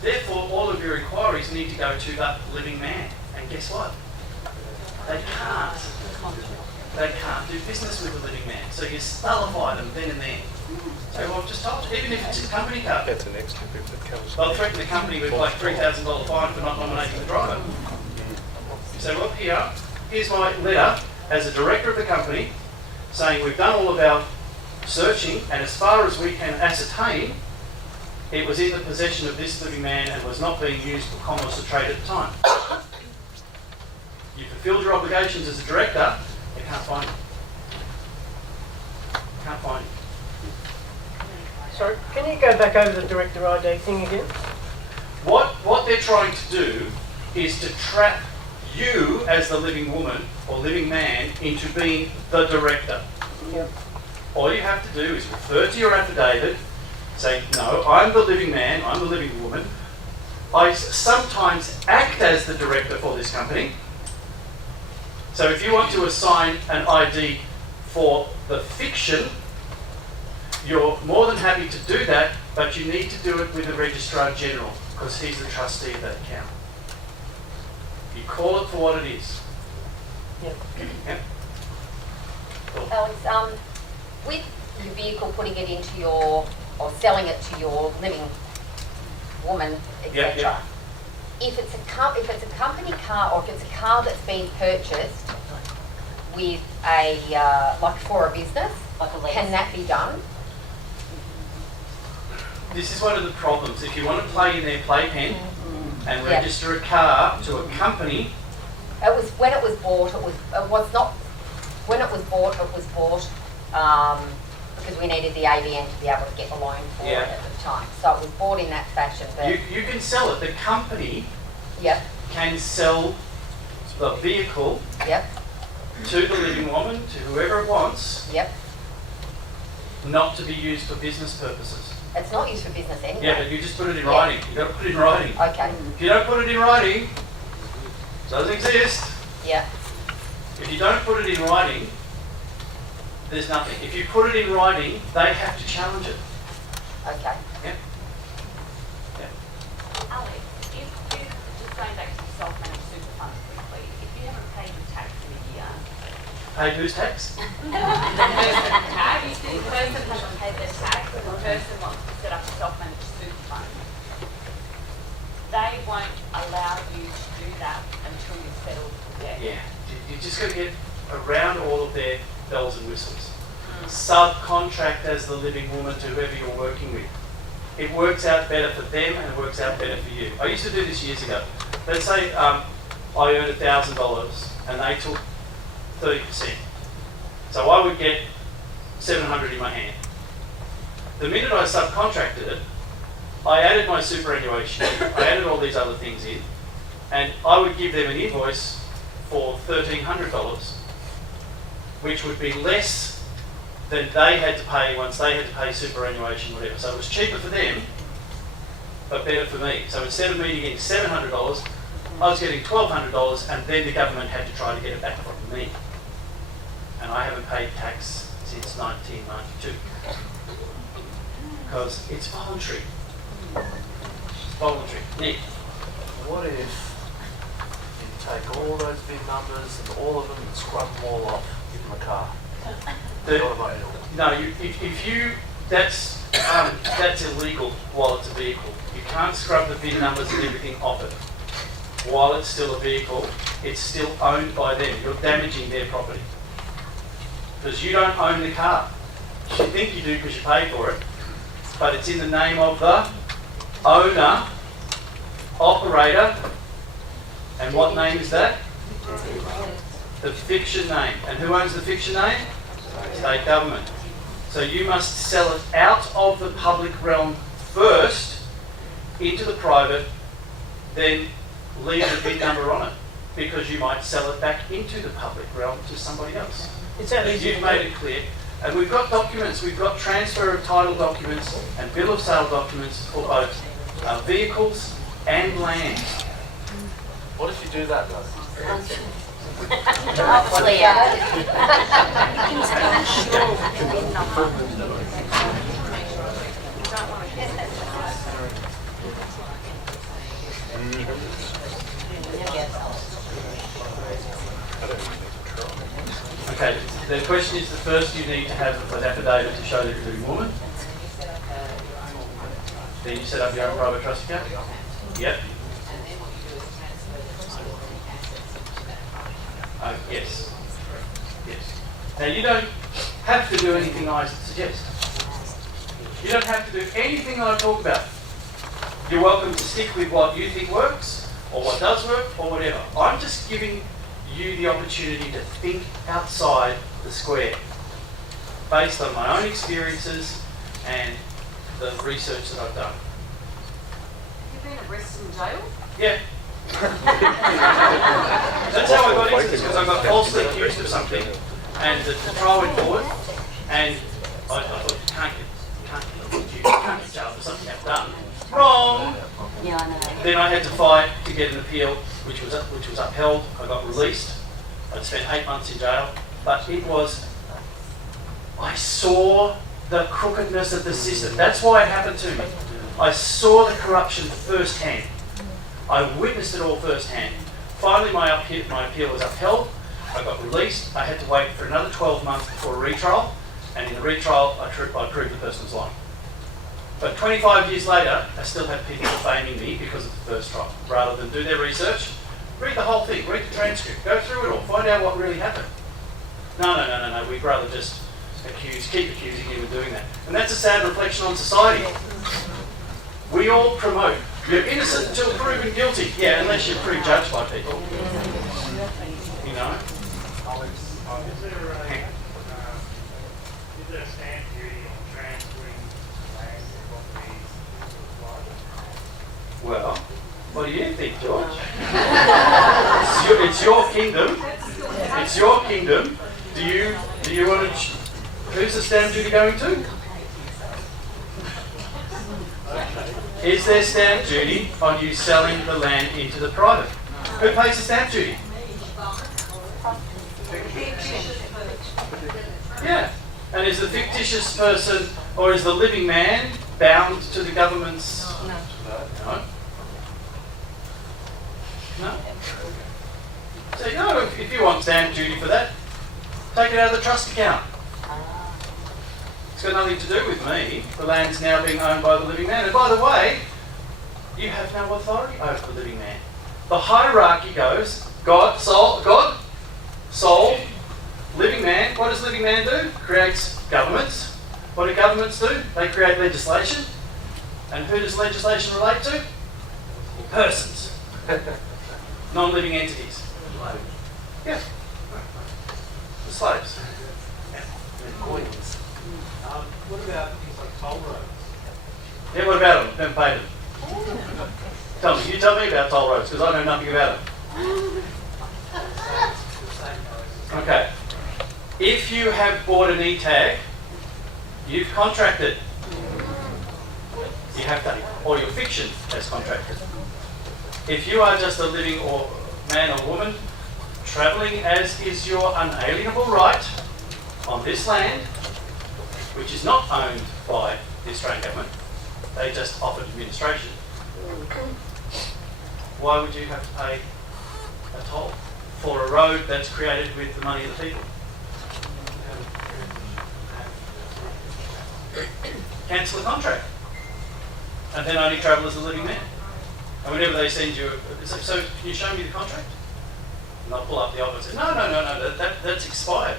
Therefore, all of your inquiries need to go to the living man. And guess what? They can't. They can't do business with the living man. So you nullify them then and there. So well, I've just told you, even if it's a company car, That's an extra bit that comes. they'll threaten the company with like $3,000 fine for not nominating the driver. You say, well, here's my letter as a director of the company saying we've done all of our searching, and as far as we can ascertain, it was in the possession of this living man and was not being used for commerce or trade at the time. You fulfilled your obligations as a director, they can't find you. Can't find you. Sorry, can you go back over the director ID thing again? What they're trying to do is to trap you as the living woman or living man into being the director. Yep. All you have to do is refer to your affidavit, say, no, I'm the living man, I'm the living woman. I sometimes act as the director for this company. So if you want to assign an ID for the fiction, you're more than happy to do that, but you need to do it with the Registrar General, because he's the trustee of that account. You call it for what it is. Yep. Yeah? Cool. Alex, with your vehicle, putting it into your, or selling it to your living woman, etc. Yeah. If it's a company car, or if it's a car that's been purchased with a like for a business, can that be done? This is one of the problems. If you want to play in their playpen and register a car to a company, It was when it was bought. It was not when it was bought. It was bought because we needed the ABN to be able to get the loan for it at the time. So it was bought in that fashion. But you can sell it. The company yep, can sell the vehicle yep, to the living woman, to whoever it wants, yep. not to be used for business purposes. It's not used for business anyway. Yeah, but you just put it in writing. You've got to put it in writing. Okay. If you don't put it in writing, it doesn't exist. Yeah. If you don't put it in writing, there's nothing. If you put it in writing, they have to challenge it. Okay. Yeah. Alex, if you, just going back to the self-managed super fund quickly, if you haven't paid your tax in a year, Pay whose tax? the person hasn't paid their tax, and the person wants to set up a self-managed super fund, they won't allow you to do that until you've settled the debt. Yeah. You just got to get around all of their bells and whistles. Subcontract as the living woman to whoever you're working with. It works out better for them and it works out better for you. I used to do this years ago. Let's say I earned $1,000 and they took 30%. So I would get $700 in my hand. The minute I subcontracted it, I added my superannuation, I added all these other things in, and I would give them an invoice for $1,300, which would be less than they had to pay once they had to pay superannuation, whatever. So it was cheaper for them, but better for me. So instead of me getting $700, I was getting $1,200, and then the government had to try to get it back from me. And I haven't paid tax since 1992 because it's voluntary. It's voluntary. Nick. What if you take all those VIN numbers and all of them and scrub them all off, give them a car? No, that's illegal while it's a vehicle. You can't scrub the VIN numbers and everything off it. While it's still a vehicle, it's still owned by them. You're damaging their property. Because you don't own the car. You think you do because you pay for it, but it's in the name of the owner, operator, And what name is that? The fiction name. And who owns the fiction name? State government. So you must sell it out of the public realm first into the private, then leave the bid number on it, because you might sell it back into the public realm to somebody else. It's that easy. You've made it clear. And we've got documents, we've got transfer of title documents and bill of sale documents for both vehicles and land. What if you do that though? Hopefully, Okay, the question is, the first you need to have an affidavit to show that you're a living woman. Then you set up your own private trust account. Yep. Yes. Yes. Now you don't have to do anything I suggest. You don't have to do anything I talk about. You're welcome to stick with what you think works, or what does work, or whatever. I'm just giving you the opportunity to think outside the square, based on my own experiences and the research that I've done. Have you been arrested in jail? Yeah. That's how I got into this, because I got falsely accused of something, and the trial went forward, and I thought, you can't get jailed for something I've done. Wrong! Yeah, I know. Then I had to fight to get an appeal, which was upheld. I got released. I spent 8 months in jail, but I saw the crookedness of the system. That's why it happened to me. I saw the corruption firsthand. I witnessed it all firsthand. Finally, my appeal was upheld. I got released. I had to wait for another 12 months before a retrial, and in the retrial, I proved the person was lying. But 25 years later, I still have people defaming me because of the first trial. Rather than do their research, read the whole thing, read the transcript, go through it all, find out what really happened. No, we'd rather just keep accusing him of doing that. And that's a sad reflection on society. We all promote, you're innocent until proven guilty. Yeah, unless you're prejudged by people. You know? Is there a stamp duty on transferring land and properties into the private? Well, what do you think, George? It's your kingdom. It's your kingdom. Do you want to? Who's the stamp duty going to? Is there stamp duty on you selling the land into the private? Who pays the stamp duty? Yeah. And is the fictitious person, or is the living man bound to the government's? No. No? So if you want stamp duty for that, take it out of the trust account. It's got nothing to do with me. The land's now being owned by the living man. And by the way, you have no authority over the living man. The hierarchy goes God, soul, living man. What does living man do? Creates governments. What do governments do? They create legislation. And who does legislation relate to? Persons. Non-living entities. Yeah. The slaves. Coins. What about things like toll roads? Yeah, what about them? Never paid them. You tell me about toll roads, because I know nothing about them. Okay. If you have bought an e-tag, you've contracted. You have done it. Or your fiction has contracted. If you are just a living or man or woman, travelling as is your unalienable right on this land, which is not owned by the Australian government, they just offered administration. Why would you have to pay a toll for a road that's created with the money of the people? Cancel the contract, and then only travel as a living man. And whenever they send you, so can you show me the contract? And I'll pull up the office and say, no, that's expired.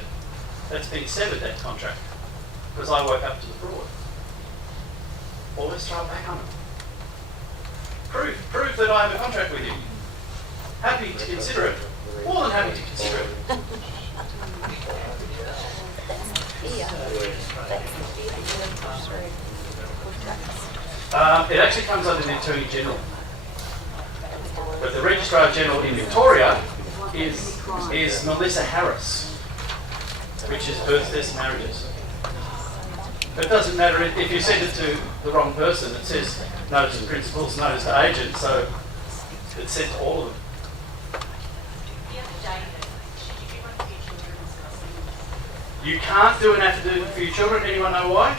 That's been severed, that contract, because I woke up to the fraud. Or let's throw it back on them. Prove that I have a contract with you. Happy to consider it. More than happy to consider it. It actually comes under the Attorney General. But the Registrar General in Victoria is Melissa Harris, which is birth test marriages. But it doesn't matter if you send it to the wrong person. It says notice to principals, notice to agent, so it's sent to all of them. You can't do an affidavit for your children. Anyone know why?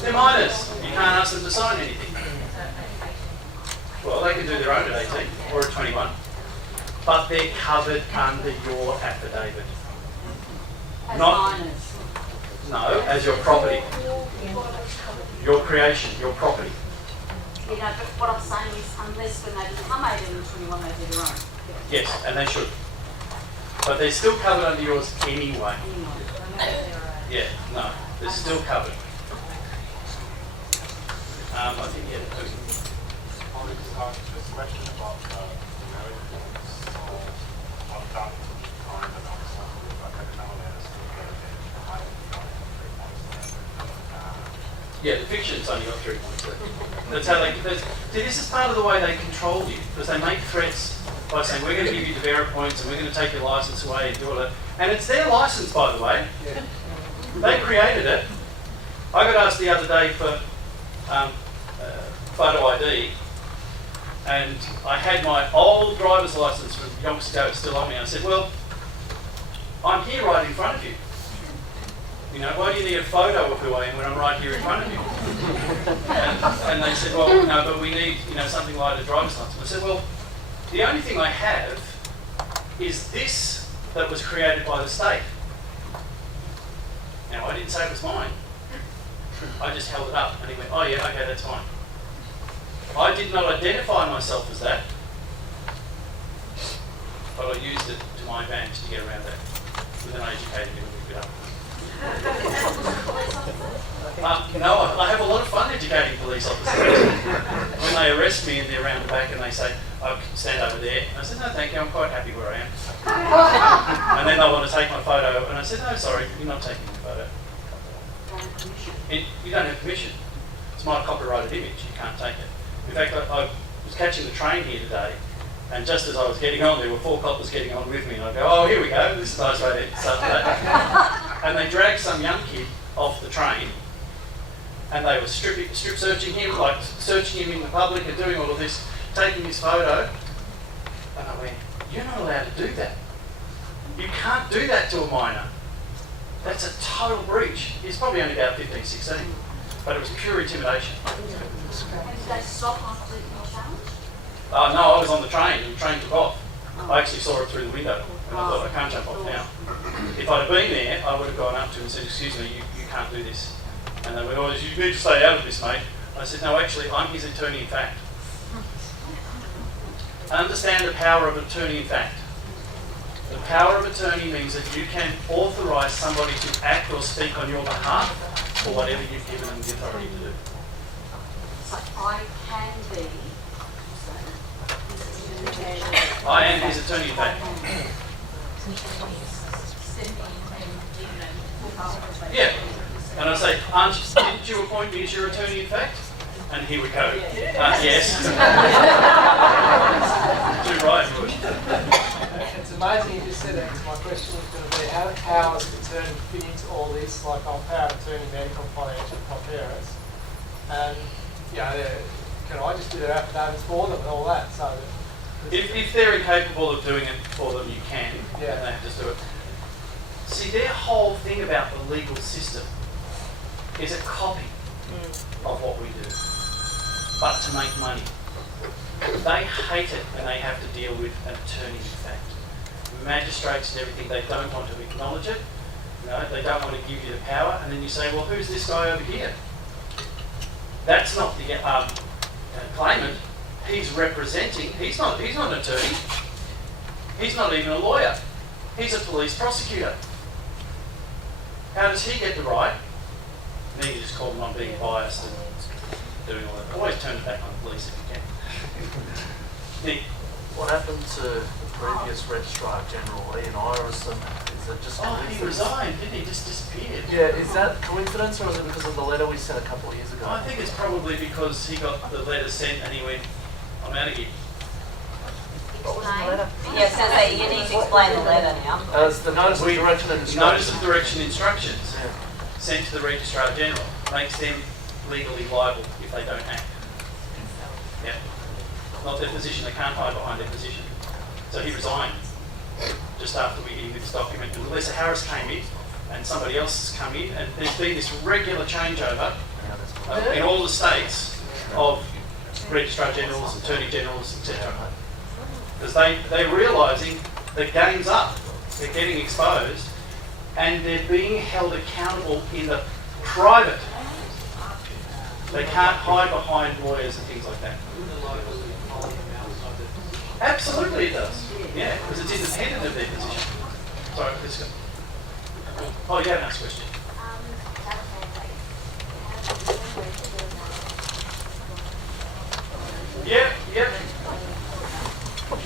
They're minors. You can't ask them to sign anything. Well, they can do their own at 18 or at 21. But they're covered under your affidavit. As Not, minors. no, as your property. Your creation, your property. You know, but what I'm saying is, unless when they become 18 and 21, they do their own. Yes, and they should. But they're still covered under yours anyway. Yeah, no, they're still covered. I think, yeah. Just a question about marriage. I've done time and I was if I had another letter, still get it in. I Yeah, the fiction's only got 3 points left. That's how they. See, this is part of the way they control you, because they make threats by saying we're going to give you demerit points and we're going to take your license away and do all that. And it's their license, by the way. Yeah. They created it. I got asked the other day for photo ID, and I had my old driver's license from yonks ago still on me. I said, well, I'm here right in front of you. You know, why do you need a photo of who I am when I'm right here in front of you? And they said, well, no, but we need, something like a driver's license. I said, well, the only thing I have is this that was created by the state. Now, I didn't say it was mine. I just held it up and he went, oh yeah, okay, that's fine. I did not identify myself as that, but I used it to my advantage to get around that with an educated and pick it up. No, I have a lot of fun educating police officers. When they arrest me and they're around the back and they say, I can stand over there. And I said, no, thank you, I'm quite happy where I am. And then they want to take my photo, and I said, no, sorry, you're not taking the photo. You don't have permission. It's my copyrighted image, you can't take it. In fact, I was catching the train here today, and just as I was getting on, there were 4 coppers getting on with me, and I go, oh, here we go, this is a nice way to start that. And they dragged some young kid off the train, and they were strip searching him, like searching him in the public and doing all of this, taking his photo. And I went, you're not allowed to do that. You can't do that to a minor. That's a total breach. He's probably only about 15, 16, but it was pure intimidation. And did they stop after your challenge? No, I was on the train and the train took off. I actually saw it through the window and I thought, I can't jump off now. If I'd have been there, I would have gone up to him and said, excuse me, you can't do this. And they went, oh, you need to stay out of this, mate. I said, no, actually, I'm his attorney in fact. Understand the power of attorney in fact. The power of attorney means that you can authorise somebody to act or speak on your behalf for whatever you've given them the authority to do. So I can be. I am his attorney in fact. Yeah. And I say, didn't you appoint me as your attorney in fact? And he would go, yes. Too right, you would. It's amazing you just said that, because my question was going to be, how does the attorney fit into all this? Like, I'm power of attorney, medical, financial, my parents. And, can I just do their affidavits for them and all that? So that if they're incapable of doing it for them, you can. Yeah. And they have to do it. See, their whole thing about the legal system is a copy of what we do, but to make money. They hate it when they have to deal with an attorney in fact. Magistrates and everything, they don't want to acknowledge it. They don't want to give you the power, and then you say, well, who's this guy over here? That's not the claimant. He's representing, he's not an attorney. He's not even a lawyer. He's a police prosecutor. How does he get the right? And then you just call them on being biased and doing all that. Always turn it back on the police if you can. What happened to the previous Registrar General, Ian Irison? Is it just Oh, he coincidence? resigned, didn't he? Just disappeared. Yeah, is that coincidence or is it because of the letter we sent a couple of years ago? I think it's probably because he got the letter sent and he went, I'm out of here. What was the letter? Yeah, so you need to explain the letter now. It's the notice of direction and instructions. Notice of direction instructions Yeah. sent to the Registrar General makes them legally liable if they don't act. Yeah. Not their position, they can't hide behind their position. So he resigned just after we hit this document. And Lisa Harris came in and somebody else has come in and there's been this regular changeover in all the states of Registrar Generals, Attorney Generals, etc. Because they're realising the game's up, they're getting exposed and they're being held accountable in the private. They can't hide behind lawyers and things like that. Absolutely it does. Yeah, because it's independent of their position. Sorry, let's go. Oh, you have an asked question. Yep.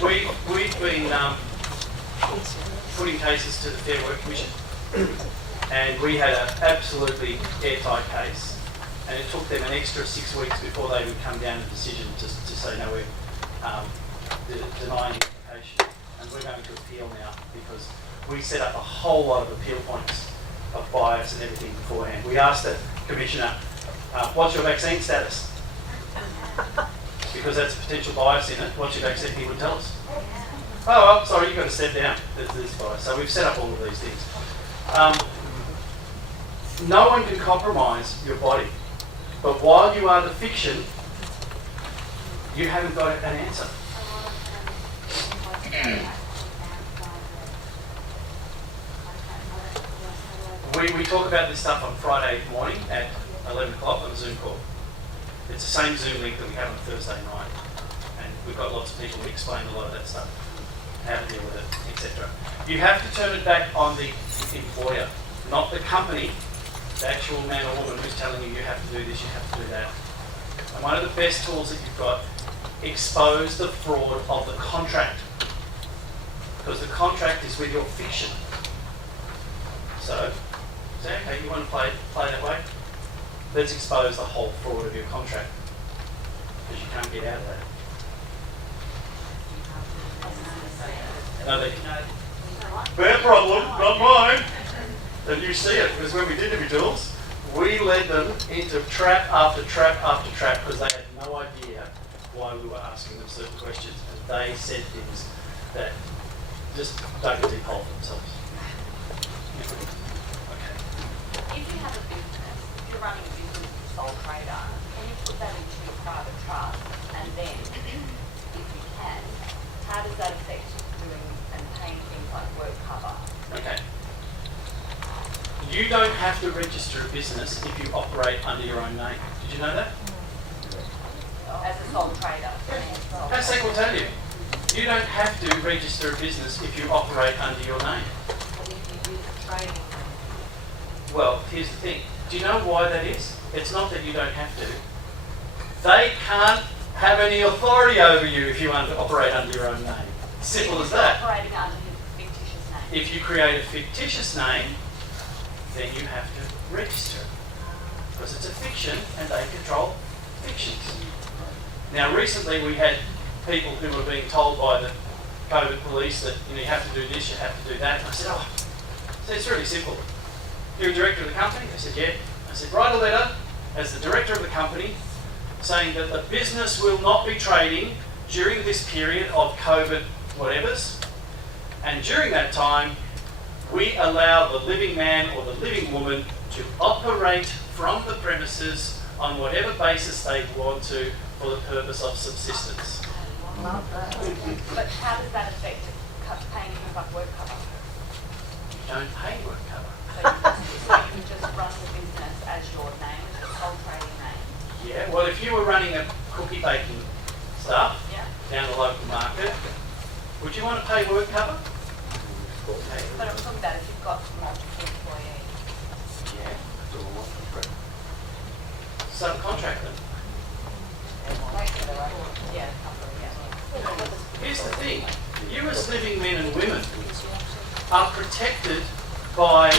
We've been putting cases to the Fair Work Commission, and we had an absolutely airtight case, and it took them an extra 6 weeks before they would come down a decision to say no, we're denying the application, and we're going to appeal now because we set up a whole lot of appeal points of bias and everything beforehand. We asked the Commissioner, what's your vaccine status? Because that's a potential bias in it. What's your vaccine? He would tell us. Oh, well, sorry, you've got to step down. There's this bias. So we've set up all of these things. No one can compromise your body. But while you are the fiction, you haven't got an answer. We talk about this stuff on Friday morning at 11 o'clock on a Zoom call. It's the same Zoom link that we have on Thursday night. And we've got lots of people who explain a lot of that stuff, how to deal with it, etc. You have to turn it back on the employer, not the company, the actual man or woman who's telling you have to do this, you have to do that. And one of the best tools that you've got, expose the fraud of the contract. Because the contract is with your fiction. So, say, okay, you want to play that way? Let's expose the whole fraud of your contract. Because you can't get out of that. No, their problem, not mine. And you see it, because when we did individuals, we led them into trap after trap after trap because they had no idea why we were asking them certain questions. And they said things that just dug a deep hole for themselves. Okay. If you have a business, if you're running a business, you're a sole trader, can you put that into your private trust? And then, if you can, how does that affect doing and paying things like work cover? Okay. You don't have to register a business if you operate under your own name. Did you know that? As a sole trader. ASEC will tell you. You don't have to register a business if you operate under your name. And if you use a trading Well, here's the thing. Do you know why that is? It's not that you don't have to. They can't have any authority over you if you operate under your own name. Simple as that. operating under his fictitious name. If you create a fictitious name, then you have to register it. Because it's a fiction and they control fictions. Now recently we had people who were being told by the COVID police that you have to do this, you have to do that. And I said, so it's really simple. You're a director of the company? They said, yeah. I said, write a letter as the director of the company saying that the business will not be trading during this period of COVID whatevers. And during that time, we allow the living man or the living woman to operate from the premises on whatever basis they want to for the purpose of subsistence. But how does that affect paying things like work cover? You don't pay work cover. So you just run the business as your name, as your sole trading name? Yeah, well if you were running a cookie baking stuff down the local market, would you want to pay work cover? But I'm talking about if you've got multiple employees. Yeah. Subcontract them. Yeah, Here's the thing. living men and women are protected by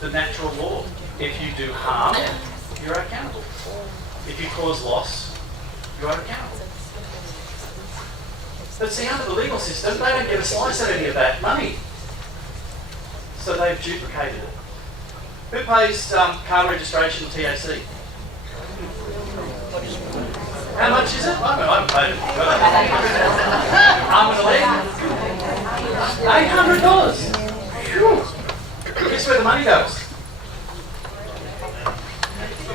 the natural law. If you do harm, you're accountable. If you cause loss, you're accountable. But see, under the legal system, they don't get a slice of any of that money. So they've duplicated it. Who pays car registration TAC? How much is it? I haven't paid it. Arm and a leg? $800. Phew. Guess where the money goes?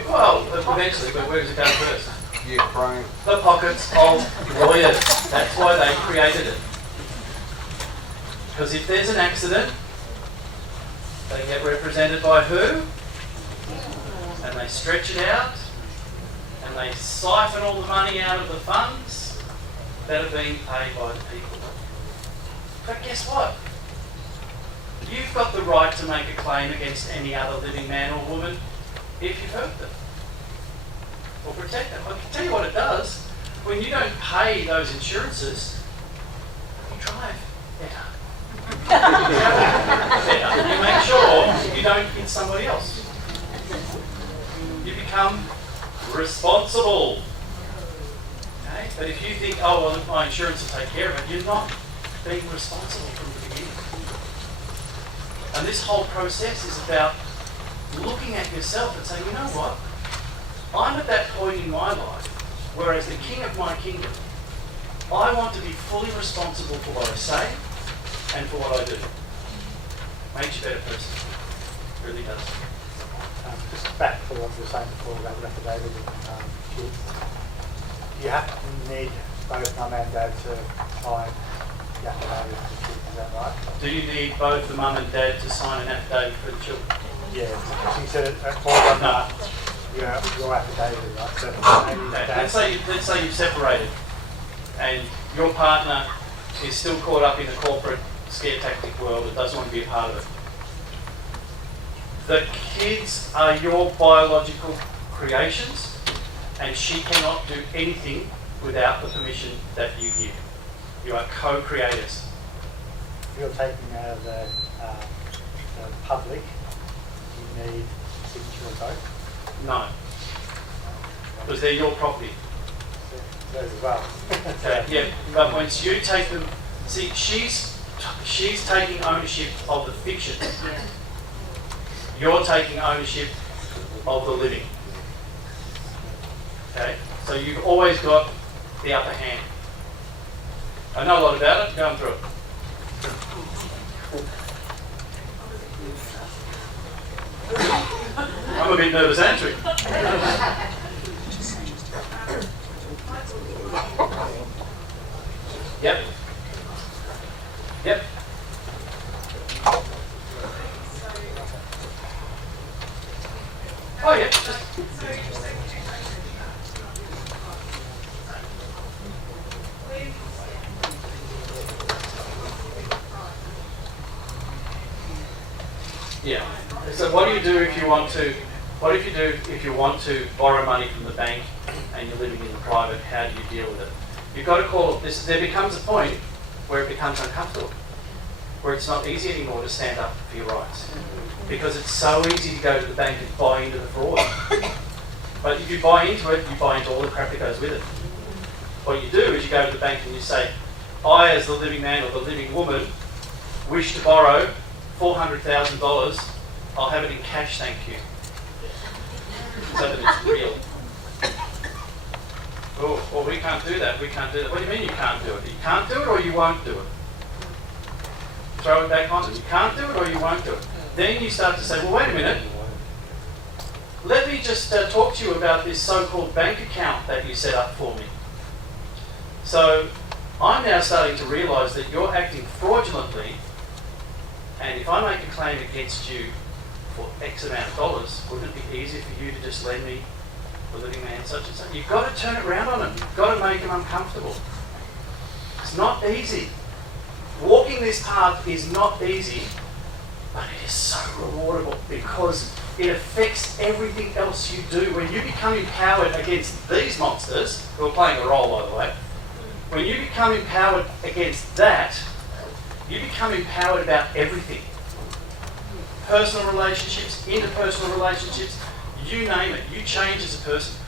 Well, eventually, but where does it go first? Ukraine. The pockets of lawyers. That's why they created it. Because if there's an accident, they get represented by who? And they stretch it out, and they siphon all the money out of the funds that are being paid by the people. But guess what? You've got the right to make a claim against any other living man or woman if you've hurt them or protect them. I can tell you what it does. When you don't pay those insurances, you drive better. You make sure you don't hit somebody else. You become responsible. Okay? But if you think, oh, well, my insurance will take care of it, you're not being responsible from the beginning. And this whole process is about looking at yourself and saying, you know what? I'm at that point in my life where, as the king of my kingdom, I want to be fully responsible for what I say and for what I do. Makes you a better person. Really does. Just back to what you were saying before about the affidavit and kids. You have to need both mum and dad to sign the affidavit for the kids, is that right? Do you need both the mum and dad to sign an affidavit for the children? Yeah, so you said more than that. Your affidavit, right? So Okay. Let's say you've separated and your partner is still caught up in the corporate scare tactic world and doesn't want to be a part of it. The kids are your biological creations, and she cannot do anything without the permission that you give. You are co-creators. If you're taking out of the public, you need signature of both? No. Because they're your property. Those as well. Okay, yeah, but once you take them, see, she's taking ownership of the fiction. You're taking ownership of the living. Okay, so you've always got the upper hand. I know a lot about it. Going through it. I'm a bit nervous answering. Yep. Yep. Oh yeah. Yeah. So what do you do if you want to? What if you do if you want to borrow money from the bank and you're living in private? How do you deal with it? You've got to call this. There becomes a point where it becomes uncomfortable, where it's not easy anymore to stand up for your rights, because it's so easy to go to the bank and buy into the fraud. But if you buy into it, you buy into all the crap that goes with it. What you do is you go to the bank and you say, I, as the living man or the living woman, wish to borrow $400,000. I'll have it in cash, thank you. So that it's real. Oh, well, we can't do that. We can't do that. What do you mean you can't do it? You can't do it or you won't do it? Throw it back on them. You can't do it or you won't do it. Then you start to say, well, wait a minute. Let me just talk to you about this so-called bank account that you set up for me. So I'm now starting to realise that you're acting fraudulently, and if I make a claim against you for X amount of dollars, wouldn't it be easier for you to just lend me the living man such and such? You've got to turn it around on them. You've got to make them uncomfortable. It's not easy. Walking this path is not easy, but it is so rewardable because it affects everything else you do. When you become empowered against these monsters, who are playing a role, by the way, when you become empowered against that, you become empowered about everything. Personal relationships, interpersonal relationships, you name it, you change as a person.